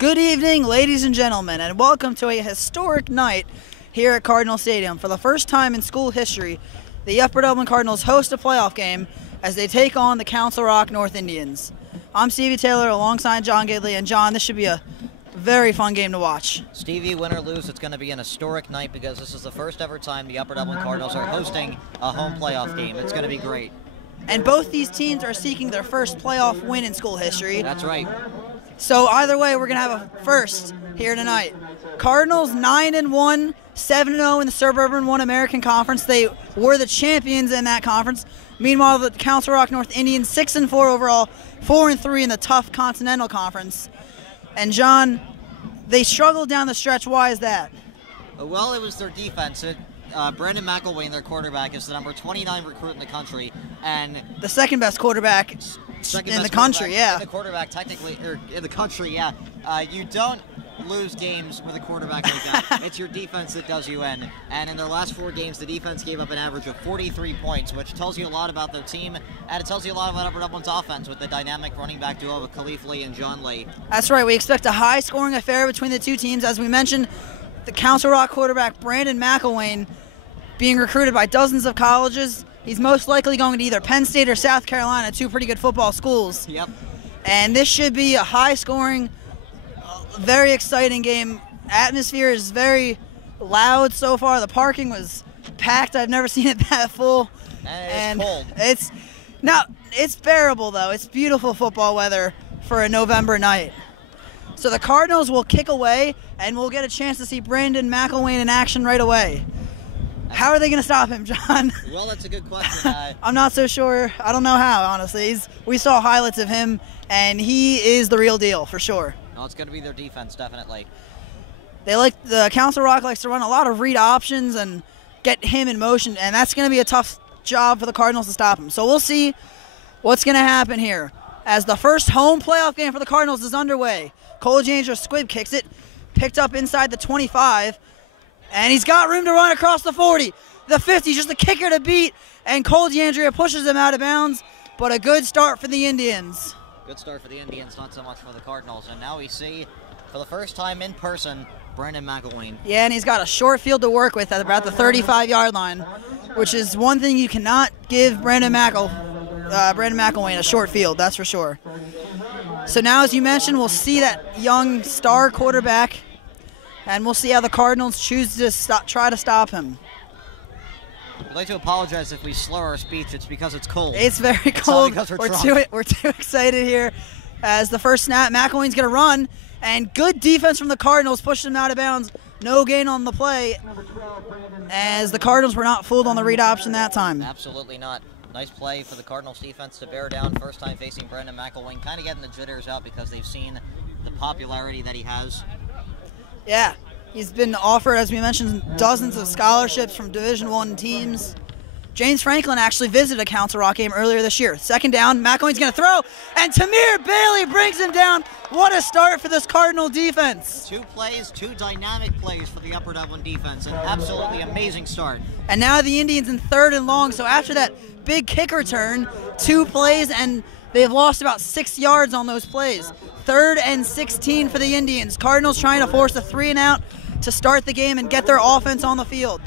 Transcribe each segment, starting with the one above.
Good evening, ladies and gentlemen, and welcome to a historic night here at Cardinal Stadium. For the first time in school history, the Upper Dublin Cardinals host a playoff game as they take on the Council Rock North Indians. I'm Stevie Taylor alongside John Gidley, and John, this should be a very fun game to watch. Stevie, win or lose, it's going to be an historic night because this is the first ever time the Upper Dublin Cardinals are hosting a home playoff game. It's going to be great. And both these teams are seeking their first playoff win in school history. That's right. So either way, we're going to have a first here tonight. Cardinals 9-1, 7-0 in the Suburban 1 American Conference. They were the champions in that conference. Meanwhile, the Council Rock North Indians 6-4 overall, 4-3 in the tough Continental Conference. And John, they struggled down the stretch. Why is that? Well, it was their defense. Brandon McIlwain, their quarterback, is the number 29 recruit in the country, and the second best quarterback in the country, yeah. In the quarterback, technically, or in the country, yeah. You don't lose games with a quarterback like that. It's your defense that does you in. And in their last 4 games, the defense gave up an average of 43 points, which tells you a lot about their team, and it tells you a lot about Upper Dublin's offense with the dynamic running back duo of Khalif Lee and John Lee. That's right. We expect a high-scoring affair between the two teams. As we mentioned, the Council Rock quarterback, Brandon McIlwain, being recruited by dozens of colleges. He's most likely going to either Penn State or South Carolina, 2 pretty good football schools. Yep. And this should be a high-scoring, very exciting game. Atmosphere is very loud so far. The parking was packed. I've never seen it that full. And it's cold. It's bearable, though. It's beautiful football weather for a November night. So the Cardinals will kick away, and we'll get a chance to see Brandon McIlwain in action right away. How are they going to stop him, John? Well, that's a good question. I'm not so sure. I don't know how, honestly. We saw highlights of him, and he is the real deal, for sure. No, it's going to be their defense, definitely. The Council Rock likes to run a lot of read options and get him in motion, and that's going to be a tough job for the Cardinals to stop him. So we'll see what's going to happen here as the first home playoff game for the Cardinals is underway. Cole Janger squib kicks it, picked up inside the 25, and he's got room to run across the 40, the 50, just a kicker to beat, and Cole D'Andrea pushes him out of bounds, but a good start for the Indians. Good start for the Indians, not so much for the Cardinals. And now we see, for the first time in person, Brandon McIlwain. Yeah, and he's got a short field to work with at about the 35-yard line, which is one thing you cannot give Brandon McIlwain, a short field, that's for sure. So now, as you mentioned, we'll see that young star quarterback, and we'll see how the Cardinals choose to try to stop him. I'd like to apologize if we slow our speech. It's because it's cold. It's very cold. It's not because we're too excited here. As the first snap, McIlwain's going to run, and good defense from the Cardinals pushed him out of bounds. No gain on the play, as the Cardinals were not fooled on the read option that time. Absolutely not. Nice play for the Cardinals defense to bear down. First time facing Brandon McIlwain. Kind of getting the jitters out because they've seen the popularity that he has. Yeah, he's been offered, as we mentioned, dozens of scholarships from Division I teams. James Franklin actually visited a Council Rock game earlier this year. Second down, McIlwain's going to throw, and Tamir Bailey brings him down. What a start for this Cardinal defense. 2 plays, 2 dynamic plays for the Upper Dublin defense. An absolutely amazing start. And now the Indians in 3rd and long, so after that big kick return, 2 plays, and they've lost about 6 yards on those plays. 3rd and 16 for the Indians. Cardinals trying to force a 3-and-out to start the game and get their offense on the field.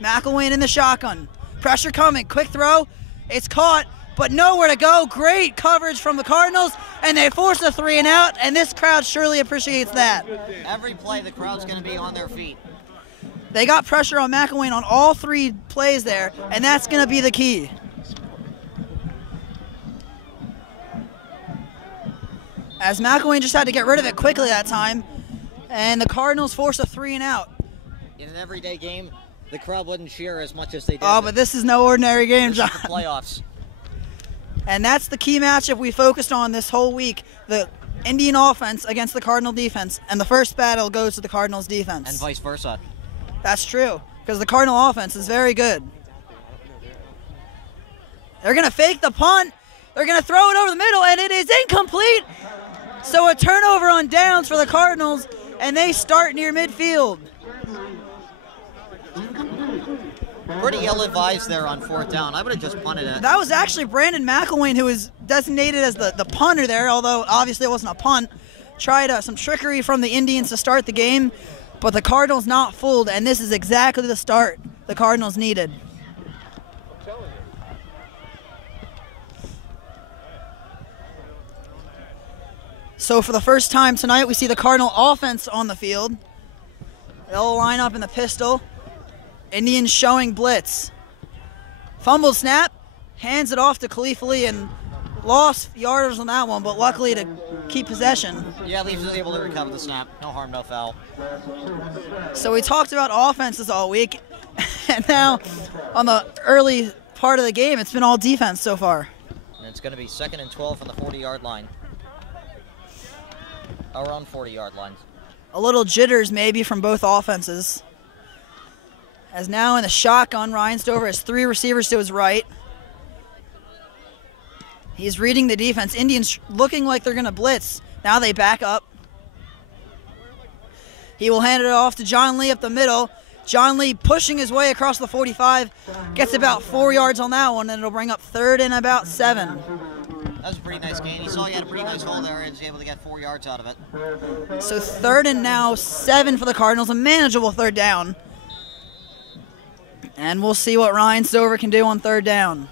McIlwain in the shotgun. Pressure coming. Quick throw. It's caught, but nowhere to go. Great coverage from the Cardinals, and they force a 3-and-out, and this crowd surely appreciates that. Every play, the crowd's going to be on their feet. They got pressure on McIlwain on all 3 plays there, and that's going to be the key. As McIlwain just had to get rid of it quickly that time, and the Cardinals force a 3-and-out. In an everyday game, the crowd wouldn't cheer as much as they did. Oh, but this is no ordinary game, John. This is the playoffs. And that's the key matchup we focused on this whole week, the Indian offense against the Cardinal defense, and the first battle goes to the Cardinals defense. And vice versa. That's true, because the Cardinal offense is very good. They're going to fake the punt. They're going to throw it over the middle, and it is incomplete. So a turnover on downs for the Cardinals, and they start near midfield. Pretty ill-advised there on 4th down. I would have just punted it. That was actually Brandon McIlwain who was designated as the punter there, although obviously it wasn't a punt. tried some trickery from the Indians to start the game, but the Cardinals not fooled, and this is exactly the start the Cardinals needed. So for the first time tonight, we see the Cardinal offense on the field. They'll line up in the pistol. Indians showing blitz. Fumbled snap, hands it off to Khalif Ali and lost yarders on that one, but luckily to keep possession. Yeah, Leafs was able to recover the snap. No harm, no foul. So we talked about offenses all week, and now on the early part of the game, it's been all defense so far. And it's going to be 2nd and 12 from the 40-yard line. Around 40-yard lines. A little jitters maybe from both offenses. As now in the shotgun, Ryan Stover has 3 receivers to his right. He's reading the defense. Indians looking like they're going to blitz. Now they back up. He will hand it off to John Lee up the middle. John Lee pushing his way across the 45. Gets about 4 yards on that one, and it'll bring up 3rd and about 7. That was a pretty nice game. He saw he had a pretty nice hole there and was able to get 4 yards out of it. So 3rd and now 7 for the Cardinals. A manageable 3rd down. And we'll see what Ryan Stover can do on 3rd down.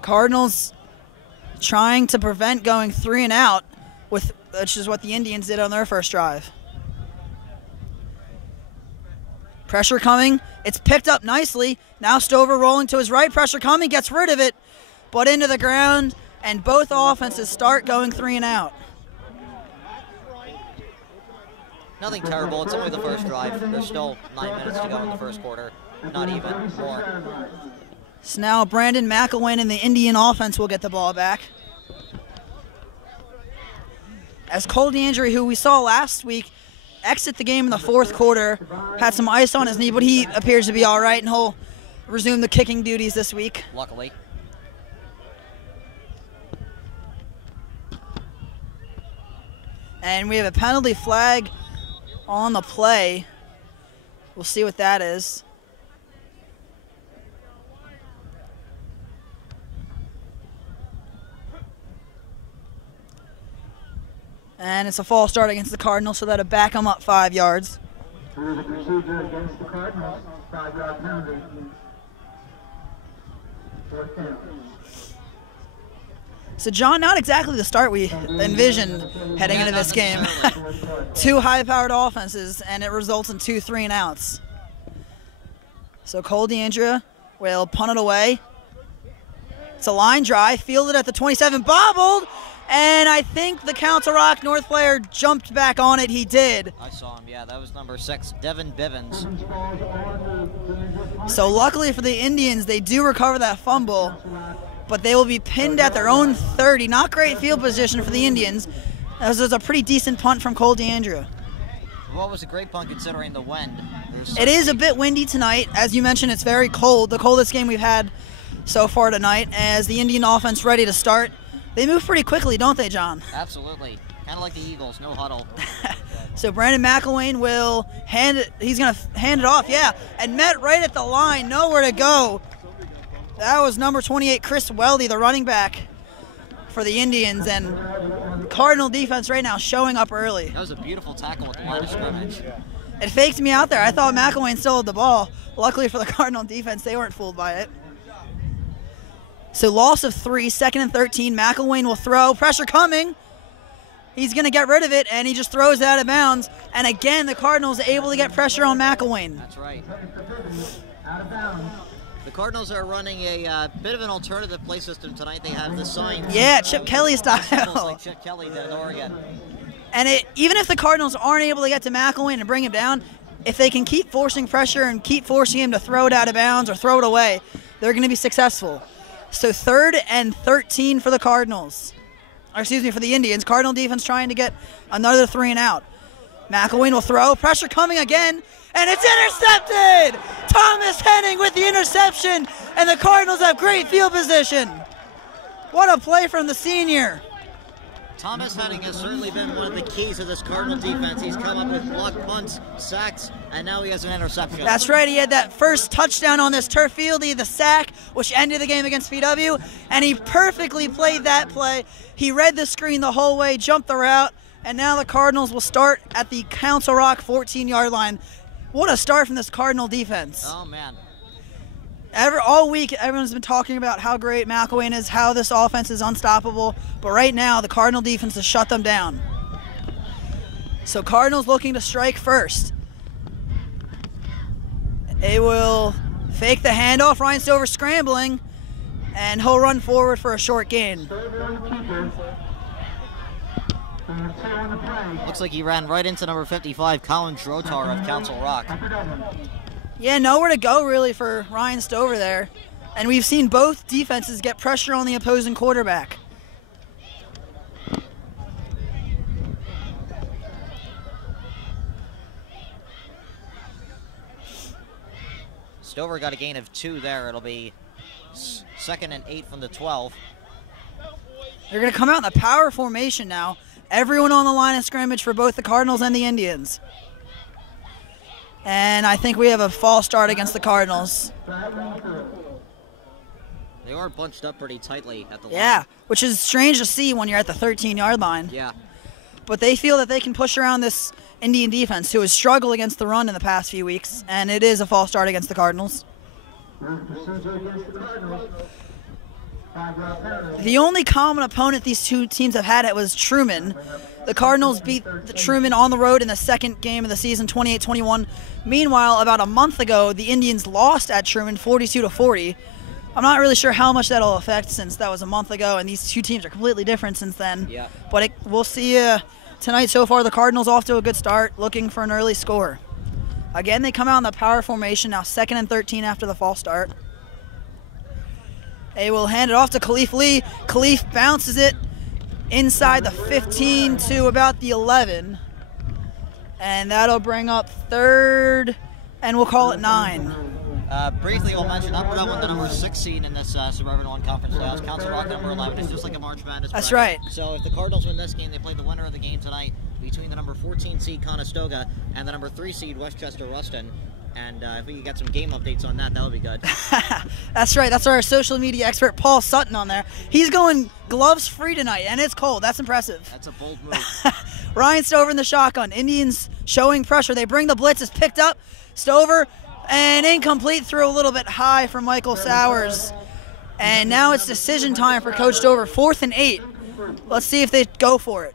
Cardinals trying to prevent going 3 and out, which is what the Indians did on their first drive. Pressure coming. It's picked up nicely. Now Stover rolling to his right. Pressure coming. Gets rid of it, but into the ground, and both offenses start going 3 and out. Nothing terrible. It's only the first drive. There's still 9 minutes to go in the first quarter. Not even. More. So now Brandon McIlwain and the Indian offense will get the ball back. As Cole DeAndre, who we saw last week, exit the game in the 4th quarter, had some ice on his knee, but he appears to be all right, and he'll resume the kicking duties this week. Luckily. And we have a penalty flag on the play. We'll see what that is. And it's a false start against the Cardinals, so that'll back them up 5 yards. Here's the procedure against the Cardinals. 5-yard penalty. 4th down. So, John, not exactly the start we envisioned heading into this game. 2 high-powered offenses, and it results in 2 3 and outs. So Cole DeAndrea will punt it away. It's a line drive, fielded at the 27, bobbled, and I think the Council Rock North player jumped back on it. He did. I saw him, yeah. That was number 6, Devin Bivens. So luckily for the Indians, they do recover that fumble, but they will be pinned at their own 30. Not great field position for the Indians, as there's a pretty decent punt from Cole DeAndrea. Well, it was a great punt considering the wind. It is a bit windy tonight. As you mentioned, it's very cold. The coldest game we've had so far tonight. As the Indian offense ready to start, they move pretty quickly, don't they, John? Absolutely. Kind of like the Eagles, no huddle. So Brandon McIlwain will hand it. He's going to hand it off, yeah. And met right at the line, nowhere to go. That was number 28, Chris Weldy, the running back for the Indians. And Cardinal defense right now showing up early. That was a beautiful tackle with the line of scrimmage. It faked me out there. I thought McIlwain still had the ball. Luckily for the Cardinal defense, they weren't fooled by it. So loss of 3, 2nd and 13. McIlwain will throw. Pressure coming. He's going to get rid of it, and he just throws it out of bounds. And again, the Cardinals are able to get pressure on McIlwain. That's right. The Cardinals are running a bit of an alternative play system tonight. They have the signs. Yeah, Chip Kelly style. Like Chip Kelly did in Oregon. And even if the Cardinals aren't able to get to McIlwain and bring him down, if they can keep forcing pressure and keep forcing him to throw it out of bounds or throw it away, they're going to be successful. So 3rd and 13 for the Cardinals. Or excuse me, for the Indians. Cardinal defense trying to get another 3 and out. McIlwain will throw. Pressure coming again. And it's intercepted! Thomas Henning with the interception. And the Cardinals have great field position. What a play from the senior. Thomas Henning has certainly been one of the keys of this Cardinal defense. He's come up with blocked punts, sacks, and now he has an interception. That's right. He had that first touchdown on this turf field. He had the sack, which ended the game against VW, and he perfectly played that play. He read the screen the whole way, jumped the route, and now the Cardinals will start at the Council Rock 14-yard line. What a start from this Cardinal defense. Oh, man. All week, everyone's been talking about how great McIlwain is, how this offense is unstoppable. But right now, the Cardinal defense has shut them down. So Cardinals looking to strike first. They will fake the handoff. Ryan Stover scrambling, and he'll run forward for a short gain. Looks like he ran right into number 55, Colin Drotar of Council Rock. Yeah, nowhere to go really for Ryan Stover there. And we've seen both defenses get pressure on the opposing quarterback. Stover got a gain of 2 there. It'll be 2nd and 8 from the 12. They're going to come out in the power formation now. Everyone on the line of scrimmage for both the Cardinals and the Indians. And I think we have a false start against the Cardinals. They are bunched up pretty tightly at the line. Yeah, which is strange to see when you're at the 13-yard line. Yeah. But they feel that they can push around this Indian defense, who has struggled against the run in the past few weeks, and it is a false start against the Cardinals. The only common opponent these two teams have had was Truman. The Cardinals beat the Truman on the road in the second game of the season, 28-21. Meanwhile, about a month ago, the Indians lost at Truman 42-40. I'm not really sure how much that'll affect since that was a month ago, and these two teams are completely different since then. Yeah. But we'll see tonight. So far, the Cardinals off to a good start, looking for an early score. Again, they come out in the power formation, now 2nd and 13 after the false start. They will hand it off to Khalif Lee. Khalif bounces it inside the 15 to about the 11. And that'll bring up 3rd, and we'll call it 9. Briefly, we'll mention Upper Dublin, the number 6 seed in this Suburban 1 Conference playoffs. Council Rock, number 11. It's just like a March Madness bracket. That's right. So if the Cardinals win this game, they play the winner of the game tonight between the number 14 seed Conestoga and the number 3 seed Westchester Ruston. And if we could get some game updates on that, that would be good. That's right. That's our social media expert, Paul Sutton, on there. He's going gloves free tonight, and it's cold. That's impressive. That's a bold move. Ryan Stover in the shotgun. Indians showing pressure. They bring the blitz. It's picked up. Stover, and incomplete, threw a little bit high for Michael Sowers. And now it's decision time for Coach Stover. 4th and 8. Let's see if they go for it.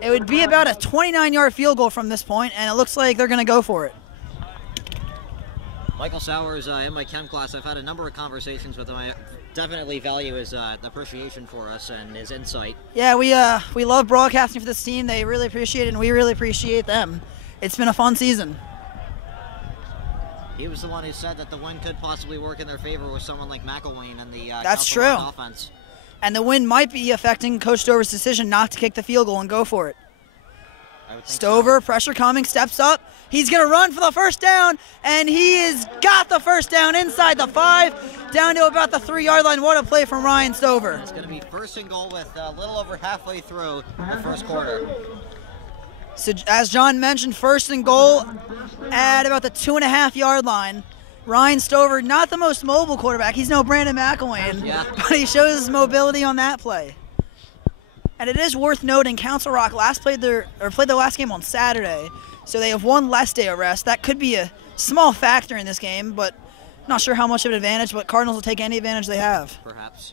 It would be about a 29-yard field goal from this point, and it looks like they're going to go for it. Michael Sowers, in my chem class, I've had a number of conversations with him. I definitely value his appreciation for us and his insight. Yeah, we love broadcasting for this team. They really appreciate it, and we really appreciate them. It's been a fun season. He was the one who said that the win could possibly work in their favor with someone like McIlwain and the That's true. offense. And the win might be affecting Coach Stover's decision not to kick the field goal and go for it. Stover, pressure coming, steps up. He's going to run for the first down, and he has got the first down inside the 5, down to about the 3-yard line. What a play from Ryan Stover. It's going to be 1st and goal with a little over halfway through the first quarter. So as John mentioned, 1st and goal at about the 2.5-yard line. Ryan Stover, not the most mobile quarterback. He's no Brandon McIlwain, yeah, but he shows his mobility on that play. And it is worth noting, Council Rock played their last game on Saturday, so they have one less day of rest. That could be a small factor in this game, but not sure how much of an advantage. But Cardinals will take any advantage they have. Perhaps.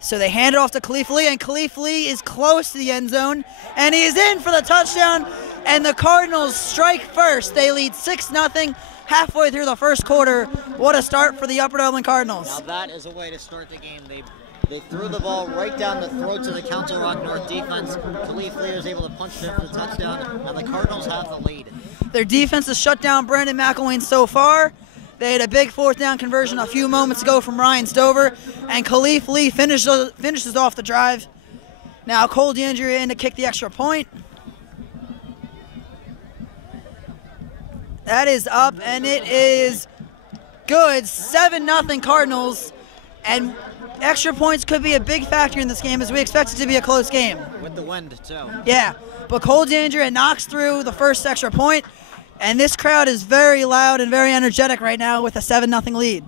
So they hand it off to Khalif Lee, and Khalif Lee is close to the end zone, and he is in for the touchdown. And the Cardinals strike first. They lead 6-0. Halfway through the first quarter. What a start for the Upper Dublin Cardinals. Now that is a way to start the game. They threw the ball right down the throats of the Council Rock North defense. Khalif Lee was able to punch it in for the touchdown, and the Cardinals have the lead. Their defense has shut down Brandon McIlwain so far. They had a big 4th down conversion a few moments ago from Ryan Stover, and Khalif Lee finishes off the drive. Now Cole DeAndrea in to kick the extra point. That is up, and it is good. 7-0 Cardinals. And extra points could be a big factor in this game, as we expect it to be a close game. With the wind, too. Yeah, but Cole DeAndrea knocks through the first extra point, and this crowd is very loud and very energetic right now with a 7-0 lead.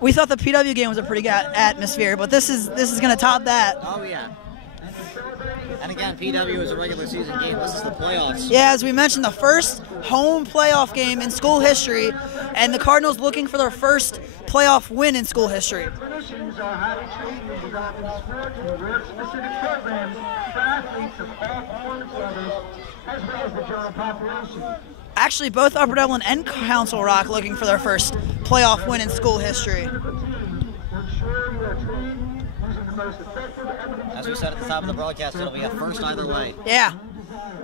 We thought the PW game was a pretty good atmosphere, but this is going to top that. Oh, yeah. And again, PW is a regular season game. This is the playoffs. Yeah, as we mentioned, the first home playoff game in school history, and the Cardinals looking for their first playoff win in school history. Traditions are highly trained in developing sport and work-specific programs for athletes of all performance levels, as well as the general population. Actually, both Upper Dublin and Council Rock looking for their first playoff win in school history. As we said at the top of the broadcast, it'll be a first either way. Yeah.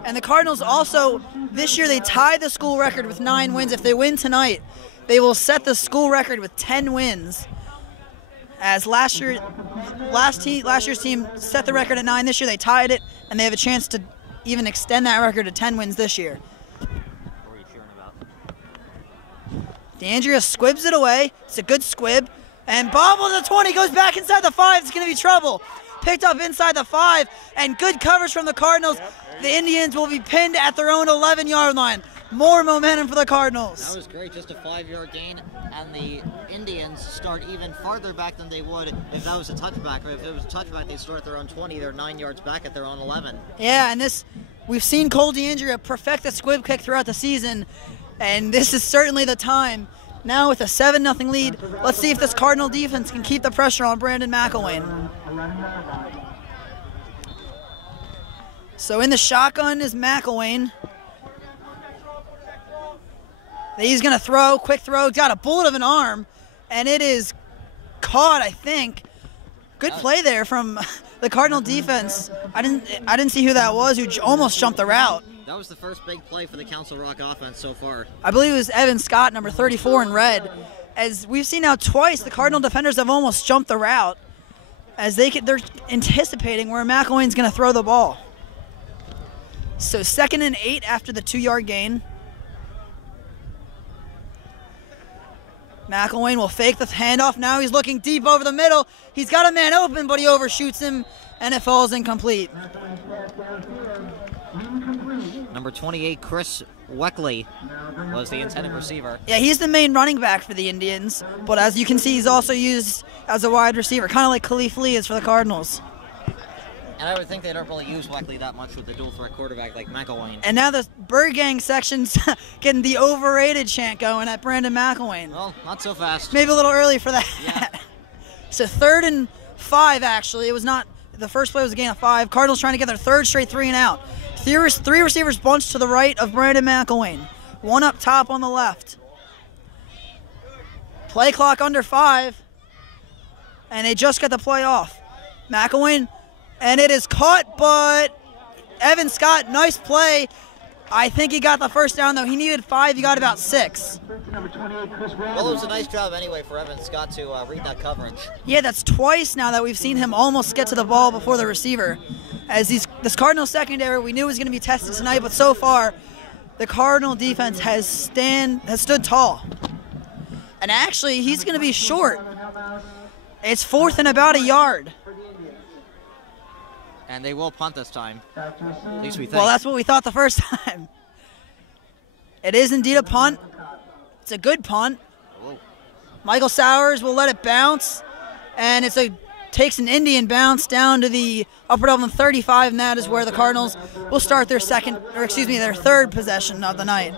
And the Cardinals also, this year they tied the school record with 9 wins. If they win tonight, they will set the school record with 10 wins. As last year's team set the record at 9, this year they tied it, and they have a chance to even extend that record to 10 wins this year. What are you cheering about? DeAndrea squibs it away. It's a good squib. And bobble to the 20, goes back inside the 5. It's going to be trouble. Picked up inside the 5, and good coverage from the Cardinals. The Indians will be pinned at their own 11-yard line. More momentum for the Cardinals. That was great, just a 5-yard gain, and the Indians start even farther back than they would if that was a touchback. Or if it was a touchback, they start at their own 20. They're 9 yards back at their own 11. Yeah, and we've seen Cole DeAndrea perfect the squib kick throughout the season, and this is certainly the time. Now with a 7-0 lead, let's see if this Cardinal defense can keep the pressure on Brandon McIlwain. So in the shotgun is McIlwain. He's going to throw, quick throw, got a bullet of an arm, and it is caught, I think. Good play there from the Cardinal defense. I didn't see who that was, who almost jumped the route. That was the first big play for the Council Rock offense so far. I believe it was Evan Scott, number 34 in red. As we've seen now twice, the Cardinal defenders have almost jumped the route, as they're anticipating where McIlwain's going to throw the ball. So 2nd and 8 after the 2-yard gain. McIlwain will fake the handoff. Now he's looking deep over the middle. He's got a man open, but he overshoots him, and it falls incomplete. Number 28, Chris Weckley, was the intended receiver. Yeah, he's the main running back for the Indians, but as you can see, he's also used as a wide receiver, kind of like Khalif Lee is for the Cardinals. And I would think they don't really use Weckley that much with the dual-threat quarterback like McIlwain. And now the Bird Gang section's getting the overrated chant going at Brandon McIlwain. Well, not so fast. Maybe a little early for that. Yeah. So 3rd and 5, actually. It was not, the first play was a gain of 5. Cardinals trying to get their 3rd straight 3 and out. 3 receivers bunched to the right of Brandon McIlwain. 1 up top on the left. Play clock under 5. And they just got the play off. McIlwain, and it is caught, but Evan Scott, nice play. I think he got the first down, though. He needed 5. He got about 6. Well, it was a nice job anyway for Evan Scott to read that coverage. Yeah, that's twice now that we've seen him almost get to the ball before the receiver. As this Cardinal secondary, we knew was going to be tested tonight, but so far, the Cardinal defense has stood tall. And actually, he's going to be short. It's 4th and about a yard. And they will punt this time. At least we think. Well, that's what we thought the first time. It is indeed a punt. It's a good punt. Whoa. Michael Sowers will let it bounce, and takes an Indian bounce down to the Upper Dublin 35, and that is where the Cardinals will start their 3rd possession of the night.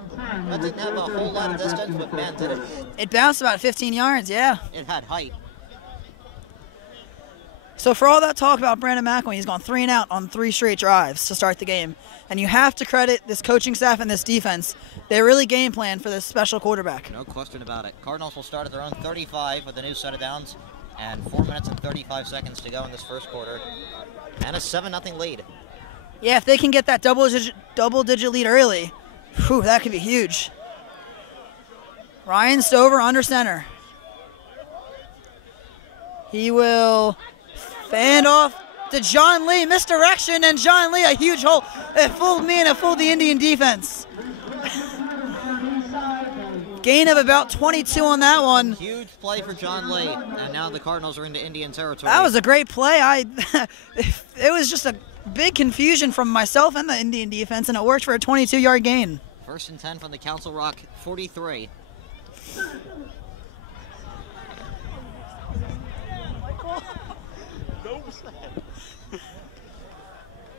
That didn't have a whole lot of distance, but man, did it. It bounced about 15 yards, yeah. It had height. So for all that talk about Brandon McIlwain, he's gone 3 and out on 3 straight drives to start the game. And you have to credit this coaching staff and this defense. They really game plan for this special quarterback. No question about it. Cardinals will start at their own 35 with a new set of downs, and 4 minutes and 35 seconds to go in this first quarter, and a 7-0 lead. Yeah, if they can get that double-digit lead early, whew, that could be huge. Ryan Stover under center. He will fan off to John Lee, misdirection, and John Lee, a huge hole. It fooled me and it fooled the Indian defense. Gain of about 22 on that one. Huge play for John Lee, and now the Cardinals are into Indian territory. That was a great play. It was just a big confusion from myself and the Indian defense, and it worked for a 22-yard gain. 1st and 10 from the Council Rock 43.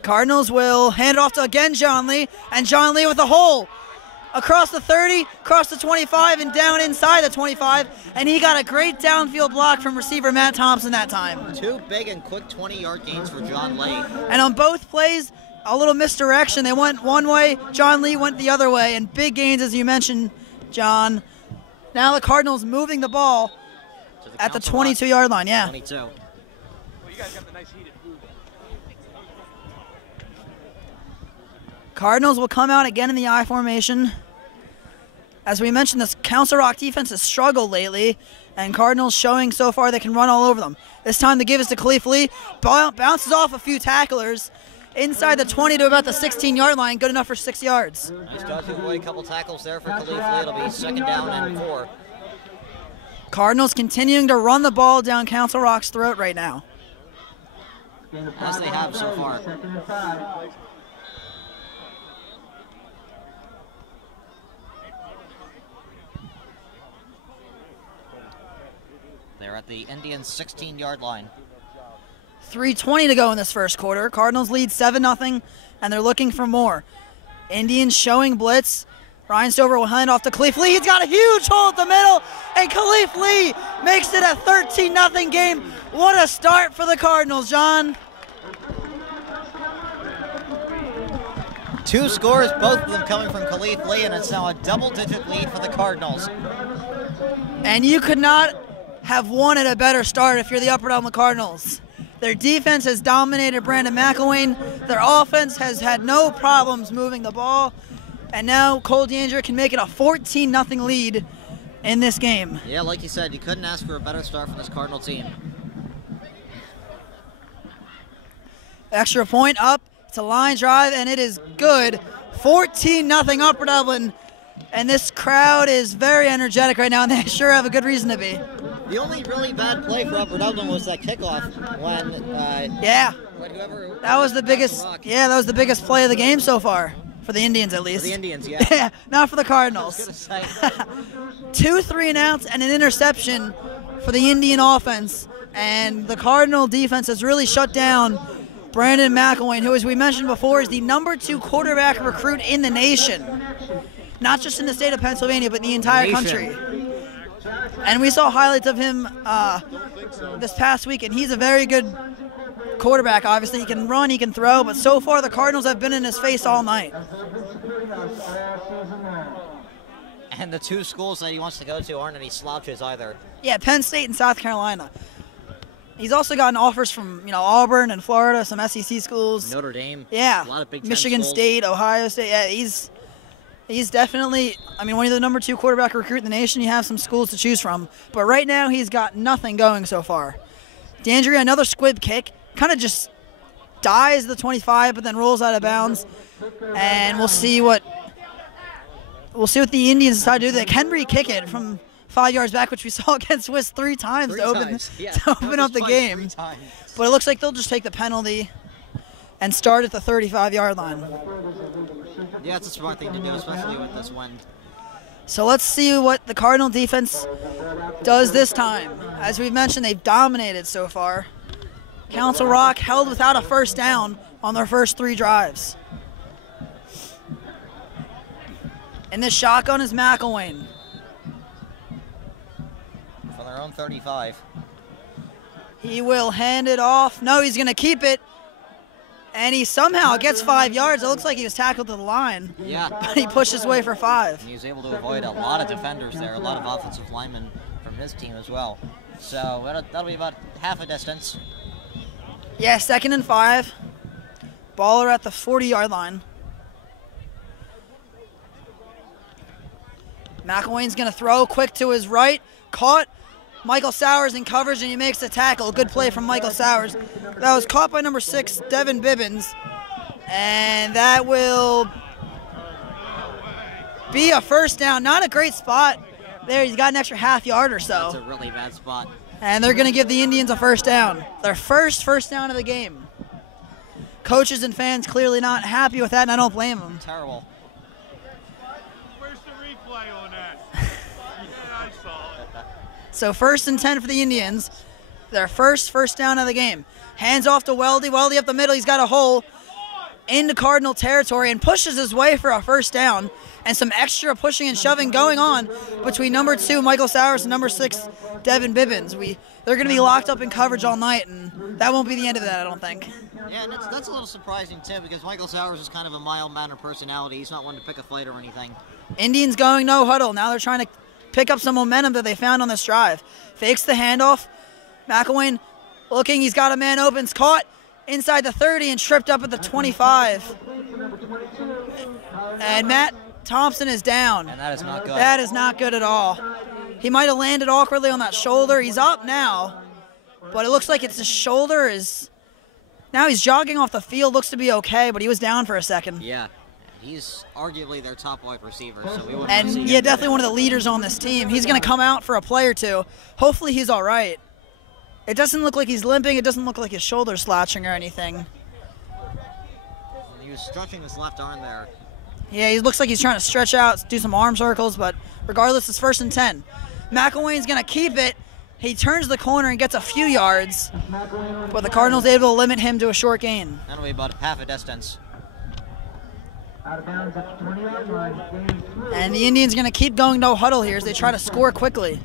Cardinals will hand it off to, again, John Lee, and John Lee with a hole. Across the 30, across the 25, and down inside the 25, and he got a great downfield block from receiver Matt Thompson that time. 2 big and quick 20-yard gains for John Lee. And on both plays, a little misdirection. They went one way, John Lee went the other way, and big gains, as you mentioned, John. Now the Cardinals moving the ball at the 22-yard line, yeah. 22. Well, you guys got the nice heated food. Cardinals will come out again in the I formation. As we mentioned, this Council Rock defense has struggled lately, and Cardinals showing so far they can run all over them. This time the give is to Khalif Lee. Bounces off a few tacklers. Inside the 20 to about the 16-yard line, good enough for 6 yards. Nice job to avoid a couple tackles there for Khalif Lee. It'll be 2nd down and 4. Cardinals continuing to run the ball down Council Rock's throat right now. As they have so far. They're at the Indians' 16-yard line. 3:20 to go in this first quarter. Cardinals lead 7-0, and they're looking for more. Indians showing blitz. Ryan Stover will hand off to Khalif Lee. He's got a huge hole at the middle, and Khalif Lee makes it a 13-0 game. What a start for the Cardinals, John. 2 scores, both of them coming from Khalif Lee, and it's now a double-digit lead for the Cardinals. And you could not have wanted a better start if you're the Upper Dublin Cardinals. Their defense has dominated Brandon McIlwain. Their offense has had no problems moving the ball. And now Cole Danger can make it a 14-0 lead in this game. Yeah, like you said, you couldn't ask for a better start from this Cardinal team. Extra point up. It's a line drive, and it is good. 14-0 Upper Dublin. And this crowd is very energetic right now, and they sure have a good reason to be. The only really bad play for Upper Dublin was that kickoff when when whoever that was the biggest. Yeah, that was the biggest play of the game so far for the Indians, at least. For the Indians, yeah. Yeah, not for the Cardinals. I was gonna say. 2 3-and-outs and an interception for the Indian offense, and the Cardinal defense has really shut down Brandon McIlwain, who, as we mentioned before, is the #2 quarterback recruit in the nation. Not just in the state of Pennsylvania, but in the entire country. And we saw highlights of him this past week, and he's a very good quarterback. Obviously, he can run, he can throw, but so far the Cardinals have been in his face all night. And the 2 schools that he wants to go to aren't any slouches either. Yeah, Penn State and South Carolina. He's also gotten offers from Auburn and Florida, some SEC schools. Notre Dame. Yeah, a lot of Big Ten Michigan schools. State, Ohio State. Yeah, he's definitely, when you're the #2 quarterback recruit in the nation, you have some schools to choose from. But right now, he's got nothing going so far. Dandry, another squib kick, kind of just dies the 25, but then rolls out of bounds. And we'll see what the Indians decide to do. They can re-kick it from 5 yards back, which we saw against Swiss 3 times to open up the game. But it looks like they'll just take the penalty and start at the 35-yard line. Yeah, it's a smart thing to do, especially with this wind. So let's see what the Cardinal defense does this time. As we've mentioned, they've dominated so far. Council Rock held without a first down on their first 3 drives. And this shotgun is McIlwain. From their own 35. He will hand it off. No, he's going to keep it. And he somehow gets 5 yards. It looks like he was tackled to the line. Yeah. But he pushed his way for 5. And he was able to avoid a lot of defenders there, a lot of offensive linemen from his team as well. So that'll be about half a distance. Yeah, 2nd and 5. Baller at the 40-yard line. McIlwain's going to throw quick to his right. Caught. Michael Sowers in coverage, and he makes the tackle. Good play from Michael Sowers. That was caught by number 6, Devin Bibbins. And that will be a first down. Not a great spot There, he's got an extra half yard or so. That's a really bad spot. And they're going to give the Indians a first down. Their first down of the game. Coaches and fans clearly not happy with that, and I don't blame them. Terrible. Where's the replay on that? Yeah, I saw it. So 1st and 10 for the Indians. Their first down of the game. Hands off to Weldy. Weldy up the middle. He's got a hole into Cardinal territory and pushes his way for a first down. And some extra pushing and shoving going on between number 2, Michael Sowers, and number 6, Devin Bibbins. They're going to be locked up in coverage all night, and that won't be the end of that, I don't think. Yeah, and that's a little surprising, too, because Michael Sowers is kind of a mild-mannered personality. He's not one to pick a fight or anything. Indians going no huddle. Now they're trying to pick up some momentum that they found on this drive. Fakes the handoff. McIlwain looking. He's got a man open. It's caught inside the 30 and tripped up at the 25. And Matt Thompson is down. And that is not good. That is not good at all. He might have landed awkwardly on that shoulder. He's up now, but it looks like it's his shoulder is... Now he's jogging off the field. Looks to be okay, but he was down for a second. Yeah. He's arguably their top wide receiver, so we wouldn't And see yeah, him. definitely one of the leaders on this team. He's going to come out for a play or two. Hopefully he's all right. It doesn't look like he's limping. It doesn't look like his shoulder's slouching or anything. He was stretching his left arm there. Yeah, he looks like he's trying to stretch out, do some arm circles, but regardless, it's 1st and 10. McIlwain's going to keep it. He turns the corner and gets a few yards, but the Cardinals able to limit him to a short gain. That'll be about half a distance. Out of bounds at the 20-yard line. Gain 3. And the Indians going to keep going no huddle here as they try to score quickly.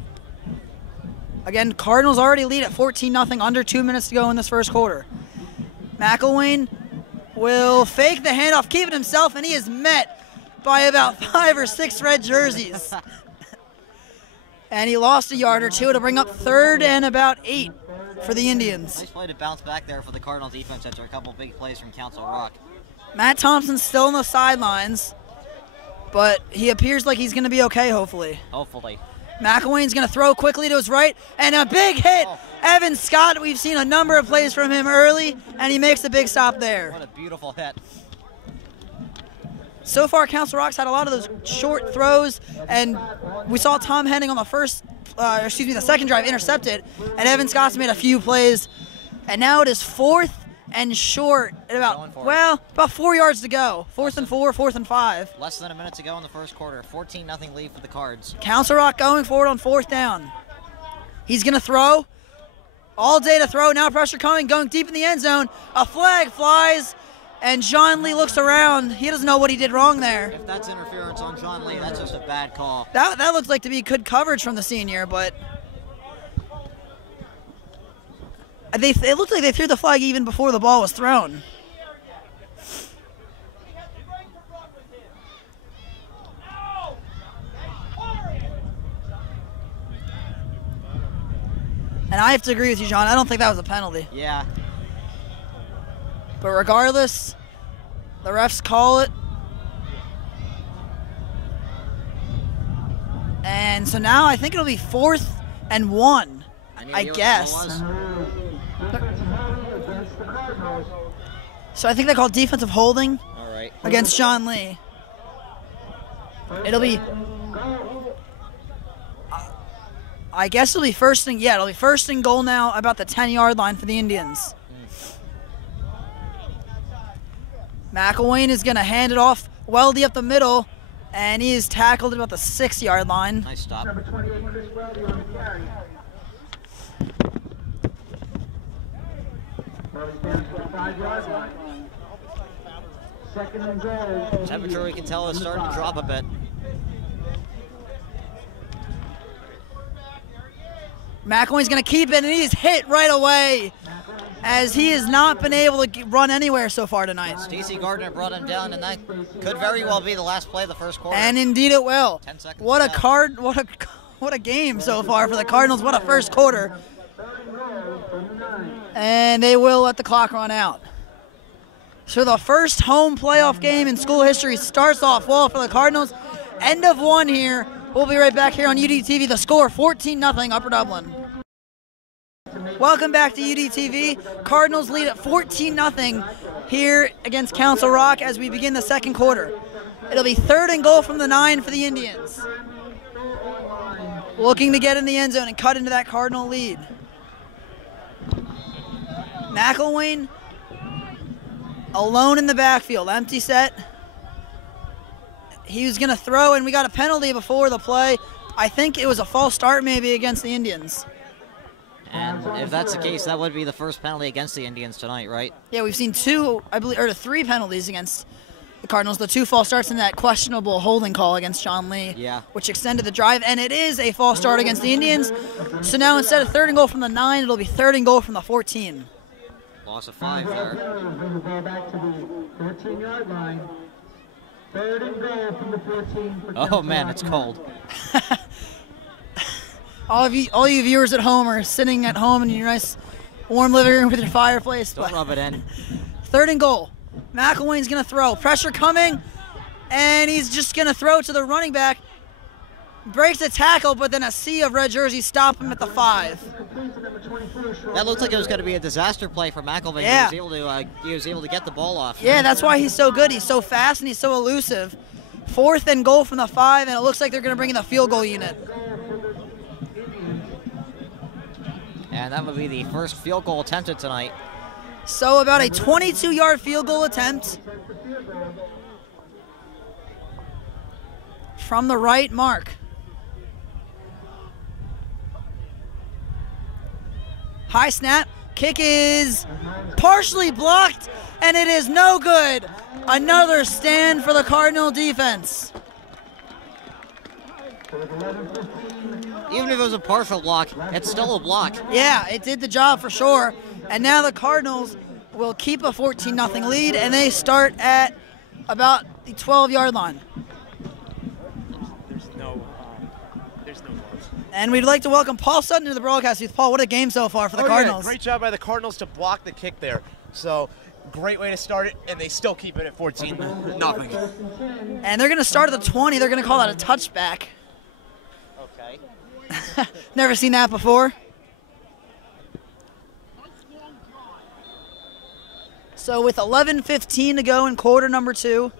Again, Cardinals already lead at 14-0, under 2 minutes to go in this first quarter. McIlwain will fake the handoff, keep it himself, and he is met by about 5 or 6 red jerseys. And he lost a yard or two to bring up 3rd and about 8 for the Indians. Nice play to bounce back there for the Cardinals defense after a couple big plays from Council Rock. Matt Thompson's still on the sidelines, but he appears like he's going to be okay, hopefully. Hopefully. McIlwain's going to throw quickly to his right, and a big hit. Oh. Evan Scott, we've seen a number of plays from him early, and he makes a big stop there. What a beautiful hit. So far, Council Rock's had a lot of those short throws, and we saw Tom Henning on the second drive intercepted, and Evan Scott's made a few plays, and now it is 4th and short at about 4 yards to go. 4th and 4, 4th and 5. Less than a minute to go in the first quarter. 14-0 lead for the Cards. Council Rock going forward on 4th down. He's going to throw. All day to throw. Now pressure coming, going deep in the end zone. A flag flies, and John Lee looks around. He doesn't know what he did wrong there. If that's interference on John Lee, that's just a bad call. That looks like to be good coverage from the senior, but it looked like they threw the flag even before the ball was thrown. And I have to agree with you, John. I don't think that was a penalty. Yeah. But regardless, the refs call it. And so now I think it'll be 4th and 1, I guess. So I think they called defensive holding against John Lee. It'll be, I guess it'll be it'll be 1st and goal now, about the 10-yard line for the Indians. McIlwain is going to hand it off, Weldy up the middle, and he is tackled at about the 6-yard line. Nice stop. Number 28, Chris Weldy on the carry. Weldy's down to the 5-yard line. 2nd and goal. Temperature, we can tell, is starting to drop a bit. McIlwain's going to keep it, and he's hit right away, as he has not been able to run anywhere so far tonight. Stacey Gardner brought him down, and that could very well be the last play of the first quarter. And indeed it will. 10 seconds What a left. what a game so far for the Cardinals. What a first quarter. And they will let the clock run out. So the first home playoff game in school history starts off well for the Cardinals. End of 1 here. We'll be right back here on UDTV. The score, 14-0 Upper Dublin. Welcome back to UDTV. Cardinals lead at 14-0 here against Council Rock as we begin the second quarter. It'll be 3rd and goal from the 9 for the Indians. looking to get in the end zone and cut into that Cardinal lead. McIlwain alone in the backfield, empty set. He was going to throw, and we got a penalty before the play. I think it was a false start maybe against the Indians. And if that's the case, that would be the first penalty against the Indians tonight, right? Yeah, we've seen two, I believe, or 3 penalties against the Cardinals. The 2 false starts and that questionable holding call against John Lee, which extended the drive. And it is a false start against the Indians. So now instead of 3rd and goal from the 9, it'll be 3rd and goal from the 14. Loss of 5 there. Bring the ball back to the 14-yard line. 3rd and goal from the 14. Oh man, it's cold. All you viewers at home are sitting at home in your nice warm living room with your fireplace. Don't rub it in. 3rd and goal. McIlwain's going to throw. Pressure coming, and he's just going to throw to the running back. Breaks a tackle, but then a sea of red jerseys stop him at the 5. That looked like it was going to be a disaster play for McIlwain. Yeah. He was able to get the ball off. Yeah, that's why he's so good. He's so fast and he's so elusive. 4th and goal from the 5, and it looks like they're going to bring in the field goal unit. And that would be the first field goal attempted tonight. So about a 22-yard field goal attempt from the right mark. High snap. Kick is partially blocked, and it is no good. Another stand for the Cardinal defense. Even if it was a partial block, it's still a block. Yeah, it did the job for sure. And now the Cardinals will keep a 14-0 lead, and they start at about the 12-yard line. There's no balls. And we'd like to welcome Paul Sutton to the broadcast booth. Paul, what a game so far for the Cardinals. Yeah, great job by the Cardinals to block the kick there. So, great way to start it, and they still keep it at 14-0. And they're going to start at the 20. They're going to call that a touchback. Okay. Never seen that before. So with 11:15 to go in quarter number 2,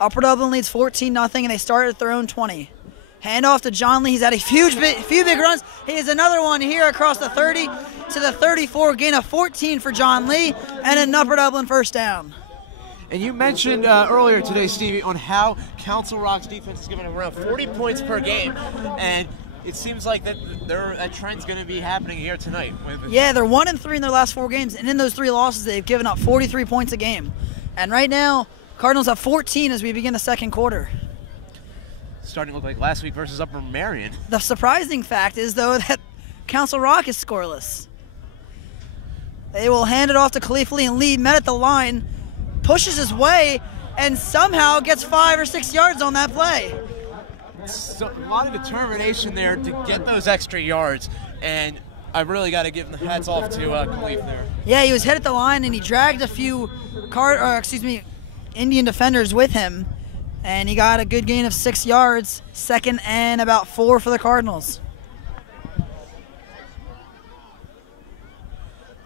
Upper Dublin leads 14-0, and they start at their own 20. Handoff to John Lee. He's had a few big runs. He has another one here across the 30 to the 34. Gain of 14 for John Lee, and an Upper Dublin first down. And you mentioned earlier today, Stevie, on how Council Rock's defense is giving around 40 points per game, and it seems like that trend's going to be happening here tonight. Yeah, they're 1-3 in their last 4 games, and in those 3 losses, they've given up 43 points a game. And right now, Cardinals have 14 as we begin the second quarter. Starting to look like last week versus Upper Marion. The surprising fact is, though, that Council Rock is scoreless. They will hand it off to Khalif Lee, and Lee met at the line, pushes his way, and somehow gets 5 or 6 yards on that play. So, a lot of determination there to get those extra yards, and I really got to give the hats off to Khalif there. Yeah, he was hit at the line, and he dragged a few Indian defenders with him, and he got a good gain of 6 yards, 2nd and about 4 for the Cardinals.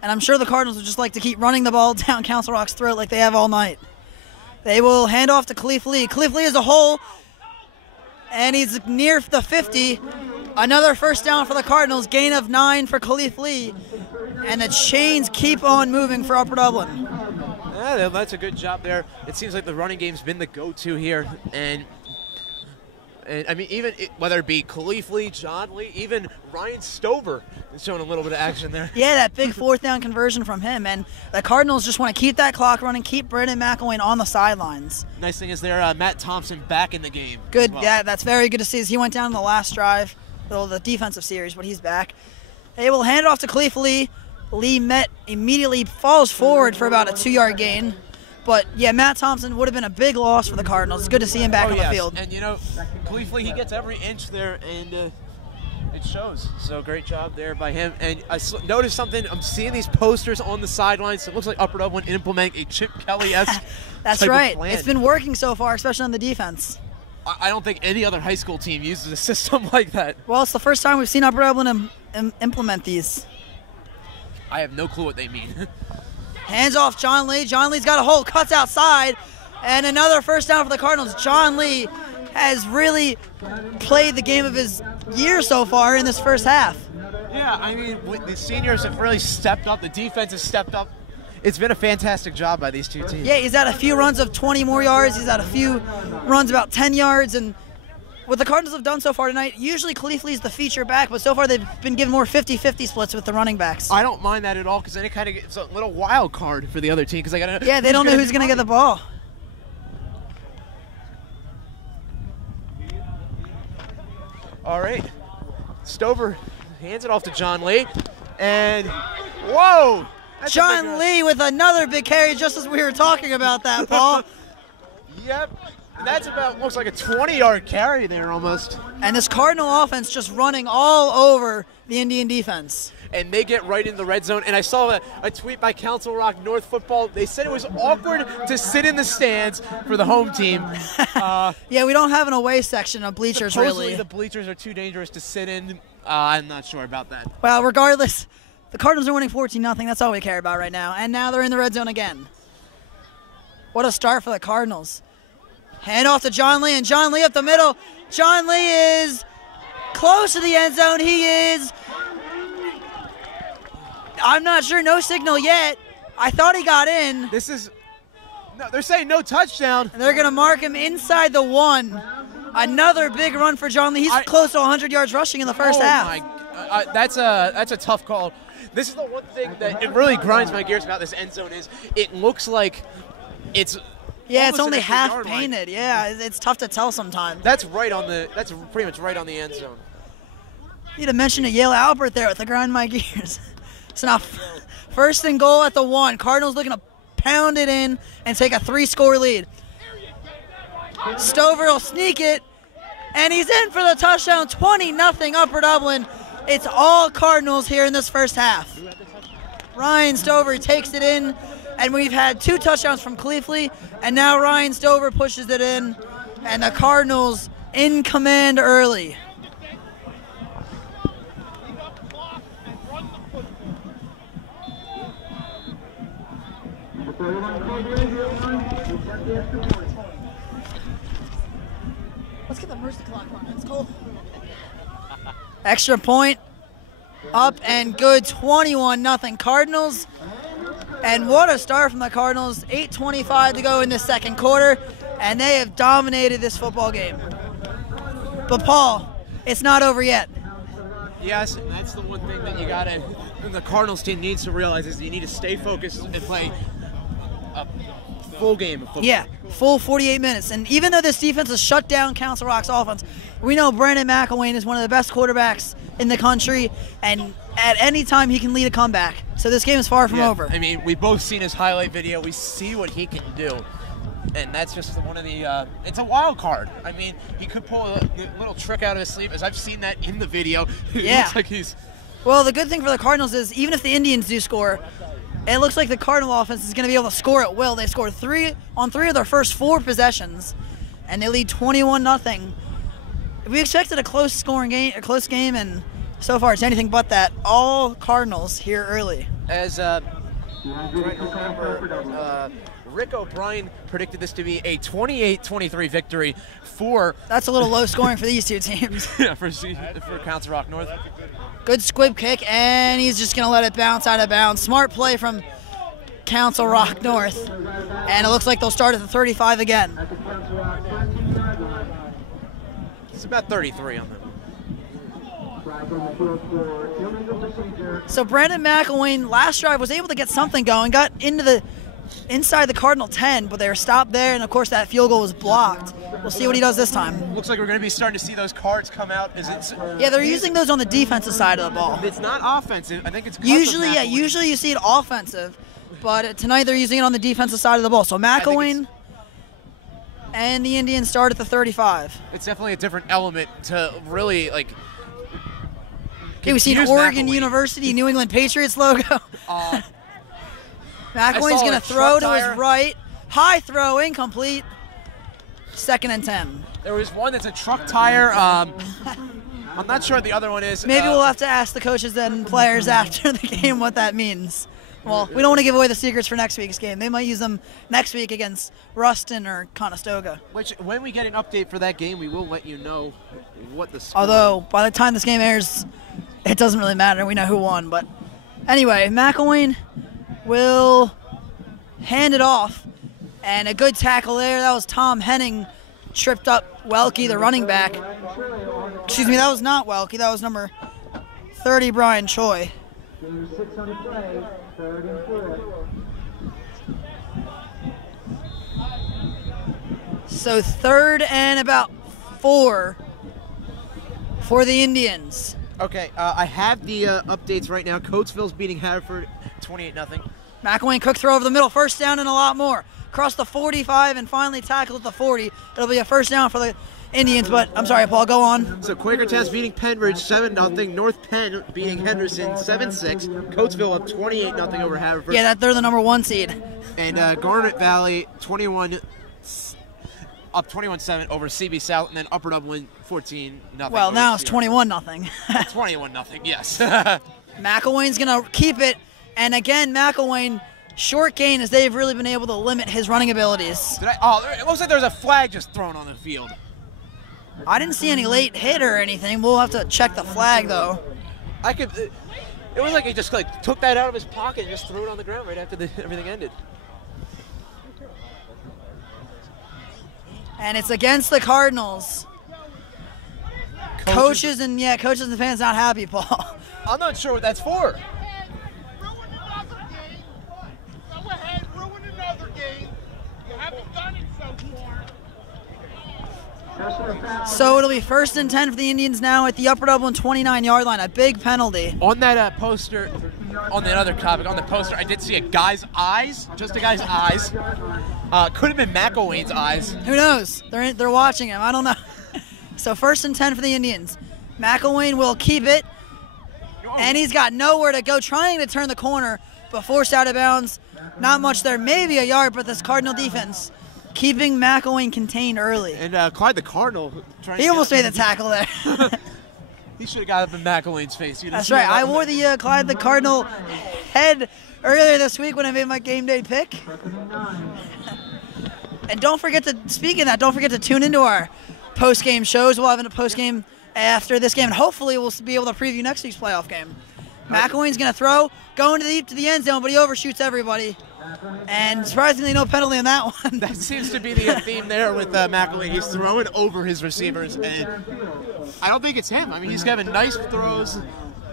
And I'm sure the Cardinals would just like to keep running the ball down Council Rock's throat like they have all night. They will hand off to Khalif Lee. Khalif Lee is a hole, and he's near the 50. Another first down for the Cardinals. Gain of 9 for Khalif Lee. And the chains keep on moving for Upper Dublin. Yeah, that's a good job there. It seems like the running game's been the go-to here. And I mean, whether it be Khalif Lee, John Lee, even Ryan Stover is showing a little bit of action there. Yeah, that big 4th down conversion from him. And the Cardinals just want to keep that clock running, keep Brandon McIlwain on the sidelines. Nice thing is there, Matt Thompson back in the game. Good, well. Yeah, that's very good to see. He went down in the last drive, the defensive series, but he's back. They will hand it off to Khalif Lee. Lee immediately falls forward for about a 2-yard gain. But, yeah, Matt Thompson would have been a big loss for the Cardinals. It's good to see him back on the field. And, you know, Khalif Lee, he gets every inch there, and it shows. So, great job there by him. And I noticed something. I'm seeing these posters on the sidelines. So it looks like Upper Dublin implementing a Chip Kelly-esque That's right. It's been working so far, especially on the defense. I don't think any other high school team uses a system like that. Well, it's the first time we've seen Upper Dublin implement these. I have no clue what they mean. Hands off John Lee. John Lee's got a hole, cuts outside, and another first down for the Cardinals. John Lee has really played the game of his year so far in this first half. Yeah, I mean, the seniors have really stepped up. The defense has stepped up. It's been a fantastic job by these two teams. Yeah, he's had a few runs of 20 more yards. He's had a few runs about 10 yards. And what the Cardinals have done so far tonight, usually Khalifi's the feature back, but so far they've been given more 50-50 splits with the running backs. I don't mind that at all because then it's a little wild card for the other team because yeah, they don't know who's going to get the ball. All right, Stover hands it off to John Lee, and whoa! John Lee with another big carry, just as we were talking about that, Paul. Yep, that's about, looks like a 20-yard carry there almost. And this Cardinal offense just running all over the Indian defense. And they get right in the red zone. And I saw a tweet by Council Rock North Football. They said it was awkward to sit in the stands for the home team. Yeah, we don't have an away section of bleachers, supposedly really. The bleachers are too dangerous to sit in. I'm not sure about that. Well, regardless, the Cardinals are winning 14-0. That's all we care about right now. And now they're in the red zone again. What a start for the Cardinals. Hand off to John Lee, and John Lee up the middle. John Lee is close to the end zone. He is. I'm not sure. No signal yet. I thought he got in. No, they're saying no touchdown. And they're going to mark him inside the 1. Another big run for John Lee. He's close to 100 yards rushing in the first half. That's a tough call. This is the one thing that it really grinds my gears about this end zone is it looks like it's. Yeah, it's only half painted. Yeah, it's tough to tell sometimes. That's pretty much right on the end zone. Need to mention a Yale Albert there with the grind my gears. So now, first and goal at the 1. Cardinals looking to pound it in and take a 3-score lead. Stover will sneak it, and he's in for the touchdown. 20-0 Upper Dublin. It's all Cardinals here in this first half. Ryan Stover takes it in, and we've had 2 touchdowns from Khalifi, and now Ryan Stover pushes it in, and the Cardinals in command early. Let's get the mercy clock on. It's cool. Extra point. Up and good. 21-0 Cardinals. And what a start from the Cardinals. 8:25 to go in the second quarter. And they have dominated this football game. But Paul, it's not over yet. Yes, and that's the one thing that the Cardinals team needs to realize is you need to stay focused and play a full game of football. Yeah, full 48 minutes. And even though this defense has shut down Council Rock's offense, we know Brandon McIlwain is one of the best quarterbacks in the country, and at any time he can lead a comeback. So this game is far from over. I mean, we've both seen his highlight video. We see what he can do. And that's just one of the it's a wild card. I mean, he could pull a little trick out of his sleeve, as I've seen that in the video. It looks like he's... Well, the good thing for the Cardinals is even if the Indians do score, it looks like the Cardinal offense is going to be able to score at will. They scored 3 of their first 4 possessions, and they lead 21-0. We expected a close game, and so far it's anything but that. All Cardinals here early. As Rick O'Brien predicted this to be a 28-23 victory for... That's a little low scoring for these two teams. Yeah, for Council Rock North. Good squib kick, and he's just going to let it bounce out of bounds. Smart play from Council Rock North. And it looks like they'll start at the 35 again. It's about 33 on them. So Brandon McIlwain, last drive, was able to get something going, got into inside the Cardinal 10, but they were stopped there, and of course that field goal was blocked. We'll see what he does this time. Looks like we're going to be starting to see those cards come out. Yeah, they're using those on the defensive side of the ball. It's not offensive. I think it's usually you see it offensive, but tonight they're using it on the defensive side of the ball. So McIlwain and the Indians start at the 35. It's definitely a different element to really like. Okay, we've seen Oregon University, New England Patriots logo. McIlwain's going to throw to his right. High throw, incomplete. 2nd and 10. There was one that's a truck tire. I'm not sure what the other one is. Maybe we'll have to ask the coaches and players after the game what that means. Well, we don't want to give away the secrets for next week's game. They might use them next week against Ruston or Conestoga. Which, when we get an update for that game, we will let you know what the score. Although, by the time this game airs, it doesn't really matter. We know who won. But anyway, McIlwain will hand it off. And a good tackle there. That was Tom Henning. Tripped up Welke, the running back. Excuse me, that was not Welke. That was number 30, Brian Choi. Number 6 on the play, 3rd and 4. So 3rd and about 4 for the Indians. Okay, I have the updates right now. Coatesville's beating Haverford 28-0. McIlwain quick throw over the middle, first down and a lot more. Across the 45 and finally tackled at the 40. It'll be a first down for the Indians, but I'm sorry, Paul, go on. So Quakertown's beating Penridge 7-0. North Penn beating Henderson 7-6. Coatesville up 28-0 over Haverford. Yeah, they're the number 1 seed. And Garnet Valley up 21-7 over CB South, and then Upper Dublin 14-0. Well, now it's 21-0. 21-0, yes. McIlwain's going to keep it, and again, McIlwain, short gain as they've really been able to limit his running abilities. It looks like there's a flag just thrown on the field. I didn't see any late hit or anything. We'll have to check the flag, though. It was like he just took that out of his pocket and just threw it on the ground right after everything ended. And it's against the Cardinals. Coaches and fans not happy, Paul. I'm not sure what that's for. Ruin another game. Go ahead, ruin another game. You haven't done it so far. So it'll be 1st and 10 for the Indians now at the Upper Dublin 29-yard line. A big penalty. On that poster, on the other topic, on the poster, I did see a guy's eyes, just a guy's eyes. Could have been McIlwain's eyes. Who knows? They're watching him. I don't know. So 1st and 10 for the Indians. McIlwain will keep it, and he's got nowhere to go, trying to turn the corner, but forced out of bounds. Not much there, maybe a yard, but this Cardinal defense keeping McIlwain contained early. And Clyde the Cardinal. He almost made the tackle there. He should have got up in McIlwain's face. That's right. I wore the Clyde the Cardinal head earlier this week when I made my game day pick. And don't forget to tune into our post-game shows. We'll have a post-game after this game, and hopefully we'll be able to preview next week's playoff game. McIlwain's going to throw, going deep to the end zone, but he overshoots everybody. And surprisingly, no penalty on that one. That seems to be the theme there with McIlwain. He's throwing over his receivers, and I don't think it's him. I mean, he's having nice throws.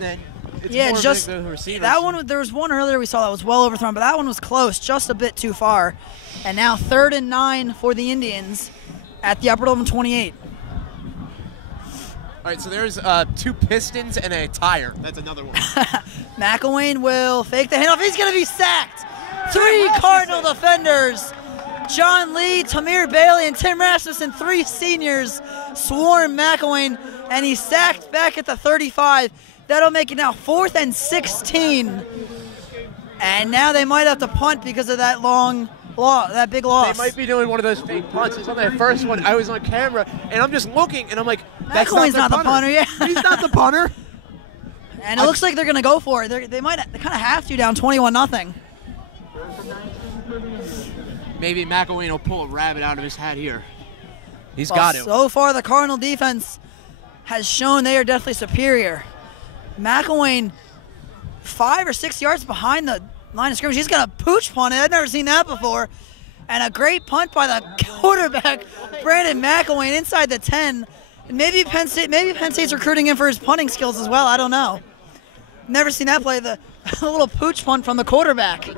And it's just the receivers. That one. There was one earlier we saw that was well overthrown, but that one was close, just a bit too far. And now 3rd and 9 for the Indians at the Upper Dublin 28. All right, so there's 2 pistons and a tire. That's another one. McIlwain will fake the handoff. He's going to be sacked. 3 Cardinal defenders. John Lee, Tamir Bailey, and Tim Rasmussen, 3 seniors, swarm McIlwain, and he's sacked back at the 35. That'll make it now 4th and 16. And now they might have to punt because of that that big loss. They might be doing one of those fake punts. It's on that first one. I was on camera, and I'm just looking, and I'm like, that's McIlwain's not the punter. Yeah. He's not the punter. And it looks like they're going to go for it. They kind of have to, down 21-0. Maybe McIlwain will pull a rabbit out of his hat here. He's got it. So far, the Cardinal defense has shown they are definitely superior. McIlwain, 5 or 6 yards behind the line of scrimmage. He's got a pooch punt. I've never seen that before. And a great punt by the quarterback, Brandon McIlwain, inside the 10. And maybe Penn State's recruiting him for his punting skills as well. I don't know. Never seen that play. The little pooch punt from the quarterback.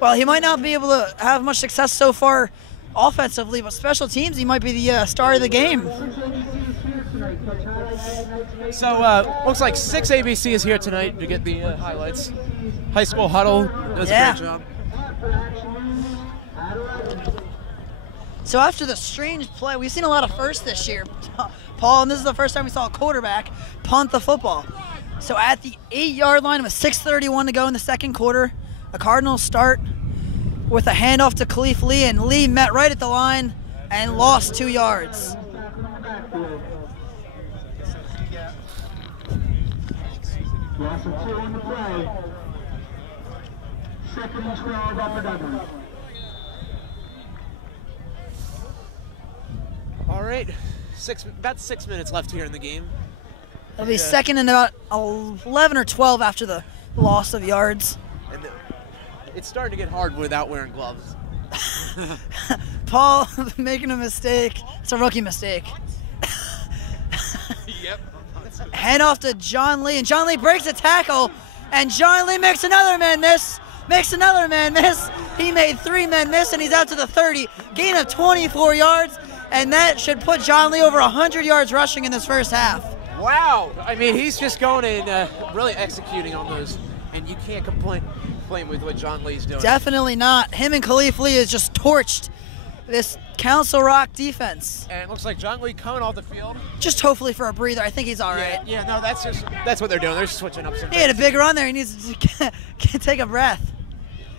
Well, he might not be able to have much success so far offensively, but special teams, he might be the star of the game. So, looks like 6 ABC is here tonight to get the highlights. High school huddle does a great job. So after the strange play, we've seen a lot of firsts this year, Paul, and this is the first time we saw a quarterback punt the football. So at the 8-yard line with 6:31 to go in the second quarter, the Cardinals start with a handoff to Khalif Lee, and Lee met right at the line and lost 2 yards. Loss of 2 on the play. Second and 12 Upper Dublin. All right, about 6 minutes left here in the game. It'll be second and about 11 or 12 after the loss of yards. And it's starting to get hard without wearing gloves. Paul making a mistake. It's a rookie mistake. Yep. Hand off to John Lee, and John Lee breaks a tackle, and John Lee makes another man miss. He made 3 men miss, and he's out to the 30. Gain of 24 yards, and that should put John Lee over 100 yards rushing in this first half. Wow. I mean, he's just going and really executing on those, and you can't complain with what John Lee's doing. Definitely not. Him and Khalif Lee has just torched this Council Rock defense. And it looks like John Lee coming off the field. Just hopefully for a breather. I think he's all right. Yeah, no, that's what they're doing. They're switching up some He had a things. big run there. He needs to take a breath.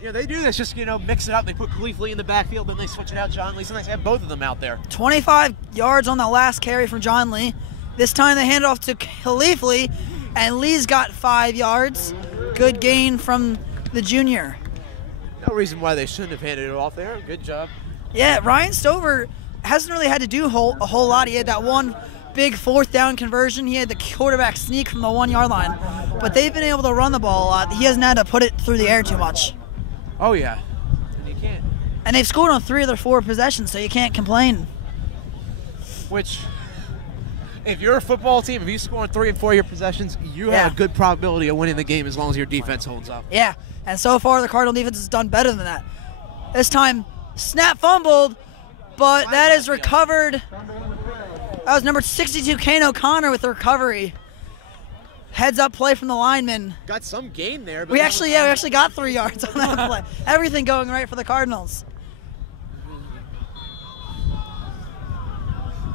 Yeah, they do this. Just, mix it up. They put Khalif Lee in the backfield, then they switch it out John Lee. Sometimes they have both of them out there. 25 yards on the last carry from John Lee. This time they hand it off to Khalif Lee, and Lee's got 5 yards. Good gain from the junior. No reason why they shouldn't have handed it off there. Good job. Yeah, Ryan Stover hasn't really had to do a whole lot. He had that one big 4th down conversion. He had the quarterback sneak from the 1 yard line. But they've been able to run the ball a lot. He hasn't had to put it through the air too much. Oh, yeah. And you can't. And they've scored on 3 of their 4 possessions, so you can't complain. Which, if you're a football team, if you score on 3 and 4 of your possessions, you have a good probability of winning the game as long as your defense holds up. Yeah, and so far the Cardinal defense has done better than that. This time, snap fumbled, but that is recovered. That was number 62, Kane O'Connor, with the recovery. Heads up play from the lineman. Got some gain there. But We actually got 3 yards on that play. Everything going right for the Cardinals.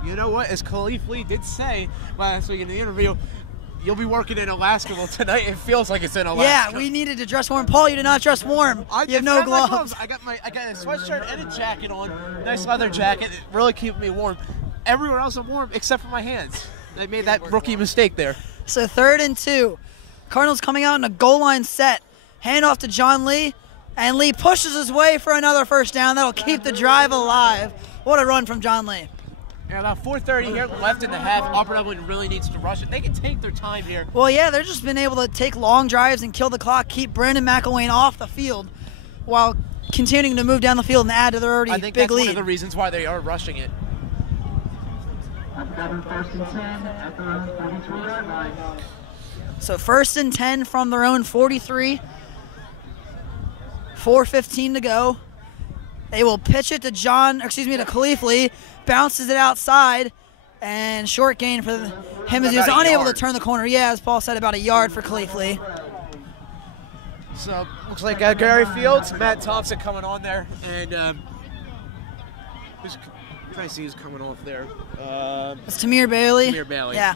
You know what? As Khalif Lee did say last week in the interview, you'll be working in Alaska. Well, tonight it feels like it's in Alaska. Yeah, we needed to dress warm. Paul, you did not dress warm. You have no gloves. I got a sweatshirt and a jacket on. Nice leather jacket. It really keeps me warm. Everywhere else I'm warm except for my hands. They made that rookie mistake there. So 3rd and 2. Cardinals coming out in a goal line set. Hand off to John Lee, and Lee pushes his way for another first down. That'll keep the drive alive. What a run from John Lee. Yeah, about 4:30 here left in the half. Upper Dublin really needs to rush it. They can take their time here. Well, yeah, they've just been able to take long drives and kill the clock, keep Brandon McIlwain off the field while continuing to move down the field and add to their already I think big that's lead. one of the reasons why they are rushing it. Upper Dublin 1st and 10 at their own 43-yard line. So 1st and 10 from their own 43. 4:15 to go. They will pitch it to to Khalif Lee. Bounces it outside, and short gain for him as he was unable to turn the corner. Yeah, as Paul said, about a yard for Khalif Lee. So looks like Gary Fields, Matt Thompson coming on there, and trying to see who's coming off there. It's Tamir Bailey. Tamir Bailey. Yeah.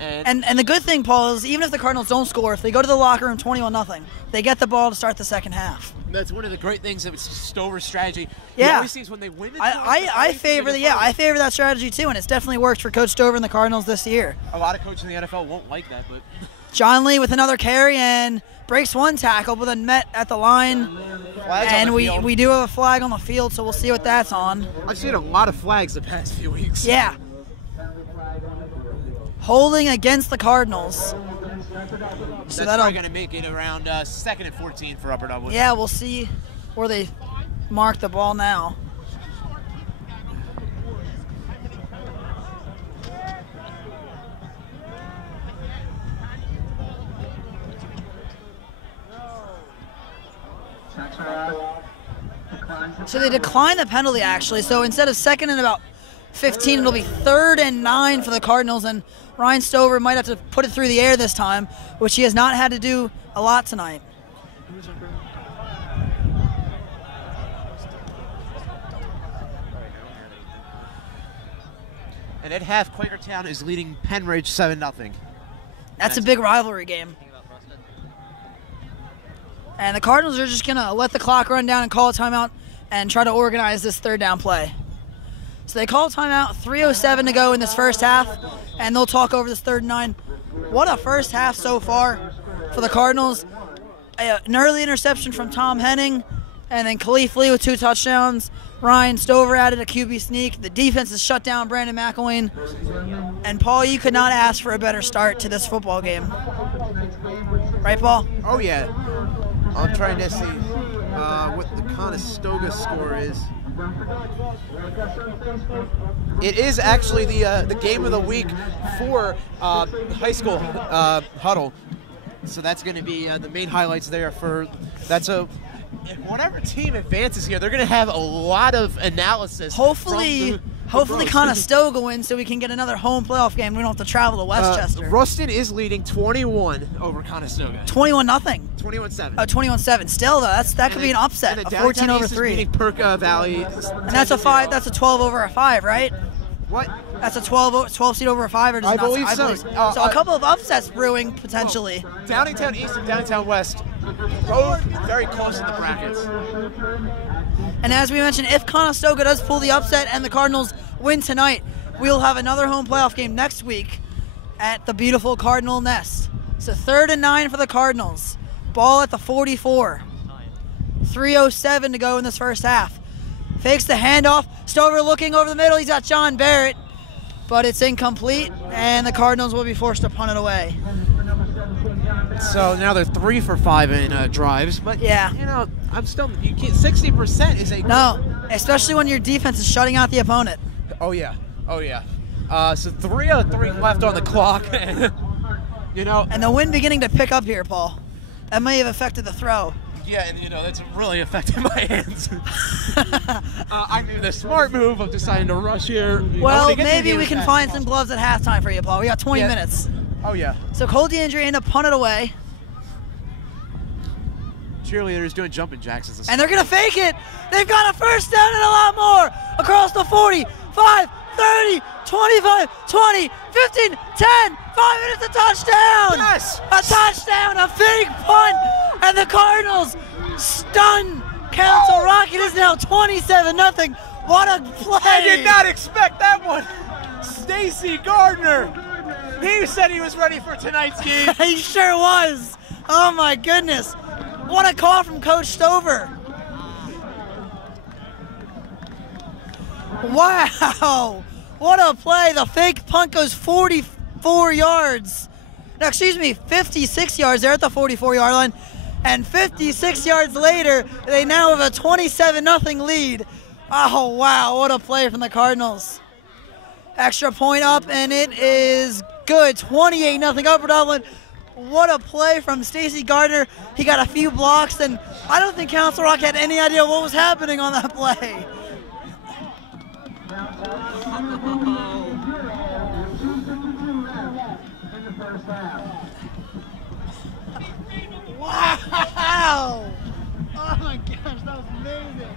And the good thing, Paul, is even if the Cardinals don't score, if they go to the locker room 21-0, they get the ball to start the second half. That's one of the great things of Stover's strategy. Yeah. He always seems when they win the I favor that strategy too, and it's definitely worked for Coach Stover and the Cardinals this year. A lot of coaches in the NFL won't like that, but John Lee with another carry and breaks one tackle, but then met at the line. flags and on the field. we do have a flag on the field, so we'll see what that's on. I've seen a lot of flags the past few weeks. Yeah. Holding against the Cardinals. So That's probably going to make it around 2nd and 14 for Upper Dublin. Yeah, we'll see where they mark the ball now. So they decline the penalty, actually. So instead of 2nd and about 15, it'll be 3rd and 9 for the Cardinals, and Ryan Stover might have to put it through the air this time, which he has not had to do a lot tonight. And at half, Quakertown is leading Penridge 7-0. That's a big rivalry game. And the Cardinals are just going to let the clock run down and call a timeout and try to organize this third down play. So they call a timeout, 3:07 to go in this first half, and they'll talk over this 3rd and 9. What a first half so far for the Cardinals. an early interception from Tom Henning, and then Khalif Lee with 2 touchdowns. Ryan Stover added a QB sneak. The defense has shut down Brandon McIlwain. And, Paul, you could not ask for a better start to this football game. Right, Paul? Oh, yeah. I'm trying to see what the Conestoga score is. It is actually the game of the week for high school huddle. So that's going to be the main highlights there for that's a whatever team advances here, they're going to have a lot of analysis. Hopefully Conestoga wins so we can get another home playoff game. We don't have to travel to Westchester. Ruston is leading 21 over Conestoga. 21-0. 21-7. Oh, 21-7. Still though, that could be an upset. And A 14 over 3. beating Perka Valley. And that's a 5. That's a 12 over a 5, right? What? That's a 12 seed over a 5, or does I it not? believe so. So a couple of upsets brewing potentially. Downingtown East and Downingtown West, both very close in the brackets. And as we mentioned, if Conestoga does pull the upset and the Cardinals win tonight, we'll have another home playoff game next week at the beautiful Cardinal Nest. So 3rd and 9 for the Cardinals. Ball at the 44. 3:07 to go in this first half. Fakes the handoff. Stover looking over the middle. He's got John Barrett, but it's incomplete, and the Cardinals will be forced to punt it away. So now they're 3 for 5 in drives, but yeah, you know, I'm still 60% is a no, especially when your defense is shutting out the opponent. Oh yeah. So 3:03 left on the clock, you know, and the wind beginning to pick up here, Paul. That may have affected the throw. Yeah, and you know, that's really affected my hands. I made the smart move of deciding to rush here. Well, maybe we can find some gloves at halftime for you, Paul. We got 20 minutes. Oh, yeah. So Cole DeAndre ended up punted away. Cheerleaders doing jumping jacks. And they're going to fake it. They've got a first down and a lot more. Across the 40, 5, 30, 25, 20, 15, 10, 5 minutes, a touchdown! Yes! A touchdown, a fake punt, and the Cardinals stun Council Rock. It is now 27-0. What a play! I did not expect that one. Stacy Gardner. He said he was ready for tonight's game. He sure was. Oh my goodness. What a call from Coach Stover. Wow. What a play. The fake punt goes 44 yards. No, excuse me, 56 yards. They're at the 44-yard line. And 56 yards later, they now have a 27-0 lead. Oh, wow. What a play from the Cardinals. Extra point up, and it is good. 28-0 Upper Dublin. What a play from Stacy Gardner. He got a few blocks, and I don't think Council Rock had any idea what was happening on that play. Wow! Oh my gosh, that was amazing.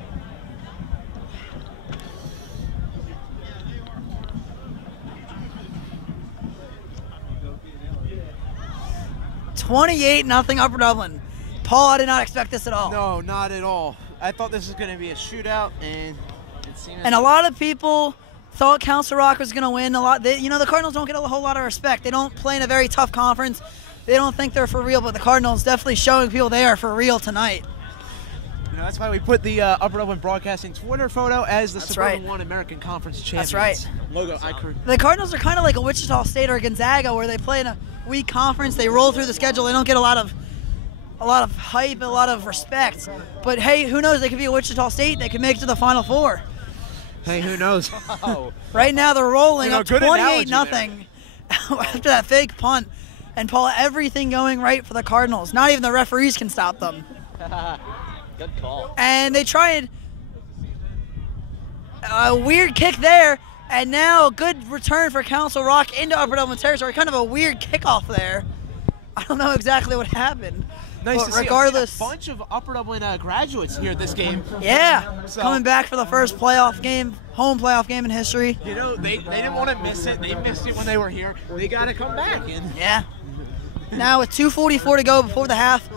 $28-0 Upper Dublin. Paul, I did not expect this at all. No, not at all. I thought this was going to be a shootout, and it seemed. And a lot of people thought Council Rock was going to win. The Cardinals don't get a whole lot of respect. They don't play in a very tough conference. They don't think they're for real, but the Cardinals definitely showing people they are for real tonight. You know, that's why we put the Upper Dublin Broadcasting Twitter photo as the Suburban One American Conference champions. That's right. Logo. The Cardinals are kind of like a Wichita State or Gonzaga, where they play in a weak conference. They roll through the schedule. They don't get a lot of hype, a lot of respect. But hey, who knows? They could be a Wichita State. They could make it to the Final Four. Hey, who knows? Right now they're rolling up 28-0 after that fake punt. And Paul, everything going right for the Cardinals. Not even the referees can stop them. Good call. And they tried a weird kick there, and now a good return for Council Rock into Upper Dublin territory. Kind of a weird kickoff there. I don't know exactly what happened. Nice but to regardless, see a bunch of Upper Dublin graduates here at this game. Yeah, So, coming back for the first home playoff game in history. You know, they didn't want to miss it. They missed it when they were here. They got to come back. Yeah. Now with 2:44 to go before the half,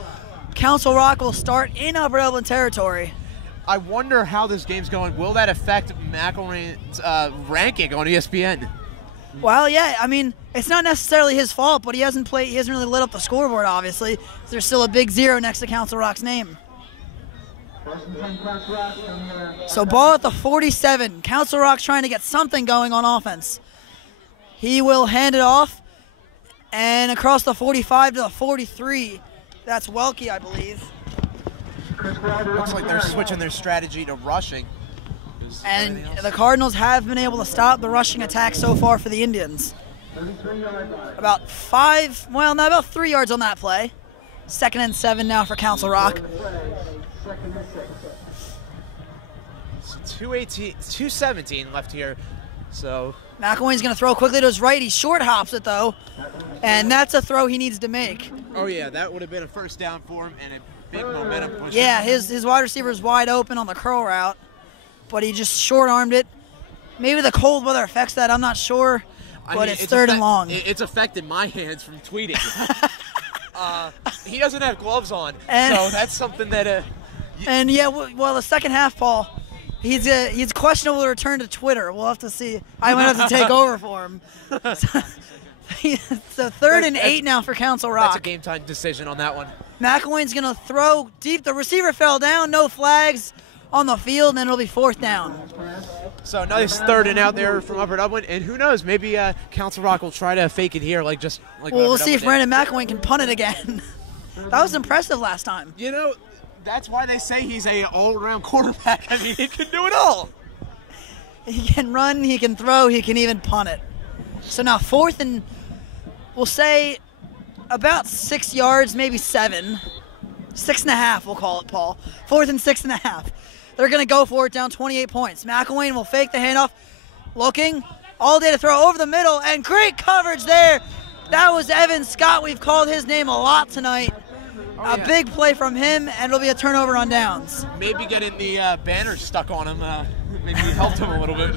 Council Rock will start in Upper Dublin territory. I wonder how this game's going. Will that affect McElwain's ranking on ESPN? Well, yeah, I mean, it's not necessarily his fault, but he hasn't really lit up the scoreboard, obviously. There's still a big 0 next to Council Rock's name. So ball at the 47. Council Rock trying to get something going on offense. He will hand it off, and across the 45 to the 43. That's Welke, I believe. Looks like they're switching their strategy to rushing. And the Cardinals have been able to stop the rushing attack so far for the Indians. About 3 yards on that play. 2nd and 7 now for Council Rock. 2:17 left here. So McIlwain's going to throw quickly to his right. He short hops it, though. And that's a throw he needs to make. Oh, yeah, that would have been a first down for him and a big momentum push. Yeah, his wide receiver is wide open on the curl route, but he just short-armed it. Maybe the cold weather affects that. I'm not sure, but it's 3rd and long. It's affected my hands from tweeting. He doesn't have gloves on, And- so that's something that... And, yeah, well, the second half, Paul, he's questionable to return to Twitter. We'll have to see. I might have to take over for him. So 3rd and 8 now for Council Rock. That's a game-time decision on that one. McIlwain's going to throw deep. The receiver fell down. No flags on the field, and it'll be 4th down. So nice 3rd and out there from Upper Dublin, and who knows, maybe Council Rock will try to fake it here, like Well, we'll see if Brandon McIlwain can punt it again. That was impressive last time. You know, that's why they say he's a all-around quarterback. I mean, he can do it all. He can run, he can throw, he can even punt it. So now 4th and, we'll say, about 6 yards, maybe 7. 6.5, we'll call it, Paul. 4th and 6.5. They're going to go for it down 28 points. McIlwain will fake the handoff. Looking. All day to throw over the middle. And great coverage there. That was Evan Scott. We've called his name a lot tonight. A big play from him, and it'll be a turnover on downs. Maybe getting the banner stuck on him. Maybe helped him a little bit.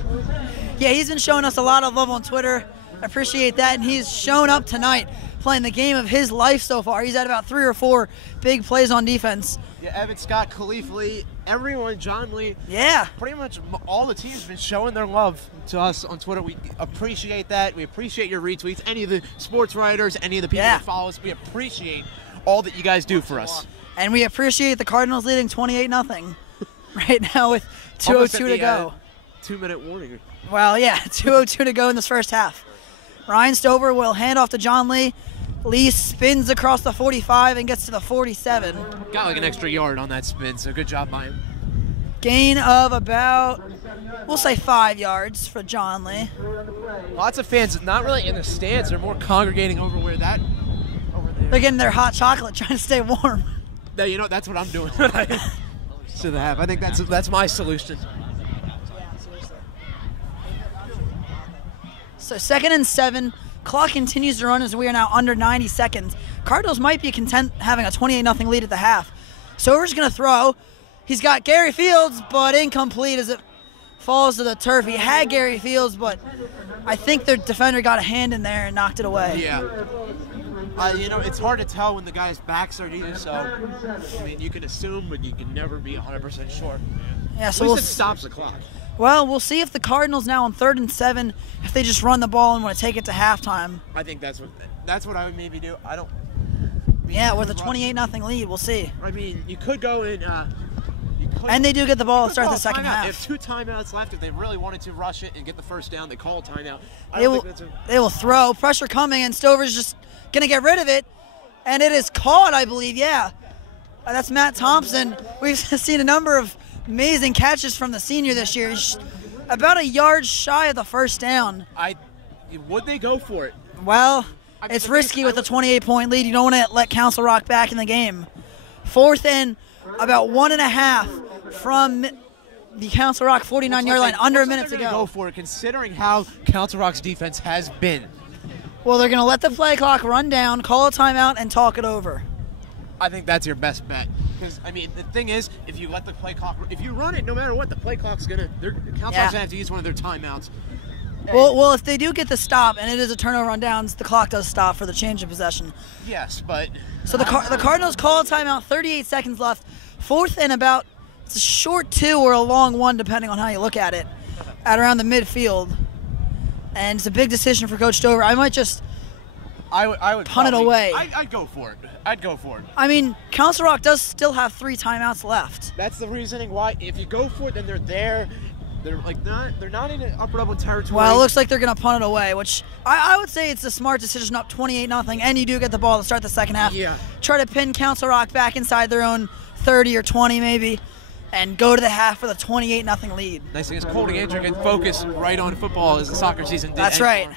Yeah, he's been showing us a lot of love on Twitter. I appreciate that, and he's shown up tonight playing the game of his life so far. He's had about 3 or 4 big plays on defense. Yeah, Evan Scott, Khalif Lee, everyone, John Lee. Yeah. Pretty much all the teams have been showing their love to us on Twitter. We appreciate that. We appreciate your retweets. Any of the sports writers, any of the people that follow us, we appreciate all that you guys do for us. And we appreciate the Cardinals leading 28-0 right now with 2:02 to go. 2-minute warning. Well, yeah, 2:02 to go in this first half. Ryan Stover will hand off to John Lee. Lee spins across the 45 and gets to the 47. Got like an extra yard on that spin, so good job by him. Gain of about, we'll say 5 yards for John Lee. Lots of fans not really in the stands. They're more congregating over where that over there. They're getting their hot chocolate, trying to stay warm. No, you know, that's what I'm doing. To the half. I think that's my solution. So 2nd and 7. Clock continues to run as we are now under 90 seconds. Cardinals might be content having a 28-0 lead at the half. Stover's going to throw. He's got Gary Fields, but incomplete as it falls to the turf. He had Gary Fields, but I think their defender got a hand in there and knocked it away. Yeah. You know, it's hard to tell when the guy's backs are to you, so, I mean, you can assume, but you can never be 100% sure. Yeah, so At least it stops the clock. Well, we'll see if the Cardinals now on 3rd and 7, if they just run the ball and want to take it to halftime. I think that's what I would maybe do. I don't. Yeah, with a 28-0 lead, we'll see. I mean, you could go in. And they do get the ball to start the second half. They have 2 timeouts left. If they really wanted to rush it and get the first down, they call a timeout. They will throw. Pressure coming, and Stover's just going to get rid of it. And it is caught, I believe, yeah. That's Matt Thompson. We've seen a number of amazing catches from the senior this year. He's about a yard shy of the first down. Would they go for it? Well, it's risky with a 28-point lead. You don't want to let Council Rock back in the game. 4th and about 1.5 from the Council Rock 49-yard line, under a minute to go. Go for it, considering how Council Rock's defense has been. Well, they're going to let the play clock run down, call a timeout, and talk it over. I think that's your best bet. Because, I mean, the thing is, if you let the play clock, if you run it, no matter what, the play clock's going to, Council Rock's going to have to use one of their timeouts. Well, if they do get the stop, and it is a turnover on downs, the clock does stop for the change of possession. Yes, but... So the Cardinals call a timeout, 38 seconds left. 4th and about, it's a short 2 or a long 1, depending on how you look at it, at around the midfield. and it's a big decision for Coach Stover. I might just I would punt it away. I'd go for it. I'd go for it. I mean, Council Rock does still have 3 timeouts left. That's the reasoning why. If you go for it, then they're there. They're not in Upper Dublin territory. Well, it looks like they're going to punt it away, which I would say it's a smart decision up 28-0, and you do get the ball to start the second half. Yeah. Try to pin Council Rock back inside their own 30 or 20 maybe, and go to the half with a 28-0 lead. Nice thing is Colton Andrew can focus right on football as the soccer season did. That's right.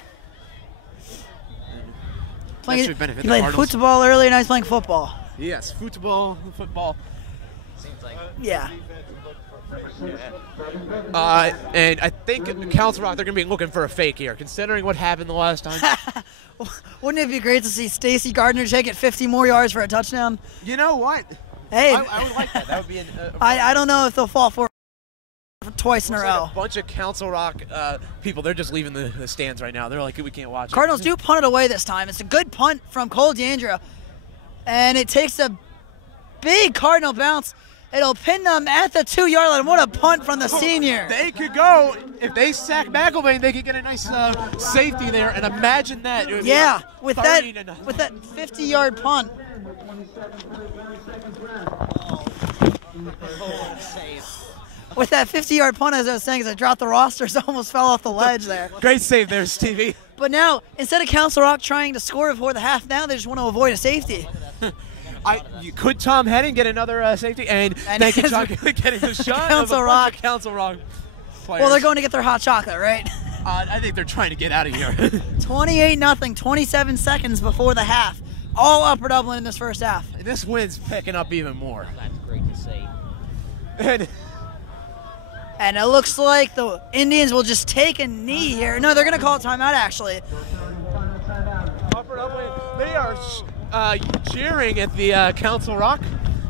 That should benefit He the played Cardinals. football earlier, now he's playing football. Yes, football. Seems like. Yeah. And I think Council Rock, they're going to be looking for a fake here, considering what happened the last time. Wouldn't it be great to see Stacy Gardner take it 50 more yards for a touchdown? You know what? Hey, I would like that. That would be I don't know if they'll fall for twice in a Looks like row. a bunch of Council Rock people, they're just leaving the stands right now. They're like, we can't watch Cardinals it. do punt it away this time. It's a good punt from Cole DeAndrea, and it takes a big Cardinal bounce. It'll pin them at the 2-yard line. What a punt from the senior. They could go, if they sack McIlwain, they could get a nice safety there, and imagine that. It would be Yeah, with that 30-0. 50-yard punt. With that 50-yard punt, as I was saying, as I dropped the rosters, almost fell off the ledge there. Great save there, Stevie. But now, instead of Council Rock trying to score before the half, now they just want to avoid a safety. Could Tom Henning get another safety? And thank you, John, getting the shot Council of a Rock. bunch of Council Rock players. Well, they're going to get their hot chocolate, right? I think they're trying to get out of here. 28-0, 27 seconds before the half. All Upper Dublin in this first half. This wind's picking up even more. That's great to see. And And it looks like the Indians will just take a knee here. No, they're going to call a timeout, actually. Upper Dublin, they are cheering at the Council Rock.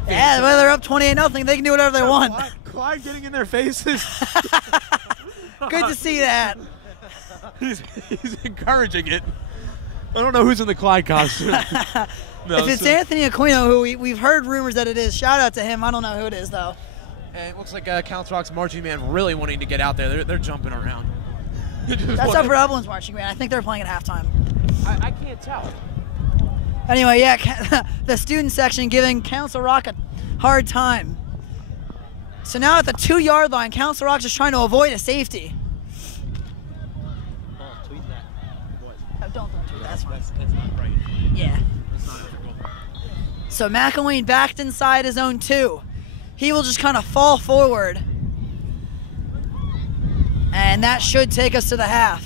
Yeah, well, they're up 28-0. They can do whatever they want. Clyde getting in their faces. Good to see that. He's encouraging it. I don't know who's in the Clyde costume. No, If it's Anthony Aquino, who we've heard rumors that it is, shout out to him. I don't know who it is, though. And it looks like Council Rock's marching band really wanting to get out there. They're jumping around. That's Upper Dublin's marching band. I think they're playing at halftime. I can't tell. Anyway, yeah, the student section giving Council Rock a hard time. So now at the 2-yard line, Council Rock's just trying to avoid a safety. Oh, tweet that. What? Oh, don't tweet that. That's fine. That's not right. Yeah. That's not ethical. So McIlwain backed inside his own 2. He will just kind of fall forward. And that should take us to the half.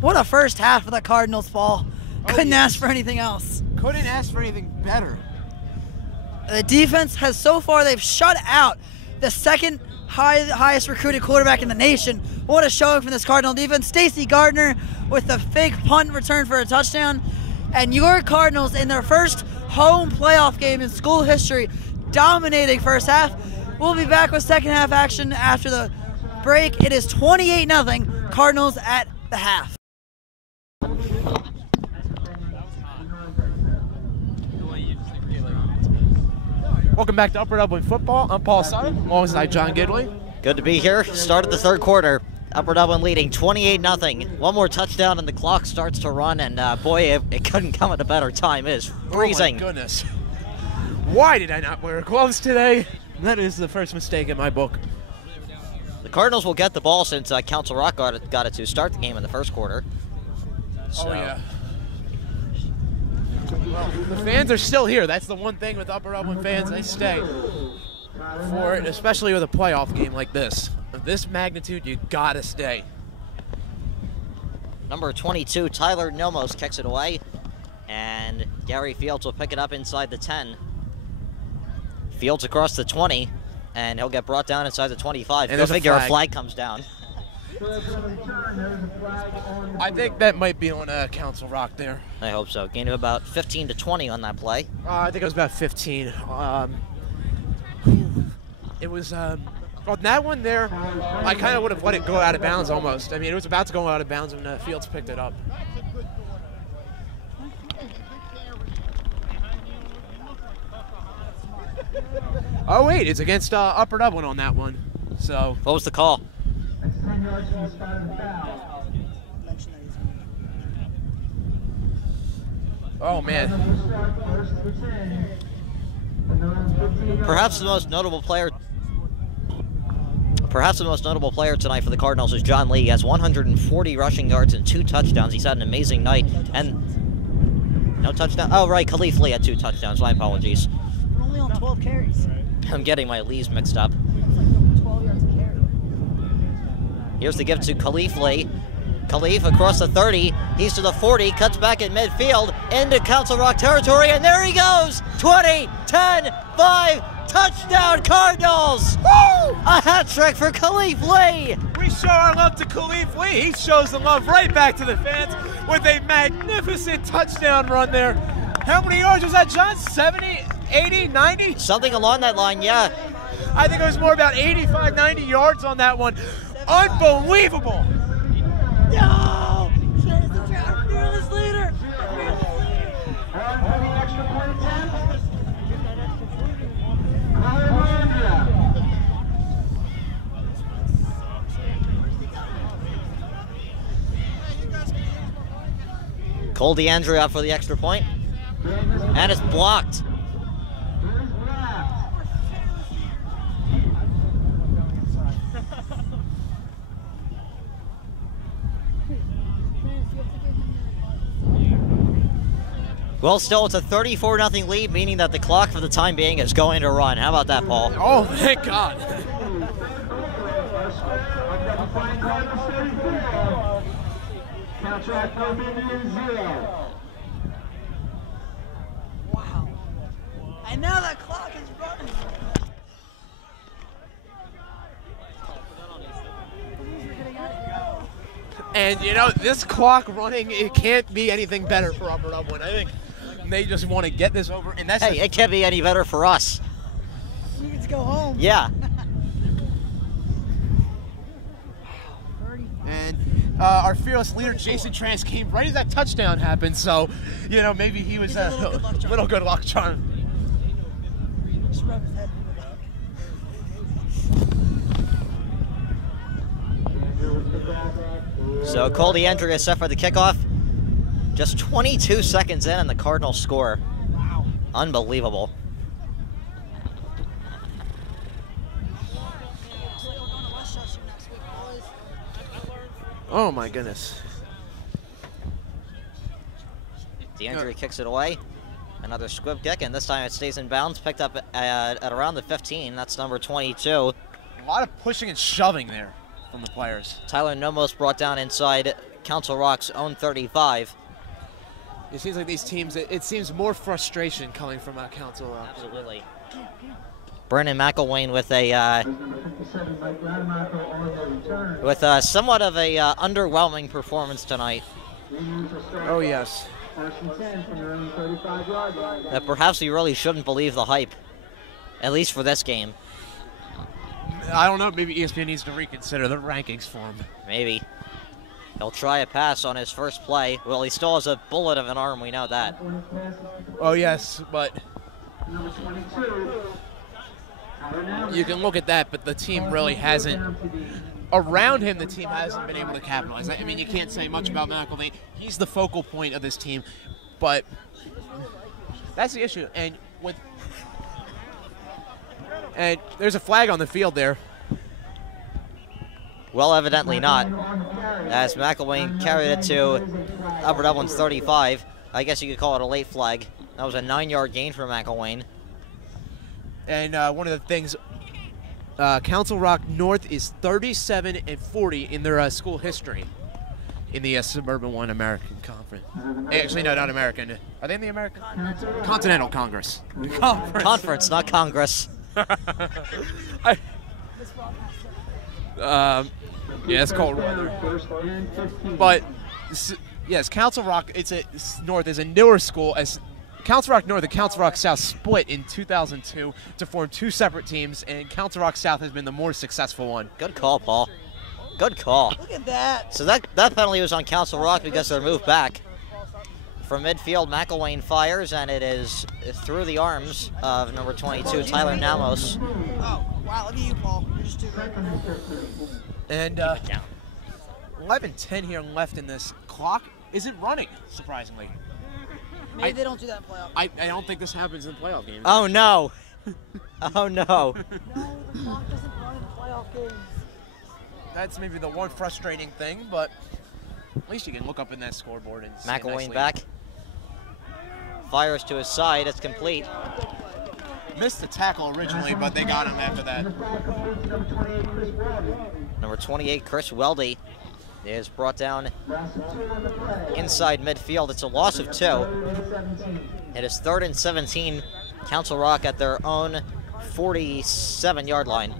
What a first half of the Cardinals, Paul. Couldn't ask for anything else. Couldn't ask for anything better. The defense has so far, they've shut out the second highest recruited quarterback in the nation. What a showing from this Cardinal defense. Stacy Gardner with the fake punt return for a touchdown. And your Cardinals in their first home playoff game in school history, dominating first half. We'll be back with second half action after the break. It is 28-0 Cardinals at the half. Welcome back to Upper Dublin Football. I'm Paul Sutter, alongside John Gidley. Good to be here. Start of the third quarter. Upper Dublin leading 28-0. One more touchdown and the clock starts to run, and boy, it couldn't come at a better time. It is freezing. Oh my goodness. Why did I not wear gloves today? That is the first mistake in my book. The Cardinals will get the ball since Council Rock got it to start the game in the first quarter. So, Oh, yeah. Well, the fans are still here. That's the one thing with Upper Dublin fans. They stay for it, especially with a playoff game like this. Of this magnitude, you gotta stay. Number 22, Tyler Nomos kicks it away, and Gary Fields will pick it up inside the 10. Fields across the 20, and he'll get brought down inside the 25. And Go there's a figure, a flag. flag comes down. I think that might be on Council Rock there. I hope so. Gain of about 15 to 20 on that play. I think it was about 15. It was on that one there. I kind of would have let it go out of bounds almost. I mean, it was about to go out of bounds when Fields picked it up. Oh wait, it's against Upper Dublin on that one. So What was the call? yards from the spot of the foul. Mention that he's Oh, man. Cardinals will start first and 10. The number 15 yards. Perhaps the most notable player tonight for the Cardinals is John Lee. He has 140 rushing yards and 2 touchdowns. He's had an amazing night. And no touchdown. Oh, right. Khalif Lee had 2 touchdowns. My apologies. We're only on 12 carries. I'm getting my Lees mixed up. It's like 12 yards a carry. Here's the gift to Khalif Lee. Khalif across the 30. He's to the 40. Cuts back at midfield into Council Rock territory. And there he goes. 20, 10, 5. Touchdown Cardinals! Woo! A hat trick for Khalif Lee! We show our love to Khalif Lee. He shows the love right back to the fans with a magnificent touchdown run there. How many yards was that, John? 70, 80, 90? Something along that line, yeah. I think it was more about 85, 90 yards on that one. Unbelievable. No! Shane is our fearless leader! On for the extra point attempt. Alexandria. Cole DeAndre out for the extra point. And it's blocked. Well, still, it's a 34-0 lead, meaning that the clock for the time being is going to run. How about that, Paul? Oh, thank God. Contract open in 0. Wow. And now the clock is running. And, you know, this clock running, it can't be anything better for Upper Dublin. I think they just want to get this over. And that's Hey, it can't be any better for us. We get to go home. Yeah. And our fearless leader, Jason Trance, came right as that touchdown happened. So, you know, maybe he was a little good luck charm. Just rub his head. So Cole DeAndre is set for the kickoff. Just 22 seconds in and the Cardinals score. Wow. Unbelievable. Oh, my goodness. DeAndre kicks it away. Another squib kick, and this time it stays in bounds. Picked up at around the 15. That's number 22. A lot of pushing and shoving there from the players. Tyler Nomos brought down inside Council Rock's own 35. It seems like these teams, it seems more frustration coming from Council Rock. Absolutely. Brandon McIlwain with a somewhat of a underwhelming performance tonight. Oh, yes. That perhaps we really shouldn't believe the hype, at least for this game. I don't know, maybe ESPN needs to reconsider the rankings for him. Maybe. He'll try a pass on his first play. Well, he still has a bullet of an arm, we know that. Oh, yes, but you can look at that, but the team really hasn't, around him, the team hasn't been able to capitalize. I mean, you can't say much about McIlwain. He's the focal point of this team, but that's the issue. And there's a flag on the field there. Well, evidently not, as McIlwain carried it to Upper Dublin's 35. I guess you could call it a late flag. That was a 9-yard gain for McIlwain. And one of the things, Council Rock North is 37-40 in their school history in the Suburban One American Conference. Actually, no, not American. Are they in the American? Continental Congress. Conference, not Congress. Yeah, it's cold weather. But yes, Council Rock North is a newer school. As Council Rock North and Council Rock South split in 2002 to form 2 separate teams, and Council Rock South has been the more successful one. Good call, Paul. Good call. Look at that. So that penalty was on Council Rock because they're moved back. From midfield, McIlwain fires, and it is through the arms of number 22, Tyler Namos. Oh, wow, look at you, Paul. You're just too good. And 11:10 here left in this. Clock isn't running, surprisingly. Maybe they don't do that in playoff. I don't think this happens in playoff games. Oh no! Oh no! No, the clock doesn't run in playoff games. That's maybe the one frustrating thing, but at least you can look up in that scoreboard and see it McIlwain nicely. back. Fires to his side. It's complete. Missed the tackle originally, but they got him after that. Number 28, Chris Weldy, is brought down inside midfield. It's a loss of 2. It is 3rd and 17. Council Rock at their own 47-yard line.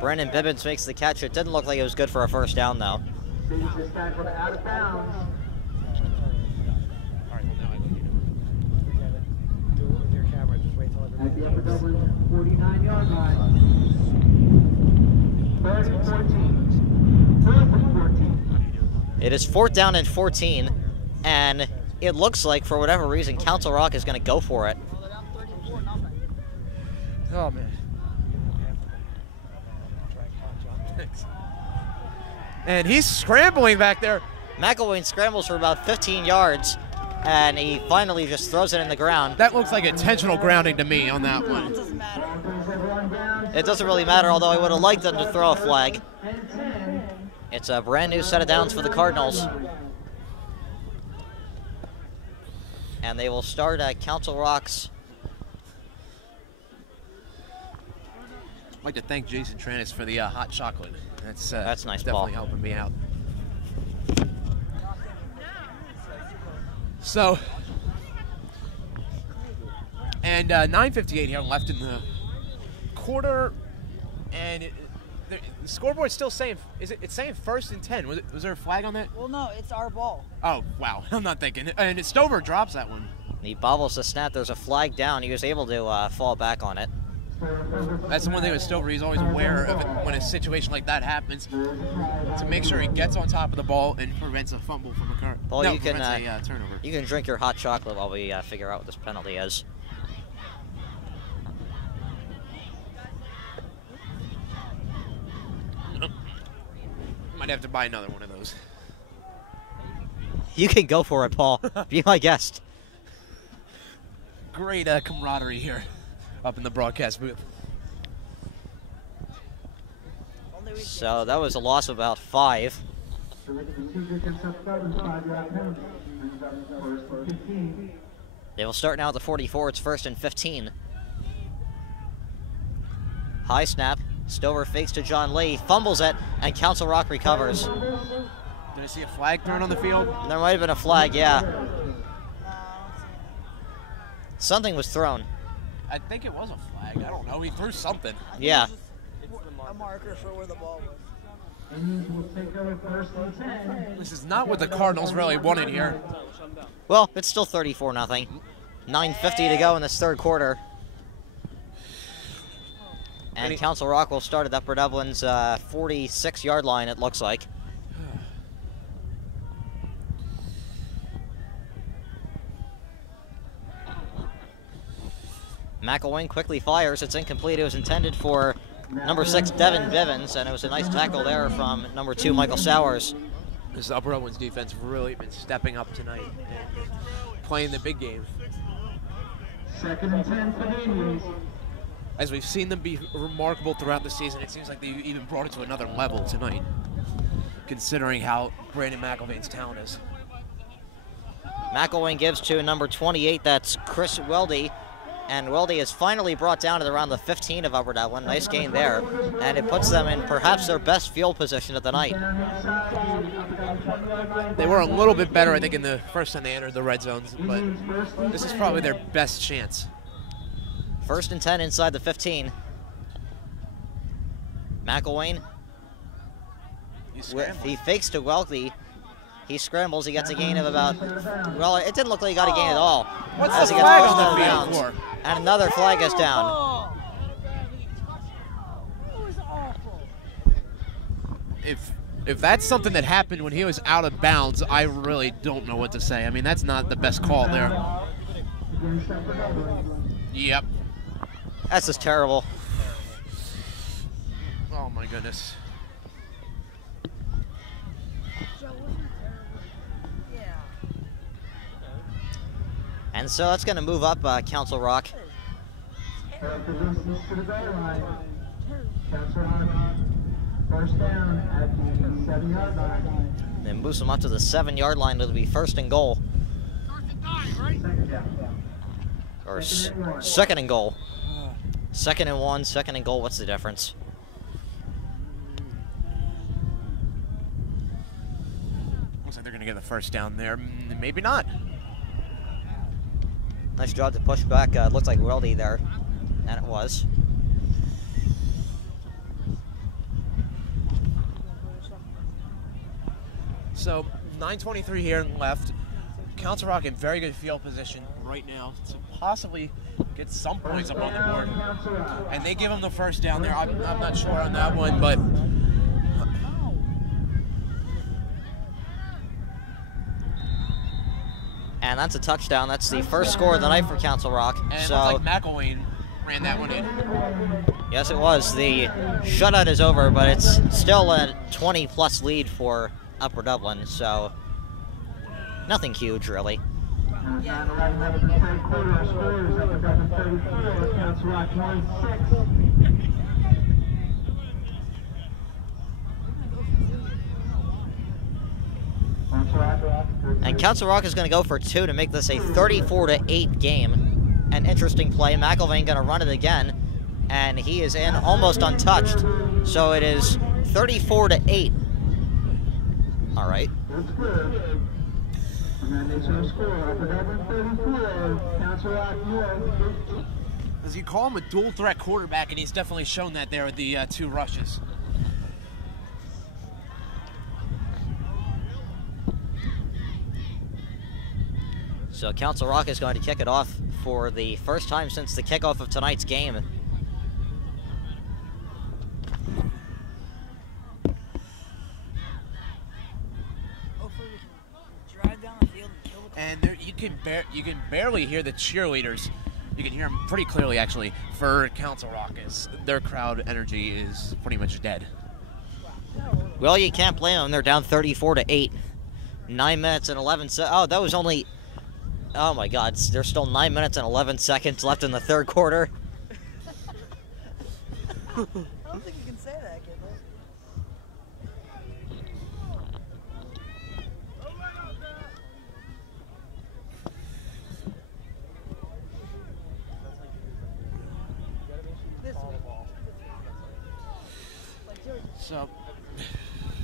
Brandon Bibbins makes the catch. It didn't look like it was good for a first down, though. Out of bounds. At the Upper Dublin 49-yard line. 3rd and 14. 4th and 14. It is 4th down and 14, and it looks like, for whatever reason, Council Rock is going to go for it. Oh, man. And he's scrambling back there. McIlwain scrambles for about 15 yards, and he finally just throws it in the ground. That looks like intentional grounding to me on that It one. doesn't matter. It doesn't really matter, although I would have liked them to throw a flag. It's a brand new set of downs for the Cardinals. And they will start at Council Rock's. I'd like to thank Jason Tranis for the hot chocolate. That's nice, definitely Paul. helping me out. So, and 9:58 here left in the quarter, and the scoreboard's still saying, it's saying 1st and 10. Was there a flag on that? Well, no, it's our ball. Oh, wow. I'm not thinking. And Stover drops that one. He bobbles the snap. There's a flag down. He was able to fall back on it. That's the one thing with Stover. He's always aware of it when a situation like that happens to make sure he gets on top of the ball and prevents a fumble from occurring. Well, no, you can prevents a turnover. you can drink your hot chocolate while we figure out what this penalty is. Might have to buy another one of those. You can go for it, Paul. Be my guest. Great camaraderie here up in the broadcast booth. So that was a loss of about 5. They will start now at the 44. It's 1st and 15. High snap. Stover fakes to John Lee, fumbles it, and Council Rock recovers. Did I see a flag thrown on the field? There might have been a flag, yeah. Something was thrown. I think it was a flag. I don't know. He threw something. Yeah. A marker for where the ball was. This is not what the Cardinals really wanted here. Well, it's still 34-0. 9:50 to go in this 3rd quarter. And Council Rock will start at Upper Dublin's 46-yard line, it looks like. McIlwain quickly fires. It's incomplete. It was intended for number 6, Devin Bivens, and it was a nice tackle there from number 2, Michael Sowers. This Upper Owens defense really been stepping up tonight and playing the big game. 2nd and 10 for the Indians. As we've seen them be remarkable throughout the season, it seems like they even brought it to another level tonight, considering how Brandon McIlwain's talent is. McIlwain gives to number 28, that's Chris Weldy. And Weldy is finally brought down at around the 15 of Upper Dublin. Nice gain there. And it puts them in perhaps their best field position of the night. They were a little bit better, I think, in the first time they entered the red zones, but this is probably their best chance. 1st and 10 inside the 15. McIlwain, he fakes to Weldy. He scrambles, he gets a gain of about, well, it didn't look like he got a gain at all. What's as the he flag gets on the first field downs. for? And another flag is down. It was awful. If if that's something that happened when he was out of bounds, I really don't know what to say. I mean, that's not the best call there. Yep. That's just terrible. Oh my goodness. And so that's going to move up Council Rock. First down at the 7-yard line. Then moves them up to the 7-yard line. It'll be first and goal. Or second and goal. Second and 1, second and goal. What's the difference? Looks like they're going to get the first down there. Maybe not. Nice job to push back. Looked like Weldy there. And it was. So 9:23 here left. Council Rock in very good field position right now to possibly get some points up on the board. And they give them the first down there. I'm not sure on that one, but And that's a touchdown. That's the first score of the night for Council Rock. and So it looks like McIlwain ran that one in. yes, it was. The shutout is over, but it's still a 20-plus lead for Upper Dublin. So nothing huge, really. And down the right half of the third quarter, our scores up at 34, Council Rock 26. And Council Rock is going to go for 2 to make this a 34-8 game. An interesting play. McIlwain going to run it again, and he is in almost untouched. So it is 34-8. All right. That's good. And then they show score up at 34, Council Rock North. As you call him a dual threat quarterback, and he's definitely shown that there with the 2 rushes. So Council Rock is going to kick it off for the first time since the kickoff of tonight's game. Hopefully we can drive down the field and kill the clock. And there, you can barely hear the cheerleaders. You can hear them pretty clearly, actually, for Council Rock. Their crowd energy is pretty much dead. Well, you can't blame them. They're down 34-8. 9 minutes and 11 seconds. Oh, that was only... Oh my God, there's still 9 minutes and 11 seconds left in the third quarter. I don't think you can say that, kid.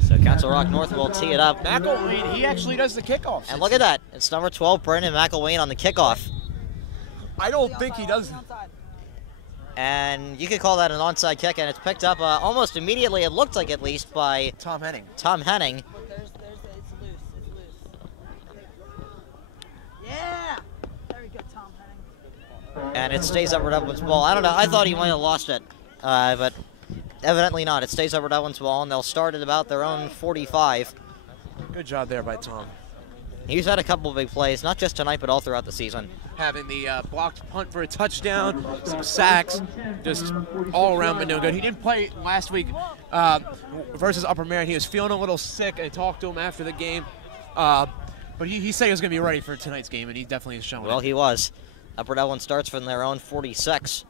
So Council Rock North will tee it up. McIlwain, he actually does the kickoff. And look at that. It's number 12, Brandon McIlwain on the kickoff. I don't think he does. And you could call that an onside kick, and it's picked up almost immediately, it looked like at least, by Tom Henning. Tom Henning. It's loose. It's loose. Yeah! Very good, Tom Henning. And it stays Upper Dublin's ball. I don't know. I thought he might have lost it, but evidently not. It stays Upper Dublin's ball, and they'll start at about their own 45. Good job there by Tom. He's had a couple of big plays, not just tonight, but all throughout the season. Having the blocked punt for a touchdown, some sacks, just all around been doing good. He didn't play last week versus Upper Marion. He was feeling a little sick. I talked to him after the game. But he said he was going to be ready for tonight's game, and he definitely is showing Well, it. he was. Upper Dublin starts from their own 46.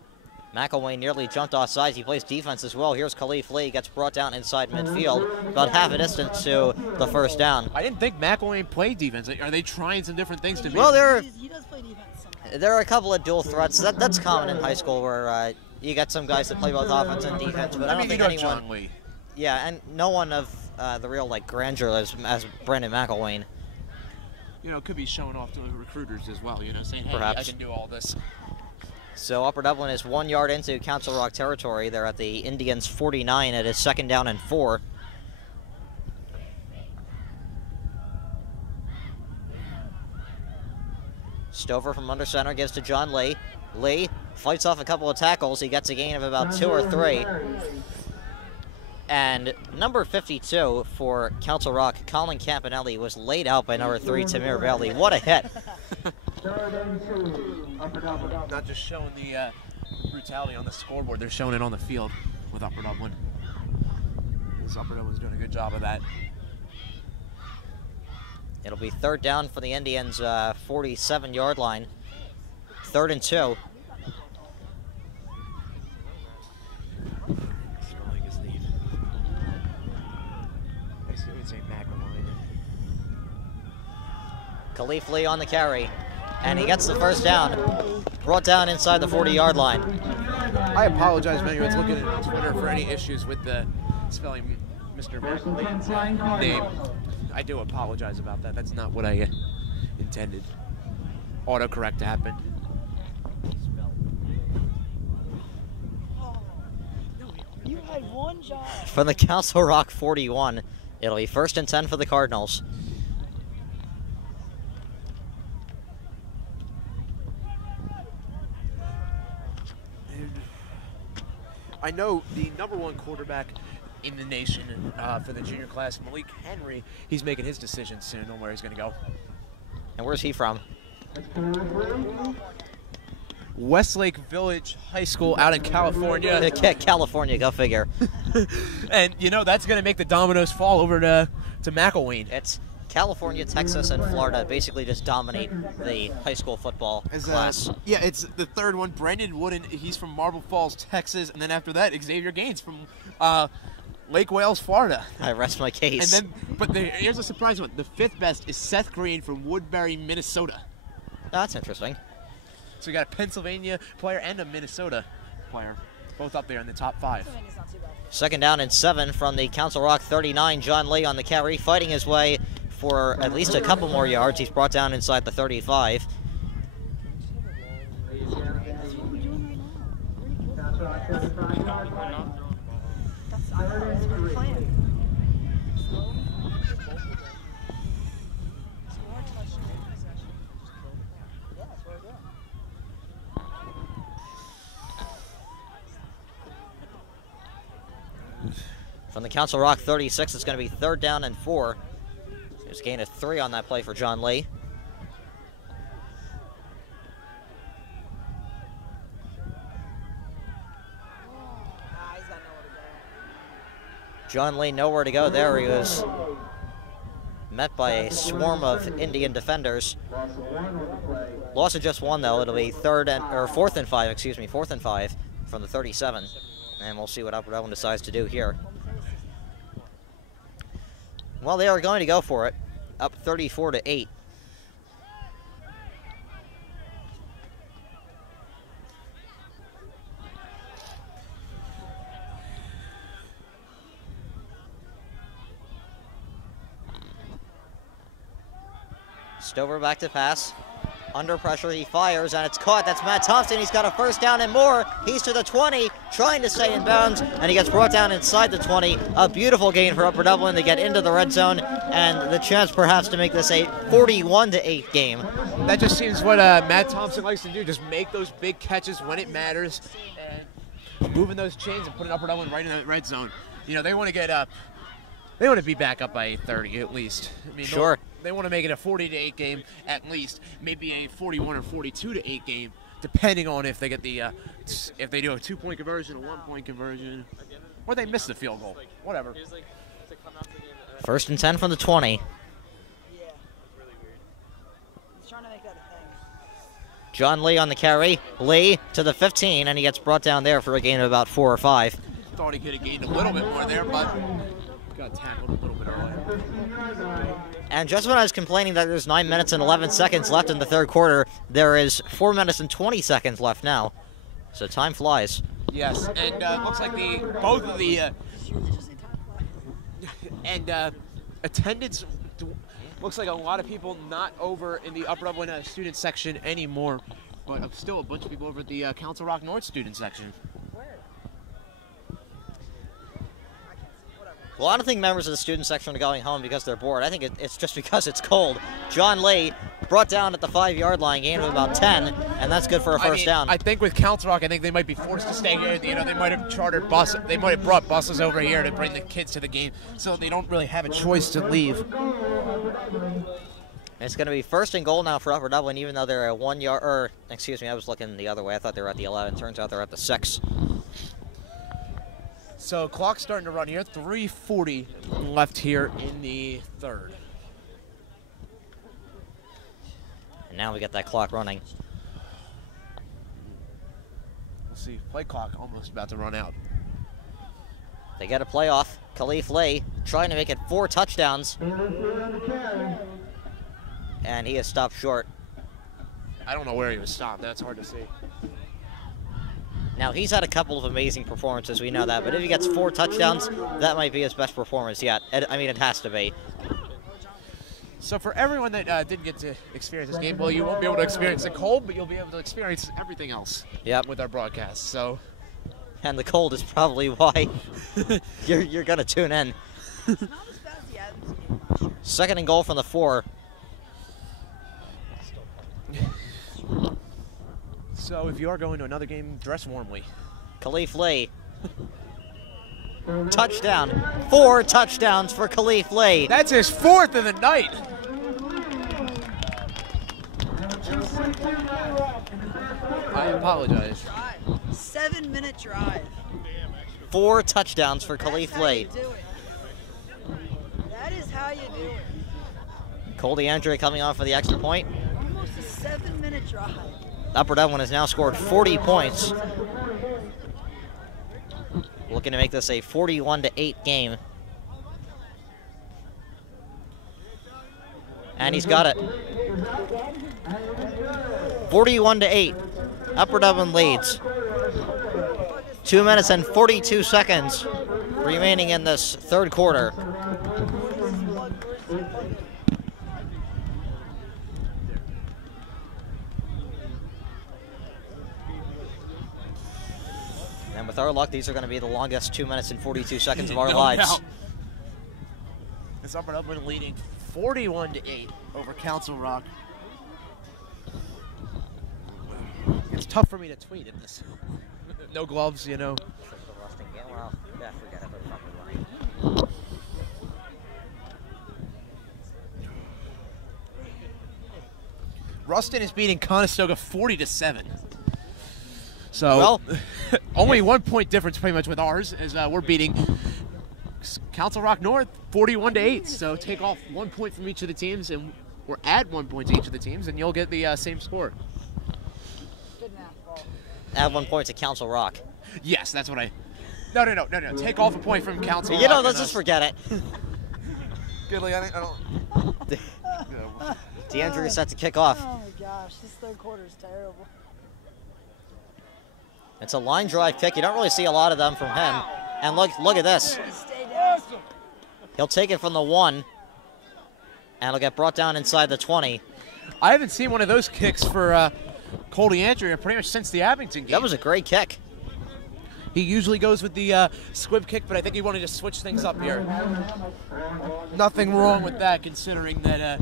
McIlwain nearly jumped off sides. He plays defense as well. Here's Khalif Lee. Gets brought down inside midfield, about half a distance to the first down. I didn't think McIlwain played defense. Are they trying some different things to me? Well, He does play defense sometimes. there are a couple of dual threats. That's common in high school where you got some guys that play both offense and defense, but I don't think you know anyone... John Lee. Yeah, and no one of the real grandeur as Brandon McIlwain. You know, could be showing off to the recruiters as well, saying, hey, Perhaps. I can do all this. So Upper Dublin is 1 yard into Council Rock territory. They're at the Indians' 49. It is second down and 4. Stover from under center gives to John Lee. Lee fights off a couple of tackles. He gets a gain of about 2 or 3. And number 52 for Council Rock, Colin Campanelli, was laid out by number 3, Tamir Bailey. What a hit. Not just showing the brutality on the scoreboard, they're showing it on the field with Upper Dublin. This Upper Dublin's doing a good job of that. It'll be third down for the Indians, 47-yard line. 3rd and 2. Spelling his name. I see it's a McIlwain. Khalif Lee on the carry. And he gets the first down. Brought down inside the 40-yard line. I apologize if anyone's looking at Twitter for any issues with the spelling Mr. McIlwain's name. I do apologize about that. That's not what I intended. Autocorrect to happen. You had one job. From the Council Rock 41, it'll be 1st and 10 for the Cardinals. I know the #1 quarterback in the nation for the junior class, Malik Henry, he's making his decision soon on where he's going to go. And where's he from? Westlake Village High School out in California. California, go figure. And, you know, that's going to make the dominoes fall over to McIlwain. It's California, Texas, and Florida basically just dominate the high school football class. Yeah, it's the third one. Brandon Wooden, he's from Marble Falls, Texas. And then after that, Xavier Gaines from Lake Wales, Florida. I rest my case. And then, but here's a surprise one. The 5th best is Seth Green from Woodbury, Minnesota. That's interesting. So you got a Pennsylvania player and a Minnesota player, both up there in the top 5. 2nd down and 7 from the Council Rock 39. John Lee on the carry, fighting his way for at least a couple more yards. He's brought down inside the 35. From the Council Rock 36, it's going to be 3rd down and 4. There's a gain of 3 on that play for John Lee. John Lee nowhere to go there. He was met by a swarm of Indian defenders. Loss of just 1 though. It'll be 4th and 5, excuse me, 4th and 5 from the 37. And we'll see what Upper Dublin decides to do here. Well, they are going to go for it. Up 34-8. Stover back to pass. Under pressure, he fires, and it's caught. That's Matt Thompson. He's got a 1st down and more. He's to the 20, trying to stay in bounds, and he gets brought down inside the 20. A beautiful gain for Upper Dublin to get into the red zone, and the chance perhaps to make this a 41-8 game. That just seems what Matt Thompson likes to do, just make those big catches when it matters, and moving those chains and putting Upper Dublin right in the red zone. You know, they want to get up. They want to be back up by 30 at least. I mean, sure. They want to make it a 40-8 game at least, maybe a 41 or 42-8 game, depending on if they get the if they do a 2-point conversion, a 1-point conversion, or they miss the field goal. Whatever. 1st and 10 from the 20. Yeah. He's trying to make that a thing. John Lee on the carry. Lee to the 15, and he gets brought down there for a gain of about 4 or 5. Thought he could have gained a little bit more there, but got tackled a little bit earlier. And just when I was complaining that there's 9 minutes and 11 seconds left in the 3rd quarter, there is 4 minutes and 20 seconds left now. So time flies. Yes, and looks like both of the attendance looks like a lot of people not over in the Upper Dublin student section anymore, but still a bunch of people over at the Council Rock North student section. Well, I don't think members of the student section are going home because they're bored. I think it's just because it's cold. John Lee brought down at the 5-yard line, gained of about 10, and that's good for a first down. I think with Council Rock, I think they might be forced to stay here. You know, they might have chartered buses. They might have brought buses over here to bring the kids to the game, so they don't really have a choice to leave. It's going to be 1st and goal now for Upper Dublin, even though they're at 1 yard. Or excuse me, I was looking the other way. I thought they were at the 11. Turns out they're at the 6. So clock's starting to run here. 3:40 left here in the 3rd. And now we get that clock running. We'll see. Play clock almost about to run out. They get a playoff. Khalif Lay trying to make it 4 touchdowns. And he is stopped short. I don't know where he was stopped. That's hard to see. Now, he's had a couple of amazing performances, we know that, but if he gets 4 touchdowns, that might be his best performance yet. I mean, it has to be. So for everyone that didn't get to experience this game, well, you won't be able to experience the cold, but you'll be able to experience everything else with our broadcast. So, and the cold is probably why you're going to tune in. 2nd and goal from the 4. So if you are going to another game, dress warmly. Khalif Lee. Touchdown. 4 touchdowns for Khalif Lee. That's his 4th of the night. I apologize. 7-minute drive. 4 touchdowns for Khalif Lee. That is how you do it. Cole DeAndre coming off for the extra point. Almost a 7-minute drive. Upper Dublin has now scored 40 points. Looking to make this a 41-8 game. And he's got it. 41-8. Upper Dublin leads. 2 minutes and 42 seconds remaining in this 3rd quarter. And with our luck, these are going to be the longest 2 minutes and 42 seconds of our lives. This Upper Dublin leading 41-8 over Council Rock. It's tough for me to tweet in this. No gloves, you know. Well, yeah, forget it. Ruston is beating Conestoga 40-7. So, well, only 1 point difference pretty much with ours, as we're beating Council Rock North 41-8. So take off 1 point from each of the teams, and or add 1 point to each of the teams, and you'll get the same score. Add 1 point to Council Rock. Yes, that's what I. No. Take off a point from Council Rock. You know, let's just forget it. Good, I don't. DeAndre is set to kick off. Oh my gosh, this 3rd quarter is terrible. It's a line drive kick. You don't really see a lot of them from him. And look at this. He'll take it from the 1, and it'll get brought down inside the 20. I haven't seen one of those kicks for Cole DeAndre pretty much since the Abington game. That was a great kick. He usually goes with the squib kick, but I think he wanted to switch things up here. Nothing wrong with that, considering that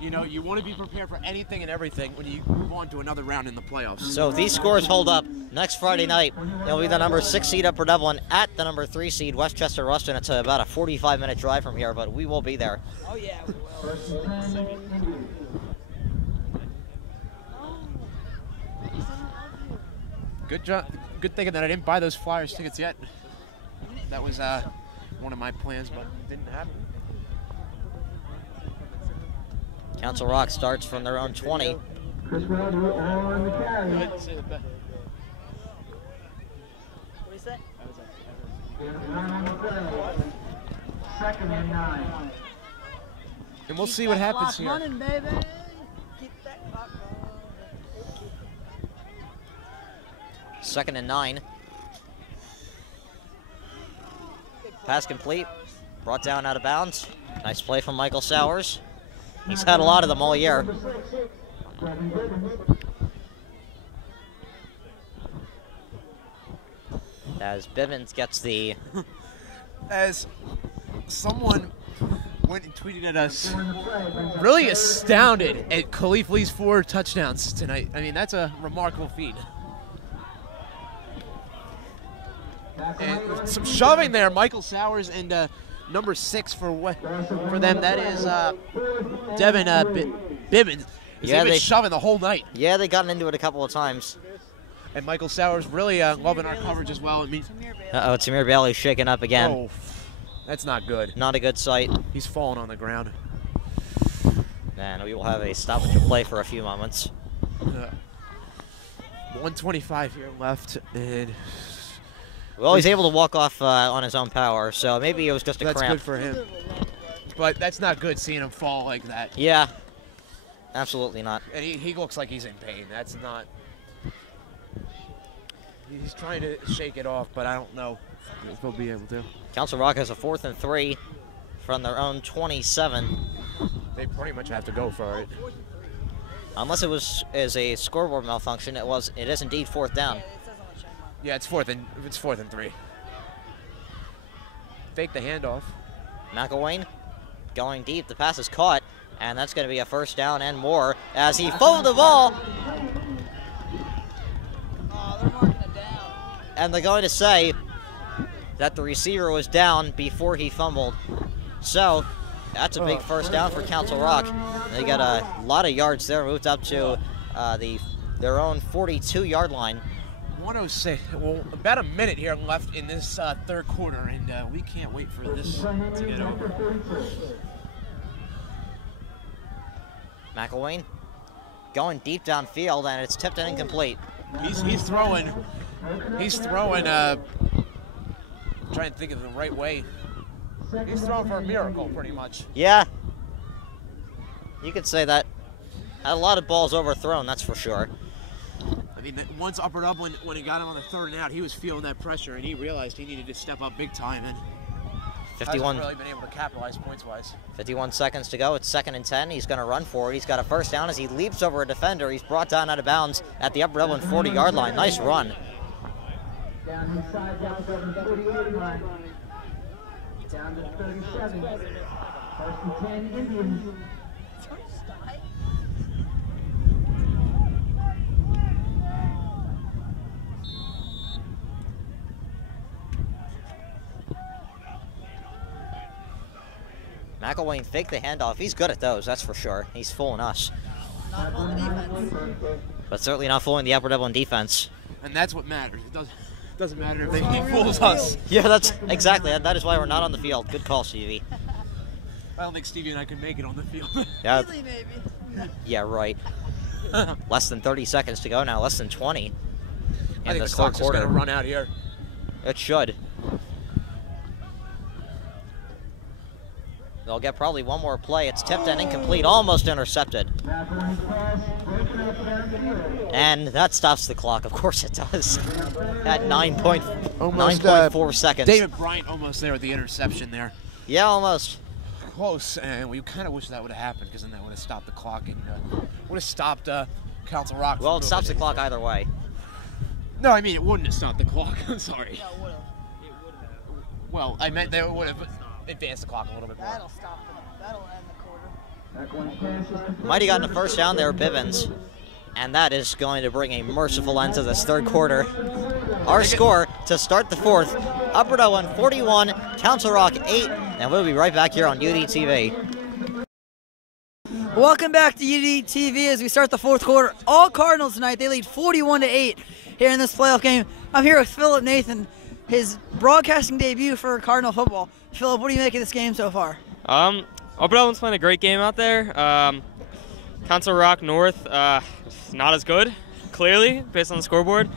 you know, you want to be prepared for anything and everything when you move on to another round in the playoffs. So if these scores hold up next Friday night, it'll be the number 6 seed Upper Dublin at the number 3 seed Westchester Ruston. It's about a 45-minute drive from here, but we will be there. Oh yeah, we will. Good job. Good thinking that I didn't buy those Flyers tickets yet. That was one of my plans, but it didn't happen. Council Rock starts from their own 20. Chris Wilder on the carry. What do you say? 2nd and 9. And we'll see what happens here. Running, baby. Keep that clock running. 2nd and 9. Pass complete. Brought down out of bounds. Nice play from Michael Sowers. He's had a lot of them all year. As Bivens gets the... As someone went and tweeted at us, really astounded at Khalif Lee's 4 touchdowns tonight. I mean, that's a remarkable feat. And some shoving there, Michael Sowers and number 6 for them. That is Devin Bibbins. He's been shoving the whole night. Yeah, they got into it a couple of times. And Michael Sowers really loving our coverage as well. I mean, Uh-oh, Tamir Bailey shaking up again. oh, that's not good. Not a good sight. He's falling on the ground. And we will have a stoppage of play for a few moments. 1:25 here left, and Well, he's able to walk off on his own power, so maybe it was just a that's cramp. good for him. But that's not good seeing him fall like that. Yeah, absolutely not. And he looks like he's in pain. That's not. He's trying to shake it off, but I don't know if he'll be able to. Council Rock has a 4th and 3 from their own 27. They pretty much have to go for it. Unless it is a scoreboard malfunction, it is indeed 4th down. Yeah, it's 4th and 3. Fake the handoff. McIlwain going deep. The pass is caught, and that's going to be a 1st down and more as he fumbled the ball. Oh, they're marking it down. And they're going to say that the receiver was down before he fumbled. So that's a big 1st down for Council Rock. They got a lot of yards there, moved up to their own 42-yard line. 106. Well, about a minute here left in this 3rd quarter, and we can't wait for this to get over. McIlwain going deep downfield, and it's tipped and incomplete. He's throwing. Trying to think of the right way. He's throwing for a miracle, pretty much. Yeah, you could say that. Had a lot of balls overthrown, that's for sure. I mean, once Upper Dublin, when he got him on the 3rd and out, he was feeling that pressure, and he realized he needed to step up big time, and 51. hasn't really been able to capitalize points-wise. 51 seconds to go. It's 2nd and 10. He's going to run for it. He's got a 1st down as he leaps over a defender. He's brought down out of bounds at the Upper Dublin 40-yard line. Nice run. Down inside, down to the 48 line. Down to 37. 1st and 10, Indians. McIlwain faked the handoff. He's good at those, that's for sure. He's fooling us. Not fooling the defense. But certainly not fooling the Upper Dublin defense. And that's what matters. It doesn't matter if he fools us. Yeah, that's exactly. That is why we're not on the field. Good call, Stevie. I don't think Stevie and I can make it on the field. Yeah, Really, maybe. yeah, right. Less than 30 seconds to go now. Less than 20. I In think this the 3rd clock's just quarter. going to run out here. It should. They'll get probably one more play. It's tipped and incomplete, almost intercepted. And that stops the clock. Of course it does. At 9.4 seconds. David Bryant almost there with the interception there. Yeah, almost. Close, and we kind of wish that would have happened, because then that would have stopped the clock and would have stopped Council Rock. Well, it stops the clock either way. No, I mean, it wouldn't have stopped the clock. I'm sorry. Yeah, it would have. Well, I meant they would have advanced the clock a little bit more. That'll stop them. That'll end the quarter. Might have gotten a 1st down there, Bivens. And that is going to bring a merciful end to this 3rd quarter. Our score to start the 4th, Upper Dublin 41, Council Rock 8, and we'll be right back here on UDTV. Welcome back to UDTV as we start the 4th quarter. All Cardinals tonight. They lead 41-8 here in this playoff game. I'm here with Philip Nathan, his broadcasting debut for Cardinal football. Philip, what do you make of this game so far? Upper Dublin's playing a great game out there. Council Rock North, not as good, clearly, based on the scoreboard.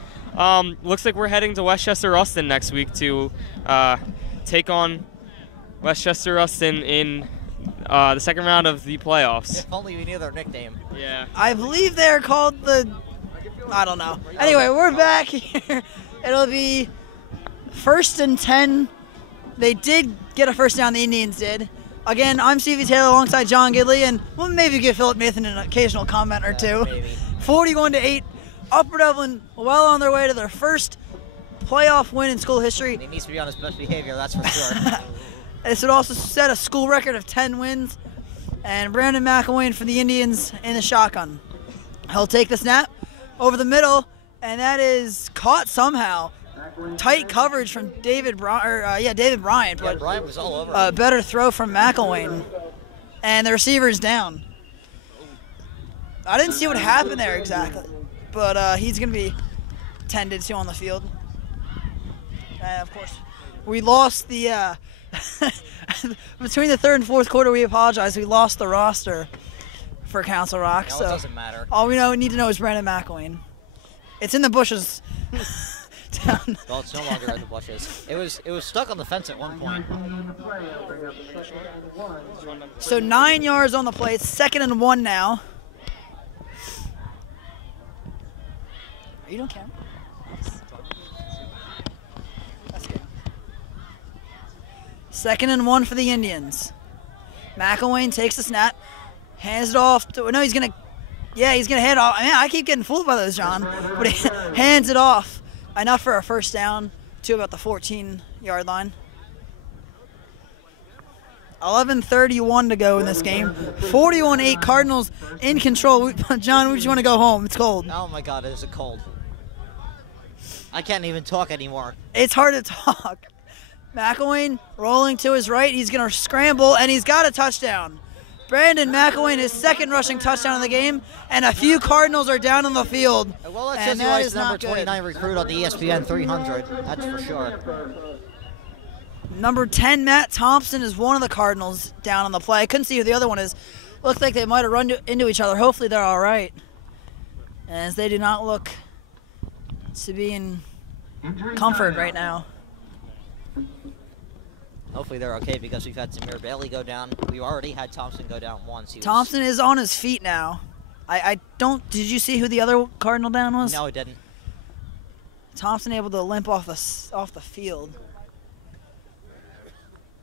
Looks like we're heading to Westchester Ruston next week to take on Westchester Ruston in the 2nd round of the playoffs. If only we knew their nickname. Yeah. I believe they're called I don't know. Anyway, we're back here. It'll be 1st and 10. They did get a 1st down, the Indians did. Again, I'm Stevie Taylor alongside John Gidley, and we'll maybe give Philip Nathan an occasional comment or two. Maybe. 41-8. Upper Dublin well on their way to their first playoff win in school history. He needs to be on his best behavior, that's for sure. This would also set a school record of 10 wins. And Brandon McIlwain for the Indians in the shotgun. He'll take the snap over the middle, and that is caught somehow. Tight coverage from David Bryant. David Bryant, but Bryant was all over. a better throw from McIlwain. And the receiver's down. I didn't see what happened there exactly, but he's going to be tended to on the field. And of course, we lost the between the third and fourth quarter. We apologize. We lost the roster for Council Rock. No, so it doesn't matter. all we need to know is Brandon McIlwain. It's in the bushes. Down. Well, it's no longer in the bushes. It was stuck on the fence at one point. So 9 yards on the play. It's 2nd and 1 now. Are you doing camera? That's good. 2nd and 1 for the Indians. McIlwain takes the snap, hands it off to. No, he's gonna hand it off. Man, I keep getting fooled by those, John. But he hands it off. Enough for a first down to about the 14-yard line. 11:31 to go in this game. 41-8 Cardinals in control. John, we just want to go home. It's cold. Oh my God, is it cold? I can't even talk anymore. It's hard to talk. McIlwain rolling to his right. He's going to scramble, and he's got a touchdown. Brandon McIlwain, his 2nd rushing touchdown of the game, and a few Cardinals are down on the field. Well, that says that he's is the number not good. 29 recruit on the ESPN 300. That's for sure. Number 10, Matt Thompson, is one of the Cardinals down on the play. I couldn't see who the other one is. Looked like they might have run into each other. Hopefully they're all right, as they do not look to be in comfort right now. Hopefully they're okay, because we've had Zamir Bailey go down. We already had Thompson go down once. Thompson is on his feet now. I don't. Did you see who the other Cardinal down was? No, I didn't. Thompson able to limp off the field.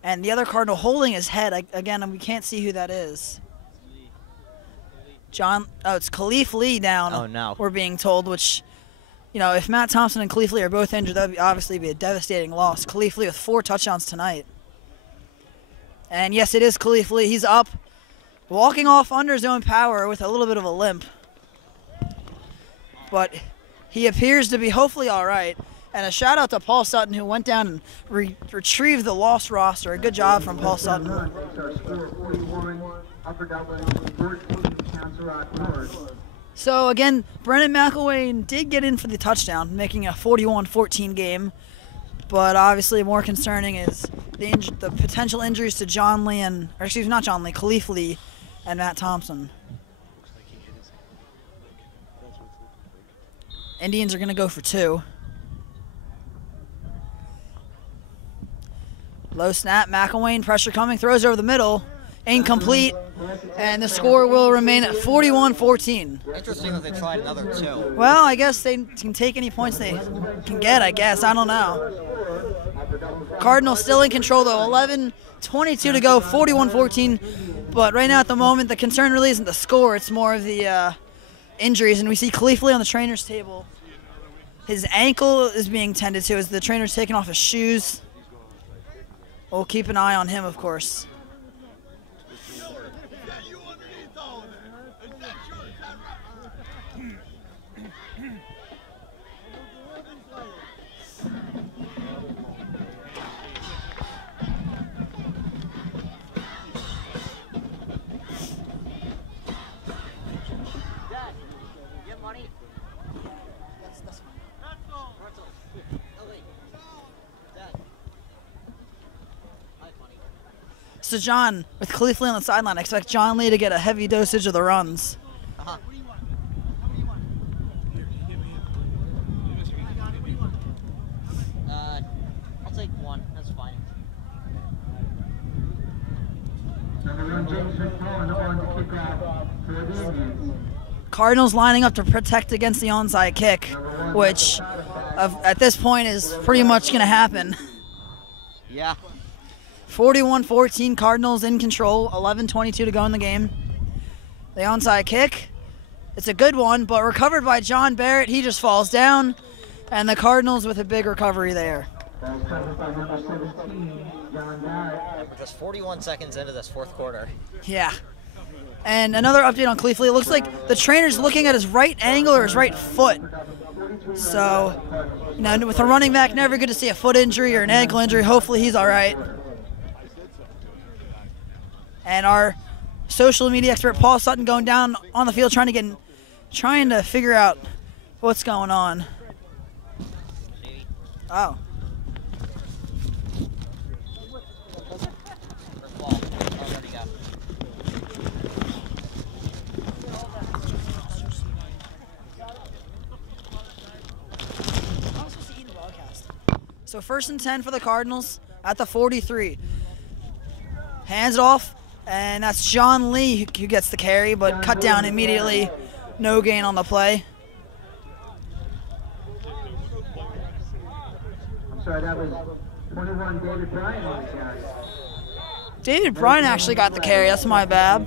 And the other Cardinal holding his head. Again, we can't see who that is. It's Khalif Lee down. Oh, no. We're being told, which, if Matt Thompson and Khalif Lee are both injured, that would obviously be a devastating loss. Khalif Lee with 4 touchdowns tonight. And yes, it is Khalif Lee. He's up, walking off under his own power with a little bit of a limp. But he appears to be hopefully all right. And a shout out to Paul Sutton, who went down and retrieved the lost roster. A good job from Paul Sutton. So again, Brandon McIlwain did get in for the touchdown, making a 41-14 game. But obviously more concerning is the potential injuries to Khalif Lee and Matt Thompson. Indians are going to go for 2. Low snap, McIlwain, pressure coming, throws over the middle, incomplete, and the score will remain at 41-14. Interesting that they tried another 2. Well, I guess they can take any points they can get, I guess. I don't know. Cardinals still in control, though. 11:22 to go, 41-14. But right now, at the moment, the concern really isn't the score. It's more of the injuries. And we see Khalif Lee on the trainer's table. His ankle is being tended to as the trainer's taking off his shoes. We'll keep an eye on him, of course. So John, with Khalif Lee on the sideline, I expect John Lee to get a heavy dosage of the runs. Uh-huh. I'll take 1. That's fine. Cardinals lining up to protect against the onside kick, which at this point is pretty much going to happen. Yeah. 41-14, Cardinals in control, 11:22 to go in the game. The onside kick, it's a good one, but recovered by John Barrett. He just falls down, and the Cardinals with a big recovery there. That's covered by number 17, John Garrett. We're just 41 seconds into this fourth quarter. Yeah. And another update on Cleefley. It looks like the trainer's looking at his right ankle or his right foot. So, you know, with a running back, never good to see a foot injury or an ankle injury. Hopefully he's all right. And our social media expert, Paul Sutton, going down on the field trying to figure out what's going on. Oh. So 1st and 10 for the Cardinals at the 43. Hands it off, and that's John Lee who gets the carry, but cut down immediately. No gain on the play. I'm sorry, that was 21 David Bryan on the carry. David Bryan actually got the carry. That's my bad.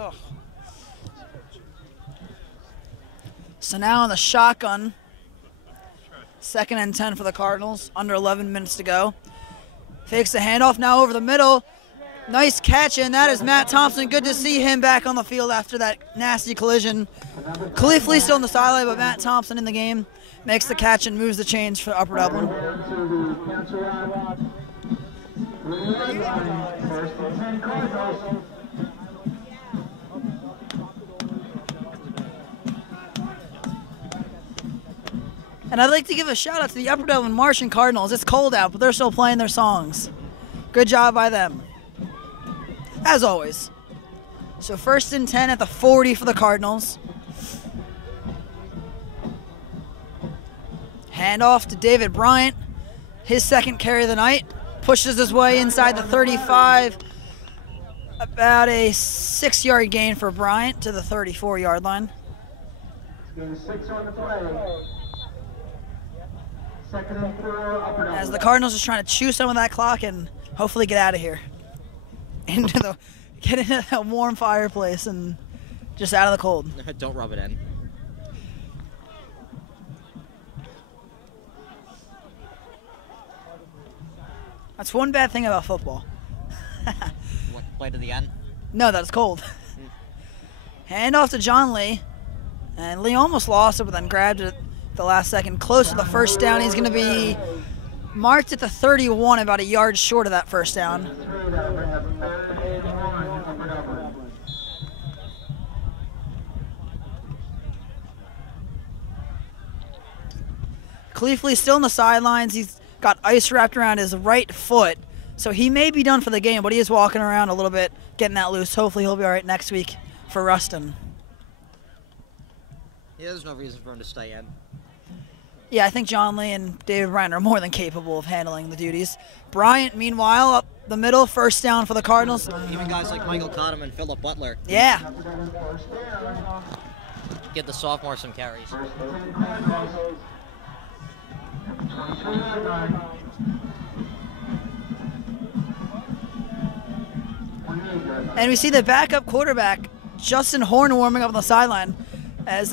Oh. So now in the shotgun, 2nd and 10 for the Cardinals, under 11 minutes to go. Fakes the handoff now over the middle. Nice catch, and that is Matt Thompson. Good to see him back on the field after that nasty collision. Cleefley still on the sideline, but Matt Thompson in the game makes the catch and moves the chains for Upper Dublin. And I'd like to give a shout out to the Upper Dublin Martian Cardinals. It's cold out, but they're still playing their songs. Good job by them. As always. So 1st and 10 at the 40 for the Cardinals. Hand off to David Bryant. His 2nd carry of the night. Pushes his way inside the 35. About a 6-yard gain for Bryant to the 34-yard line. Gain 6 on the play. 2nd and 4, Upper Dublin. As the Cardinals are trying to chew some of that clock and hopefully get out of here. Get into that warm fireplace and just out of the cold. Don't rub it in. That's one bad thing about football. What, play to the end? No, that's cold. Hand off to John Lee. And Lee almost lost it, but then grabbed it at the last second. Close to the first down. He's going to be marked at the 31, about a yard short of that first down. Cleefley's still on the sidelines. He's got ice wrapped around his right foot, so he may be done for the game, but he is walking around a little bit, getting that loose. Hopefully he'll be all right next week for Ruston. Yeah, there's no reason for him to stay in. Yeah, I think John Lee and David Bryant are more than capable of handling the duties. Bryant, meanwhile, up the middle, 1st down for the Cardinals. Even guys like Michael Cottom and Philip Butler. Yeah. Get the sophomore some carries. And we see the backup quarterback, Justin Horn, warming up on the sideline as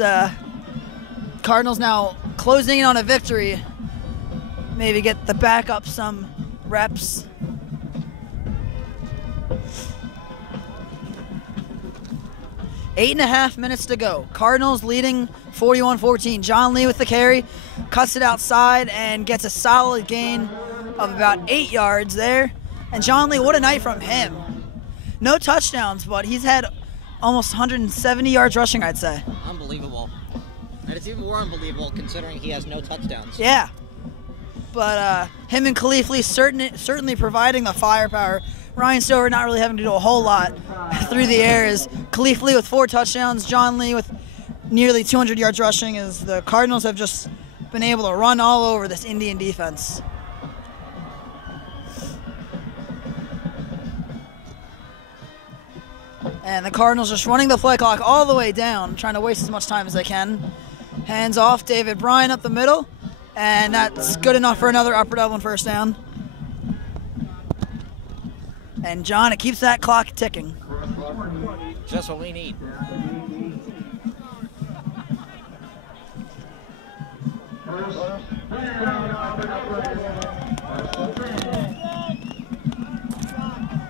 Cardinals now closing in on a victory. Maybe get the backup some reps. Eight and a half minutes to go. Cardinals leading 41-14. John Lee with the carry, cuts it outside and gets a solid gain of about 8 yards there. And John Lee, what a night from him. No touchdowns, but he's had almost 170 yards rushing, I'd say. Unbelievable. And it's even more unbelievable considering he has no touchdowns. Yeah. But him and Cleefley certainly providing the firepower. Ryan Stover not really having to do a whole lot through the air. Is Cleefley with 4 touchdowns, John Lee with nearly 200 yards rushing, as the Cardinals have just been able to run all over this Indian defense. And the Cardinals just running the play clock all the way down, trying to waste as much time as they can. Hands off, David Bryan up the middle, and that's good enough for another Upper Dublin 1st down. And John, it keeps that clock ticking. Just what we need.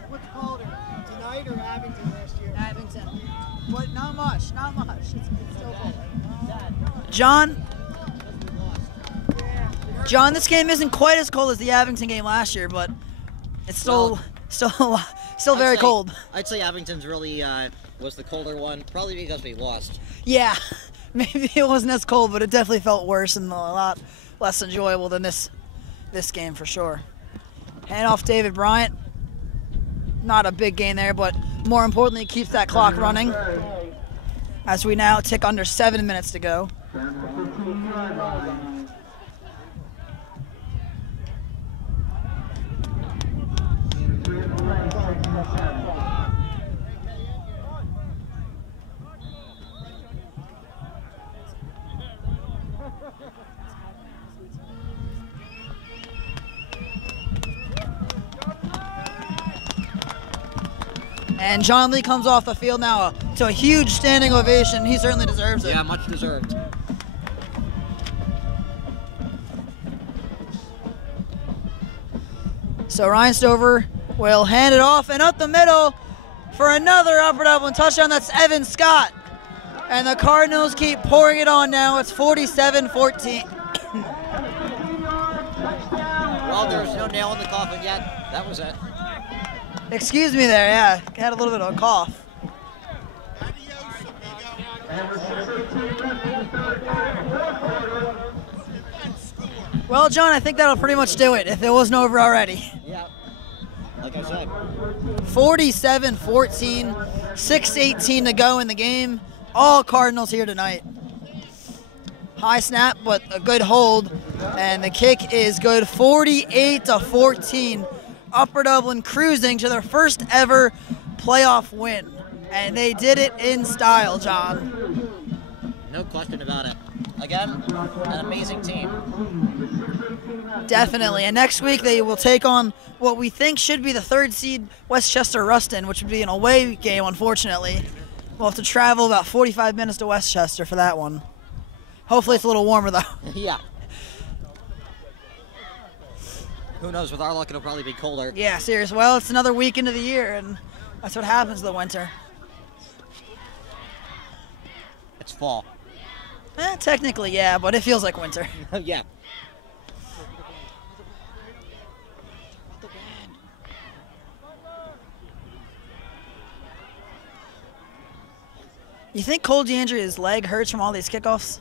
What's colder, tonight or Abington last year? Abington. But not much, not much. It's still cold. John, this game isn't quite as cold as the Abington game last year, but it's still very cold. I'd say Abington's really was the colder one, probably because we lost. Yeah, maybe it wasn't as cold, but it definitely felt worse and a lot less enjoyable than this game for sure. Hand off David Bryant. Not a big gain there, but more importantly, it keeps that clock running as we now tick under 7 minutes to go. And John Lee comes off the field now to a huge standing ovation. He certainly deserves it. Yeah, much deserved. So Ryan Stover will hand it off and up the middle for another Upper Dublin touchdown. That's Evan Scott. And the Cardinals keep pouring it on now. It's 47-14. Well, there's no nail in the coffin yet. That was it. Excuse me there, yeah. Had a little bit of a cough. Well, John, I think that'll pretty much do it if it wasn't over already. Yeah. Like I said. 47-14, 6:18 to go in the game. All Cardinals here tonight. High snap, but a good hold. And the kick is good, 48-14. Upper Dublin cruising to their first ever playoff win. And they did it in style, John. No question about it. Again, an amazing team. Definitely. And next week they will take on what we think should be the third seed Westchester Ruston, which would be an away game, unfortunately. We'll have to travel about 45 minutes to Westchester for that one. Hopefully it's a little warmer, though. Yeah. Who knows? With our luck, it'll probably be colder. Yeah, seriously. Well, it's another week into the year, and that's what happens in the winter. It's fall. Technically, yeah, but it feels like winter. Yeah. You think Cole DeAndrea's leg hurts from all these kickoffs?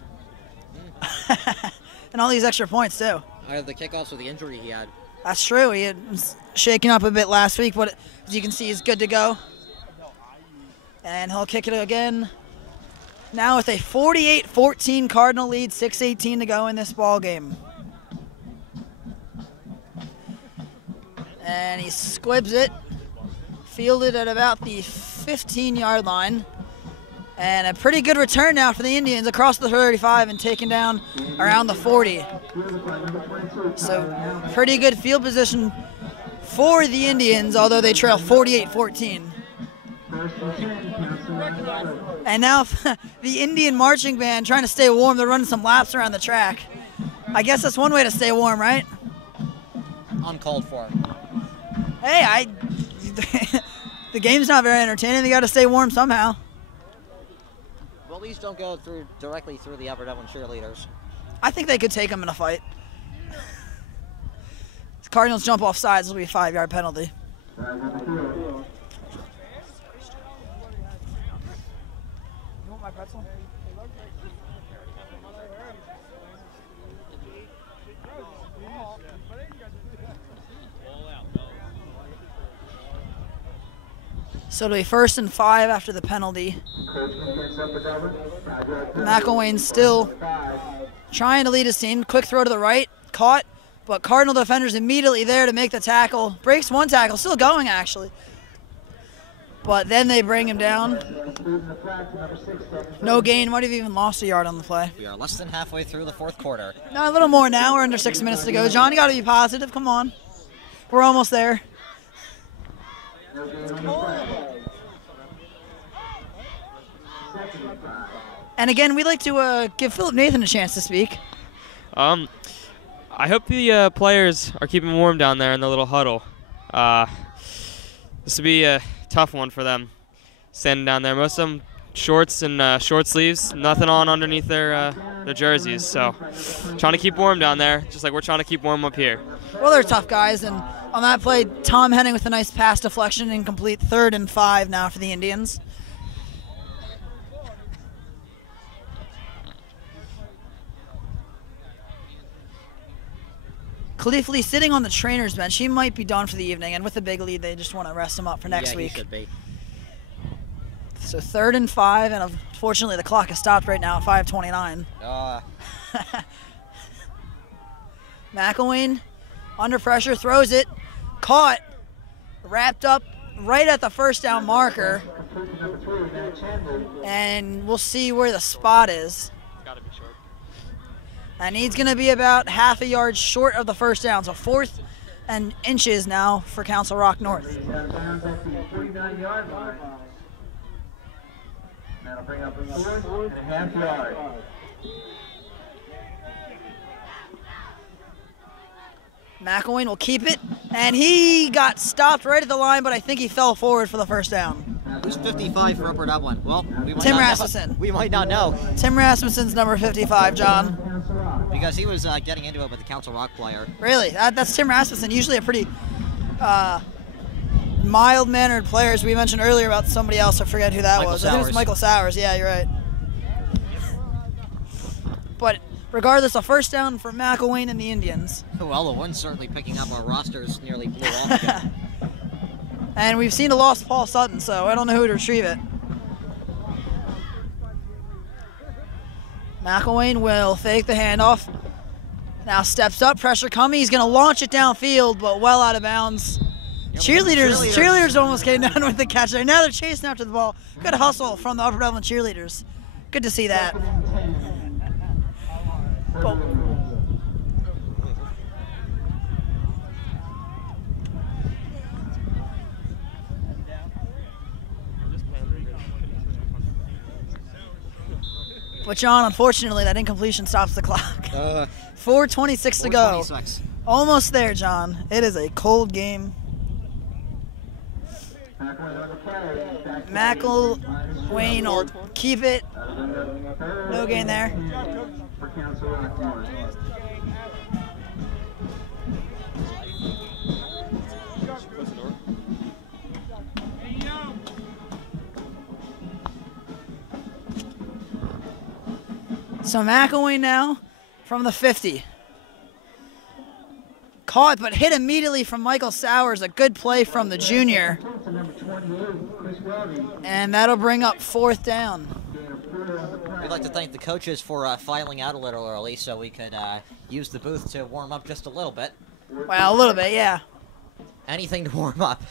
And all these extra points, too. Either the kickoffs or the injury he had. That's true. He was shaken up a bit last week, but as you can see, he's good to go. And he'll kick it again. Now with a 48-14 Cardinal lead, 6:18 to go in this ball game. And he squibs it, fielded at about the 15-yard line. And a pretty good return now for the Indians across the 35 and taken down around the 40. So pretty good field position for the Indians, although they trail 48-14. And now the Indian marching band trying to stay warm. They're running some laps around the track. I guess that's one way to stay warm, right? Uncalled for. Hey, the game's not very entertaining. They got to stay warm somehow. Well, at least don't go directly through the Upper Dublin cheerleaders. I think they could take them in a fight. The Cardinals jump off sides. It'll be a 5-yard penalty. You want my pretzel? So it'll be 1st and 5 after the penalty. McIlwain still trying to lead his team. Quick throw to the right, caught, but Cardinal defenders immediately there to make the tackle. Breaks one tackle, still going actually. But then they bring him down. No gain, might have even lost a yard on the play. We are less than halfway through the fourth quarter. No, a little more now. We're under 6 minutes to go. John, you got to be positive. Come on. We're almost there. And again, we'd like to give Philip Nathan a chance to speak. I hope the players are keeping warm down there in the little huddle. This will be a tough one for them, standing down there. Most of them shorts and short sleeves, nothing on underneath their jerseys. So trying to keep warm down there, just like we're trying to keep warm up here. Well, they're tough guys, and on that play, Tom Henning with a nice pass deflection, incomplete, 3rd and 5 now for the Indians. Khalif Lee sitting on the trainer's bench. He might be done for the evening, and with a big lead, they just want to rest him up for next week. He should be. So 3rd and 5, and unfortunately the clock has stopped right now at 5:29. McIlwain under pressure, throws it, caught, wrapped up right at the first down marker, and we'll see where the spot is. It's got to be short. And he's going to be about half a yard short of the first down, so 4th and inches now for Council Rock North. That'll bring up 4.5 yards. McIlwain will keep it, and he got stopped right at the line, but I think he fell forward for the first down. Who's 55 for Upper Dublin? Well, we might Tim not know. Rasmussen. We might not know. Tim Rasmussen's number 55, John. Because he was getting into it with the Council Rock player. Really? That's Tim Rasmussen, usually a pretty mild-mannered player, as we mentioned earlier about somebody else. I forget who that Michael was. I think it was Sowers. Michael Sowers. Yeah, you're right. But regardless, a first down for McIlwain and the Indians. Well, the one's certainly picking up. Our rosters nearly blew off again. And we've seen a lost Paul Sutton, so I don't know who to retrieve it. McIlwain will fake the handoff. Now steps up, pressure coming. He's going to launch it downfield, but well out of bounds. Cheerleaders almost came down with the catch there. Now they're chasing after the ball. Good hustle from the Upper Dublin cheerleaders. Good to see that. But John, unfortunately, that incompletion stops the clock. 4:26 to go. 4:26. Almost there, John. It is a cold game. McIlwain will keep it. No gain there. So McIlwain now from the 50. Caught, but hit immediately from Michael Sowers. A good play from the junior. And that'll bring up 4th down. We'd like to thank the coaches for filing out a little early so we could use the booth to warm up just a little bit. Well, a little bit, yeah. Anything to warm up.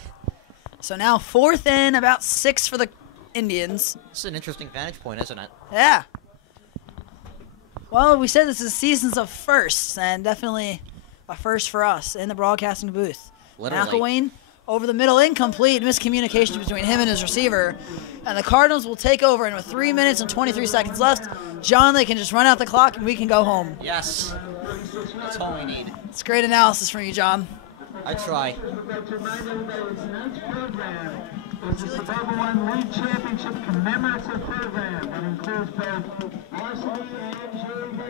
So now 4th and about 6 for the Indians. This is an interesting vantage point, isn't it? Yeah. Well, we said this is seasons of firsts, and definitely a first for us in the broadcasting booth. Literally. McIlwain over the middle, incomplete, miscommunication between him and his receiver. And the Cardinals will take over, and with 3 minutes and 23 seconds left, John, they can just run out the clock and we can go home. Yes. That's all we need. It's great analysis from you, John. I try. It's the Double One League Championship commemorative program that includes both varsity and JV.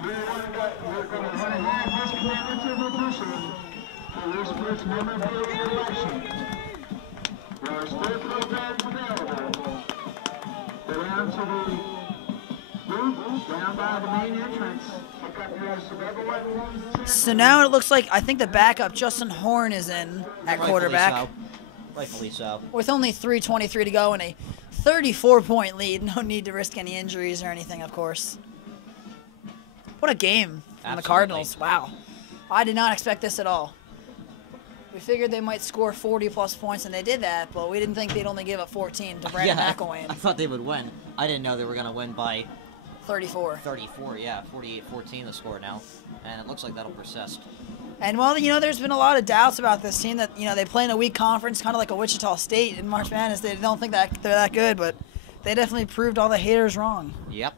We're going to have this commemorative edition for your sports memorabilia collection. There are still programs available. Go down to the booth, down by the main entrance. Pick up your Double One. So now it looks like, I think the backup, Justin Horn, is in at quarterback. Rightfully so. With only 3:23 to go and a 34-point lead. No need to risk any injuries or anything, of course. What a game from the Cardinals. Wow. I did not expect this at all. We figured they might score 40-plus points, and they did that, but we didn't think they'd only give up 14 to Brandon McIlwain. I thought they would win. I didn't know they were going to win by 34. 34, yeah. 48-14 the score now. And it looks like that'll persist. And while, there's been a lot of doubts about this team that, they play in a weak conference, kind of like a Wichita State in March Madness. They don't think that they're that good, but they definitely proved all the haters wrong. Yep.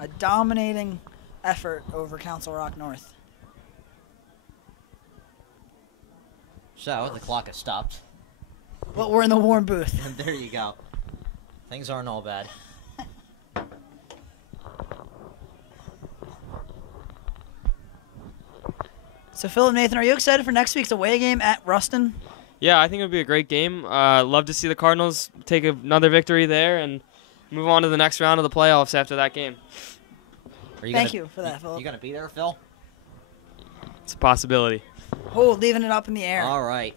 A dominating effort over Council Rock North. So, the clock has stopped. But we're in the warm booth. And there you go. Things aren't all bad. So, Phil and Nathan, are you excited for next week's away game at Ruston? Yeah, I think it would be a great game. Love to see the Cardinals take another victory there and move on to the next round of the playoffs after that game. Thank you for that, Phil. You going to be there, Phil? It's a possibility. Oh, leaving it up in the air. All right.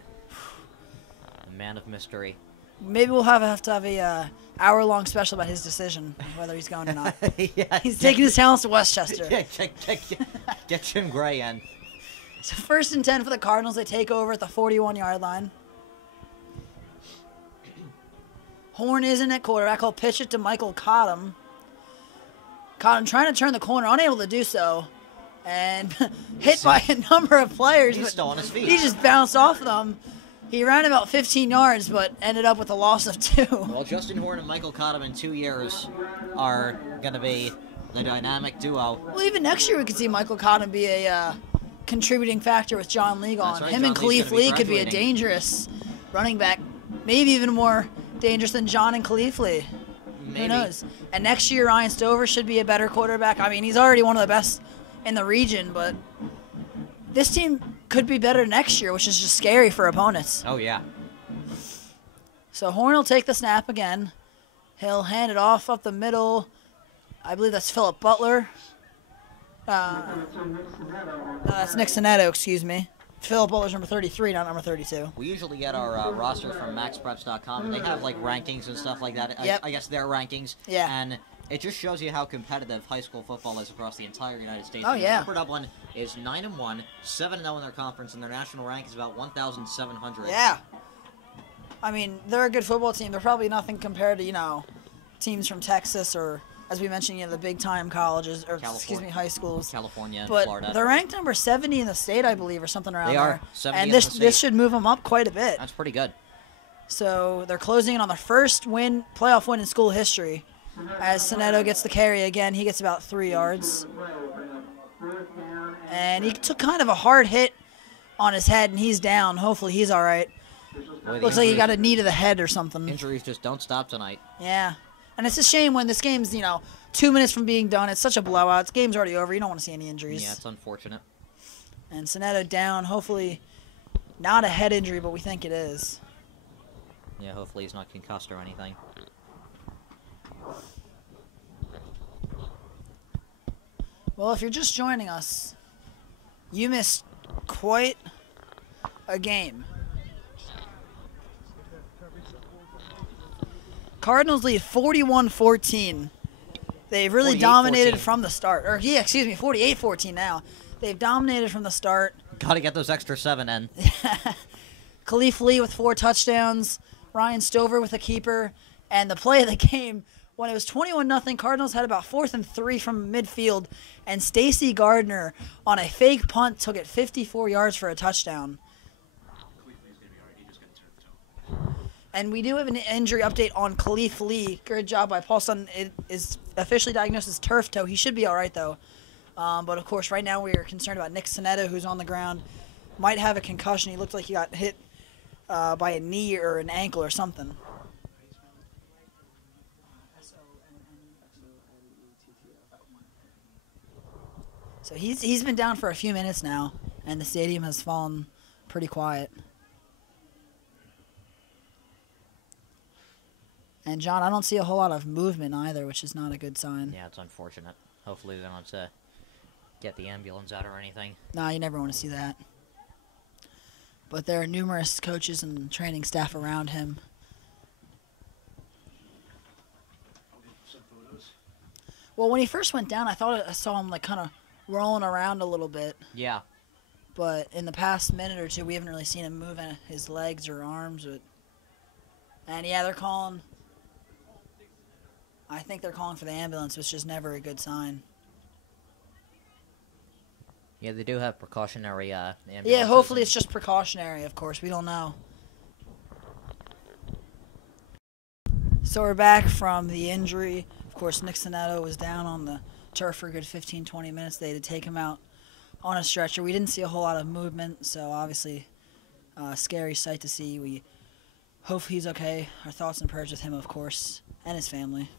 A man of mystery. Maybe we'll have to have a hour-long special about his decision, whether he's going or not. Yeah, He's taking his talents to Westchester. Get Jim Gray in. So 1st and 10 for the Cardinals. They take over at the 41-yard line. Horn isn't at quarterback. He'll pitch it to Michael Cottom. Cottom trying to turn the corner, unable to do so. And hit by a number of players. He's still on his feet. He just bounced off them. He ran about 15 yards, but ended up with a loss of 2. Well, Justin Horn and Michael Cottom in 2 years are going to be the dynamic duo. Well, even next year we could see Michael Cottom be a contributing factor with John Lee gone. Right, Him John and Lee's Khalif gonna be Lee could be a graduating. dangerous running back, maybe even more dangerous than John and Khalif Lee. Maybe. Who knows? And next year Ryan Stover should be a better quarterback. I mean, he's already one of the best in the region, but this team could be better next year, which is just scary for opponents. Oh, yeah. So Horn will take the snap again. He'll hand it off up the middle. I believe that's Philip Butler. That's Nick Sonetto, excuse me. Philip Butler's number 33, not number 32. We usually get our roster from MaxPreps.com, and they have like rankings and stuff like that. Yep. I guess their rankings. Yeah. And it just shows you how competitive high school football is across the entire United States. Oh, yeah. Upper Dublin is 9-1, 7-0 in their conference, and their national rank is about 1,700. Yeah. I mean, they're a good football team. They're probably nothing compared to, teams from Texas or, as we mentioned, the big-time colleges, or, high schools. California, But Florida. they're ranked number 70 in the state, I believe, or something around They there. are, 70th And in the state. this should move them up quite a bit. That's pretty good. So they're closing in on the first playoff win in school history. As Sonetto gets the carry again, he gets about 3 yards. And he took kind of a hard hit on his head, and he's down. Hopefully he's all right. Boy, Looks like he got a knee to the head or something. Injuries just don't stop tonight. Yeah. And it's a shame when this game's, 2 minutes from being done. It's such a blowout. This game's already over. You don't want to see any injuries. Yeah, it's unfortunate. And Sonetto down. Hopefully not a head injury, but we think it is. Yeah, hopefully he's not concussed or anything. Well, if you're just joining us, you missed quite a game. Cardinals lead 41-14. They've really 48-14. dominated from the start. 48-14 now. They've dominated from the start. Got to get those extra 7 in. Khalif Lee with 4 touchdowns. Ryan Stover with a keeper. And the play of the game, when it was 21-0, Cardinals had about 4th and 3 from midfield. And Stacy Gardner, on a fake punt, took it 54 yards for a touchdown. And we do have an injury update on Khalif Lee. Good job by Paul Sutton. It is officially diagnosed as turf toe. He should be all right, though. But, of course, right now we are concerned about Nick Sonetto, who's on the ground. Might have a concussion. He looked like he got hit by a knee or an ankle or something. So he's been down for a few minutes now, and the stadium has fallen pretty quiet. And, John, I don't see a whole lot of movement either, which is not a good sign. Yeah, it's unfortunate. Hopefully they don't have to get the ambulance out or anything. Nah, you never want to see that. But there are numerous coaches and training staff around him. Well, when he first went down, I thought I saw him kind of rolling around a little bit. Yeah. But in the past minute or two, we haven't really seen him move his legs or arms. And, yeah, they're calling. I think they're calling for the ambulance, which is never a good sign. Yeah, they do have precautionary ambulances. Yeah, hopefully it's just precautionary, of course. We don't know. So we're back from the injury. Of course, Nick Sonetto was down on the turf for a good 15-20 minutes. They had to take him out on a stretcher. We didn't see a whole lot of movement, so obviously a scary sight to see. We hope he's okay. Our thoughts and prayers with him, of course, and his family.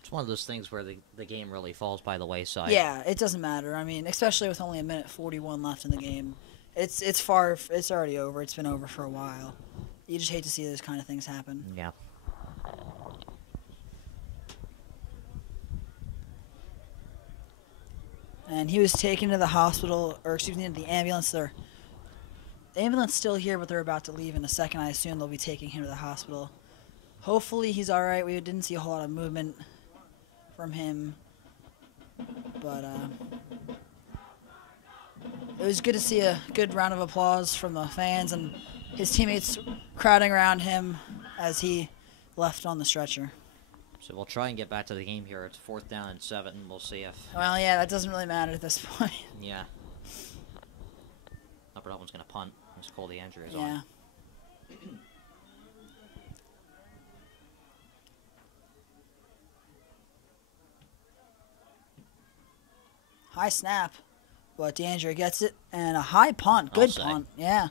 It's one of those things where the game really falls by the wayside. Yeah, it doesn't matter. I mean, especially with only 1:41 left in the game. It's already over. It's been over for a while. You just hate to see those kind of things happen. Yeah. And he was taken to the hospital, or excuse me, to the ambulance. The ambulance still here, but they're about to leave in a second. I assume they'll be taking him to the hospital. Hopefully he's all right. We didn't see a whole lot of movement from him, but it was good to see a good round of applause from the fans and his teammates crowding around him as he left on the stretcher. So we'll try and get back to the game here. It's 4th down and 7. We'll see if... Well, yeah, that doesn't really matter at this point. Yeah. Upper Dublin's going to punt. Just call the injuries Yeah. on. High snap, but DeAndre gets it, and a high punt. Good punt, yeah.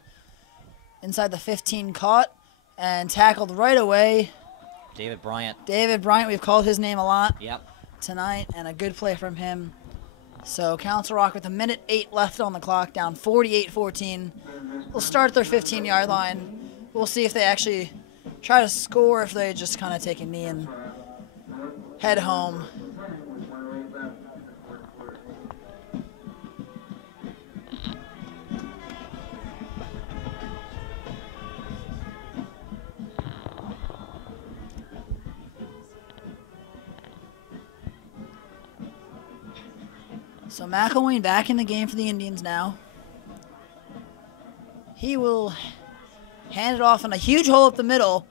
Inside the 15 caught, and tackled right away. David Bryant, we've called his name a lot yep, tonight, and a good play from him. So Council Rock with 1:08 left on the clock, down 48-14. We'll start their 15-yard line. We'll see if they actually try to score, if they just kind of take a knee and head home. So McIlwain back in the game for the Indians now. He will hand it off in a huge hole up the middle.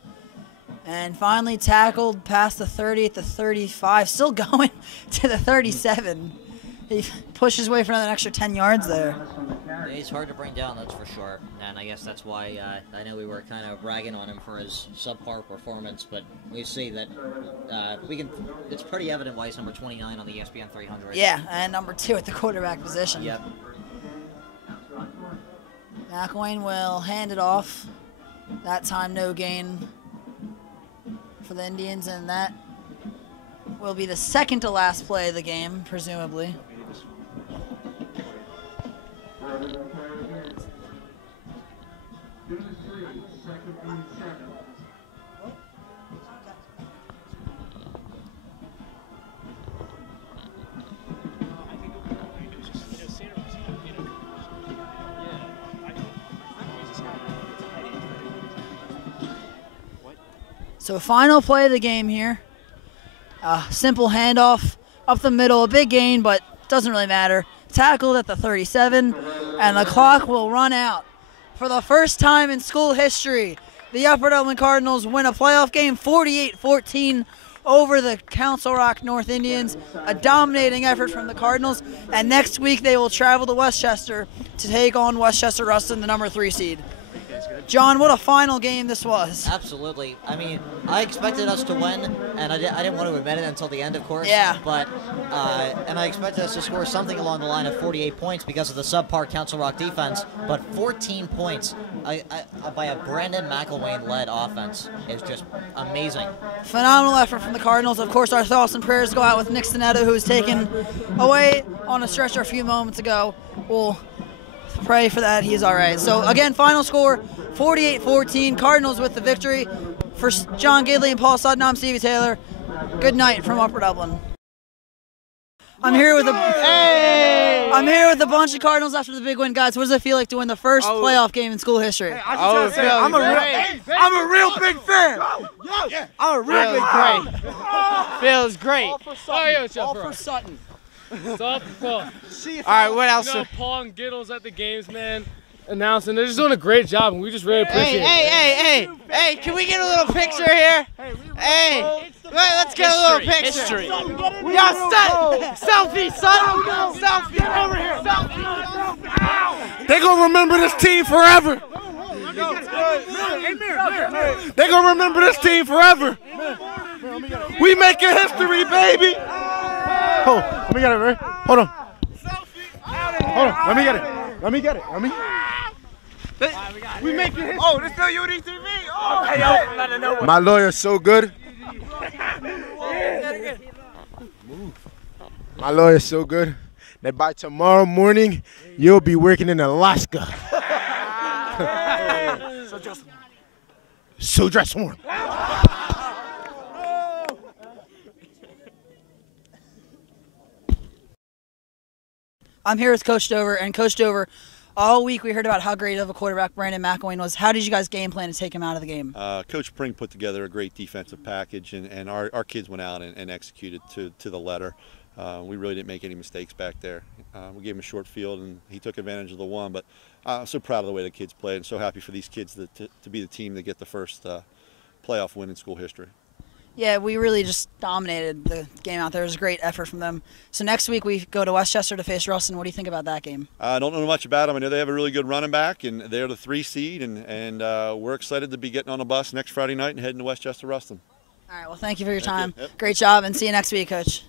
And finally tackled past the 30 at the 35. Still going to the 37. He pushed his way for another extra 10 yards there. Yeah, he's hard to bring down, that's for sure. And I guess that's why I know we were kind of ragging on him for his subpar performance, but we see that it's pretty evident why he's number 29 on the ESPN 300. Yeah, and number 2 at the quarterback position. Yep. McIlwain will hand it off. That time no gain for the Indians, and that will be the second to last play of the game, presumably. So final play of the game here. Simple handoff up the middle, a big gain, but doesn't really matter. Tackled at the 37, and the clock will run out. For the first time in school history, the Upper Dublin Cardinals win a playoff game 48-14 over the Council Rock North Indians. A dominating effort from the Cardinals, and next week they will travel to Westchester to take on Westchester Ruston, the number 3 seed. John, what a final game this was. Absolutely. I mean, I expected us to win, and I didn't want to admit it until the end, of course. Yeah. But, and I expected us to score something along the line of 48 points because of the subpar Council Rock defense, but 14 points by a Brandon McIlwain-led offense is just amazing. Phenomenal effort from the Cardinals. Of course, our thoughts and prayers go out with Nick Sonetto, who was taken away on a stretcher a few moments ago. We'll pray for that. He's all right. So, again, final score, 48-14. Cardinals with the victory. For John Gidley and Paul Sutton, I'm Stevie Taylor. Good night from Upper Dublin. I'm here with a bunch of Cardinals after the big win, guys. What does it feel like to win the first playoff game in school history? I'm a real big fan. I'm a real big fan. Feels great. All for Sutton. It's all for Paul. All right, what else? You know, Paul and Giddles at the games, man, announcing. They're just doing a great job, and we just really appreciate it. Hey, can we get a little picture here? Hey, let's get a little picture. History. Yo, selfie, son. Selfie over here. They gonna remember this team forever. They gonna remember this team forever. We making history, baby. Hold on, let me get it, man. Hold on. Hold on, let me get it. Let me get it. Let me. We making history. Oh, this still UDTV. Oh, hey, My lawyer's so good. My lawyer's so good that by tomorrow morning, you'll be working in Alaska. So dress warm. I'm here with Coach Dover, and Coach Dover, all week we heard about how great of a quarterback Brandon McIlwain was. How did you guys game plan to take him out of the game? Coach Pring put together a great defensive package, and our kids went out and executed to the letter. We really didn't make any mistakes back there. We gave him a short field, and he took advantage of the one. But I'm so proud of the way the kids played, and so happy for these kids to be the team that get the first playoff win in school history. Yeah, we really just dominated the game out there. It was a great effort from them. So next week we go to Westchester to face Ruston. What do you think about that game? I don't know much about them. I know they have a really good running back, and they're the 3 seed, and we're excited to be getting on a bus next Friday night and heading to Westchester Ruston. All right, well, thank you for your time. Yep. Great job, and see you next week, Coach.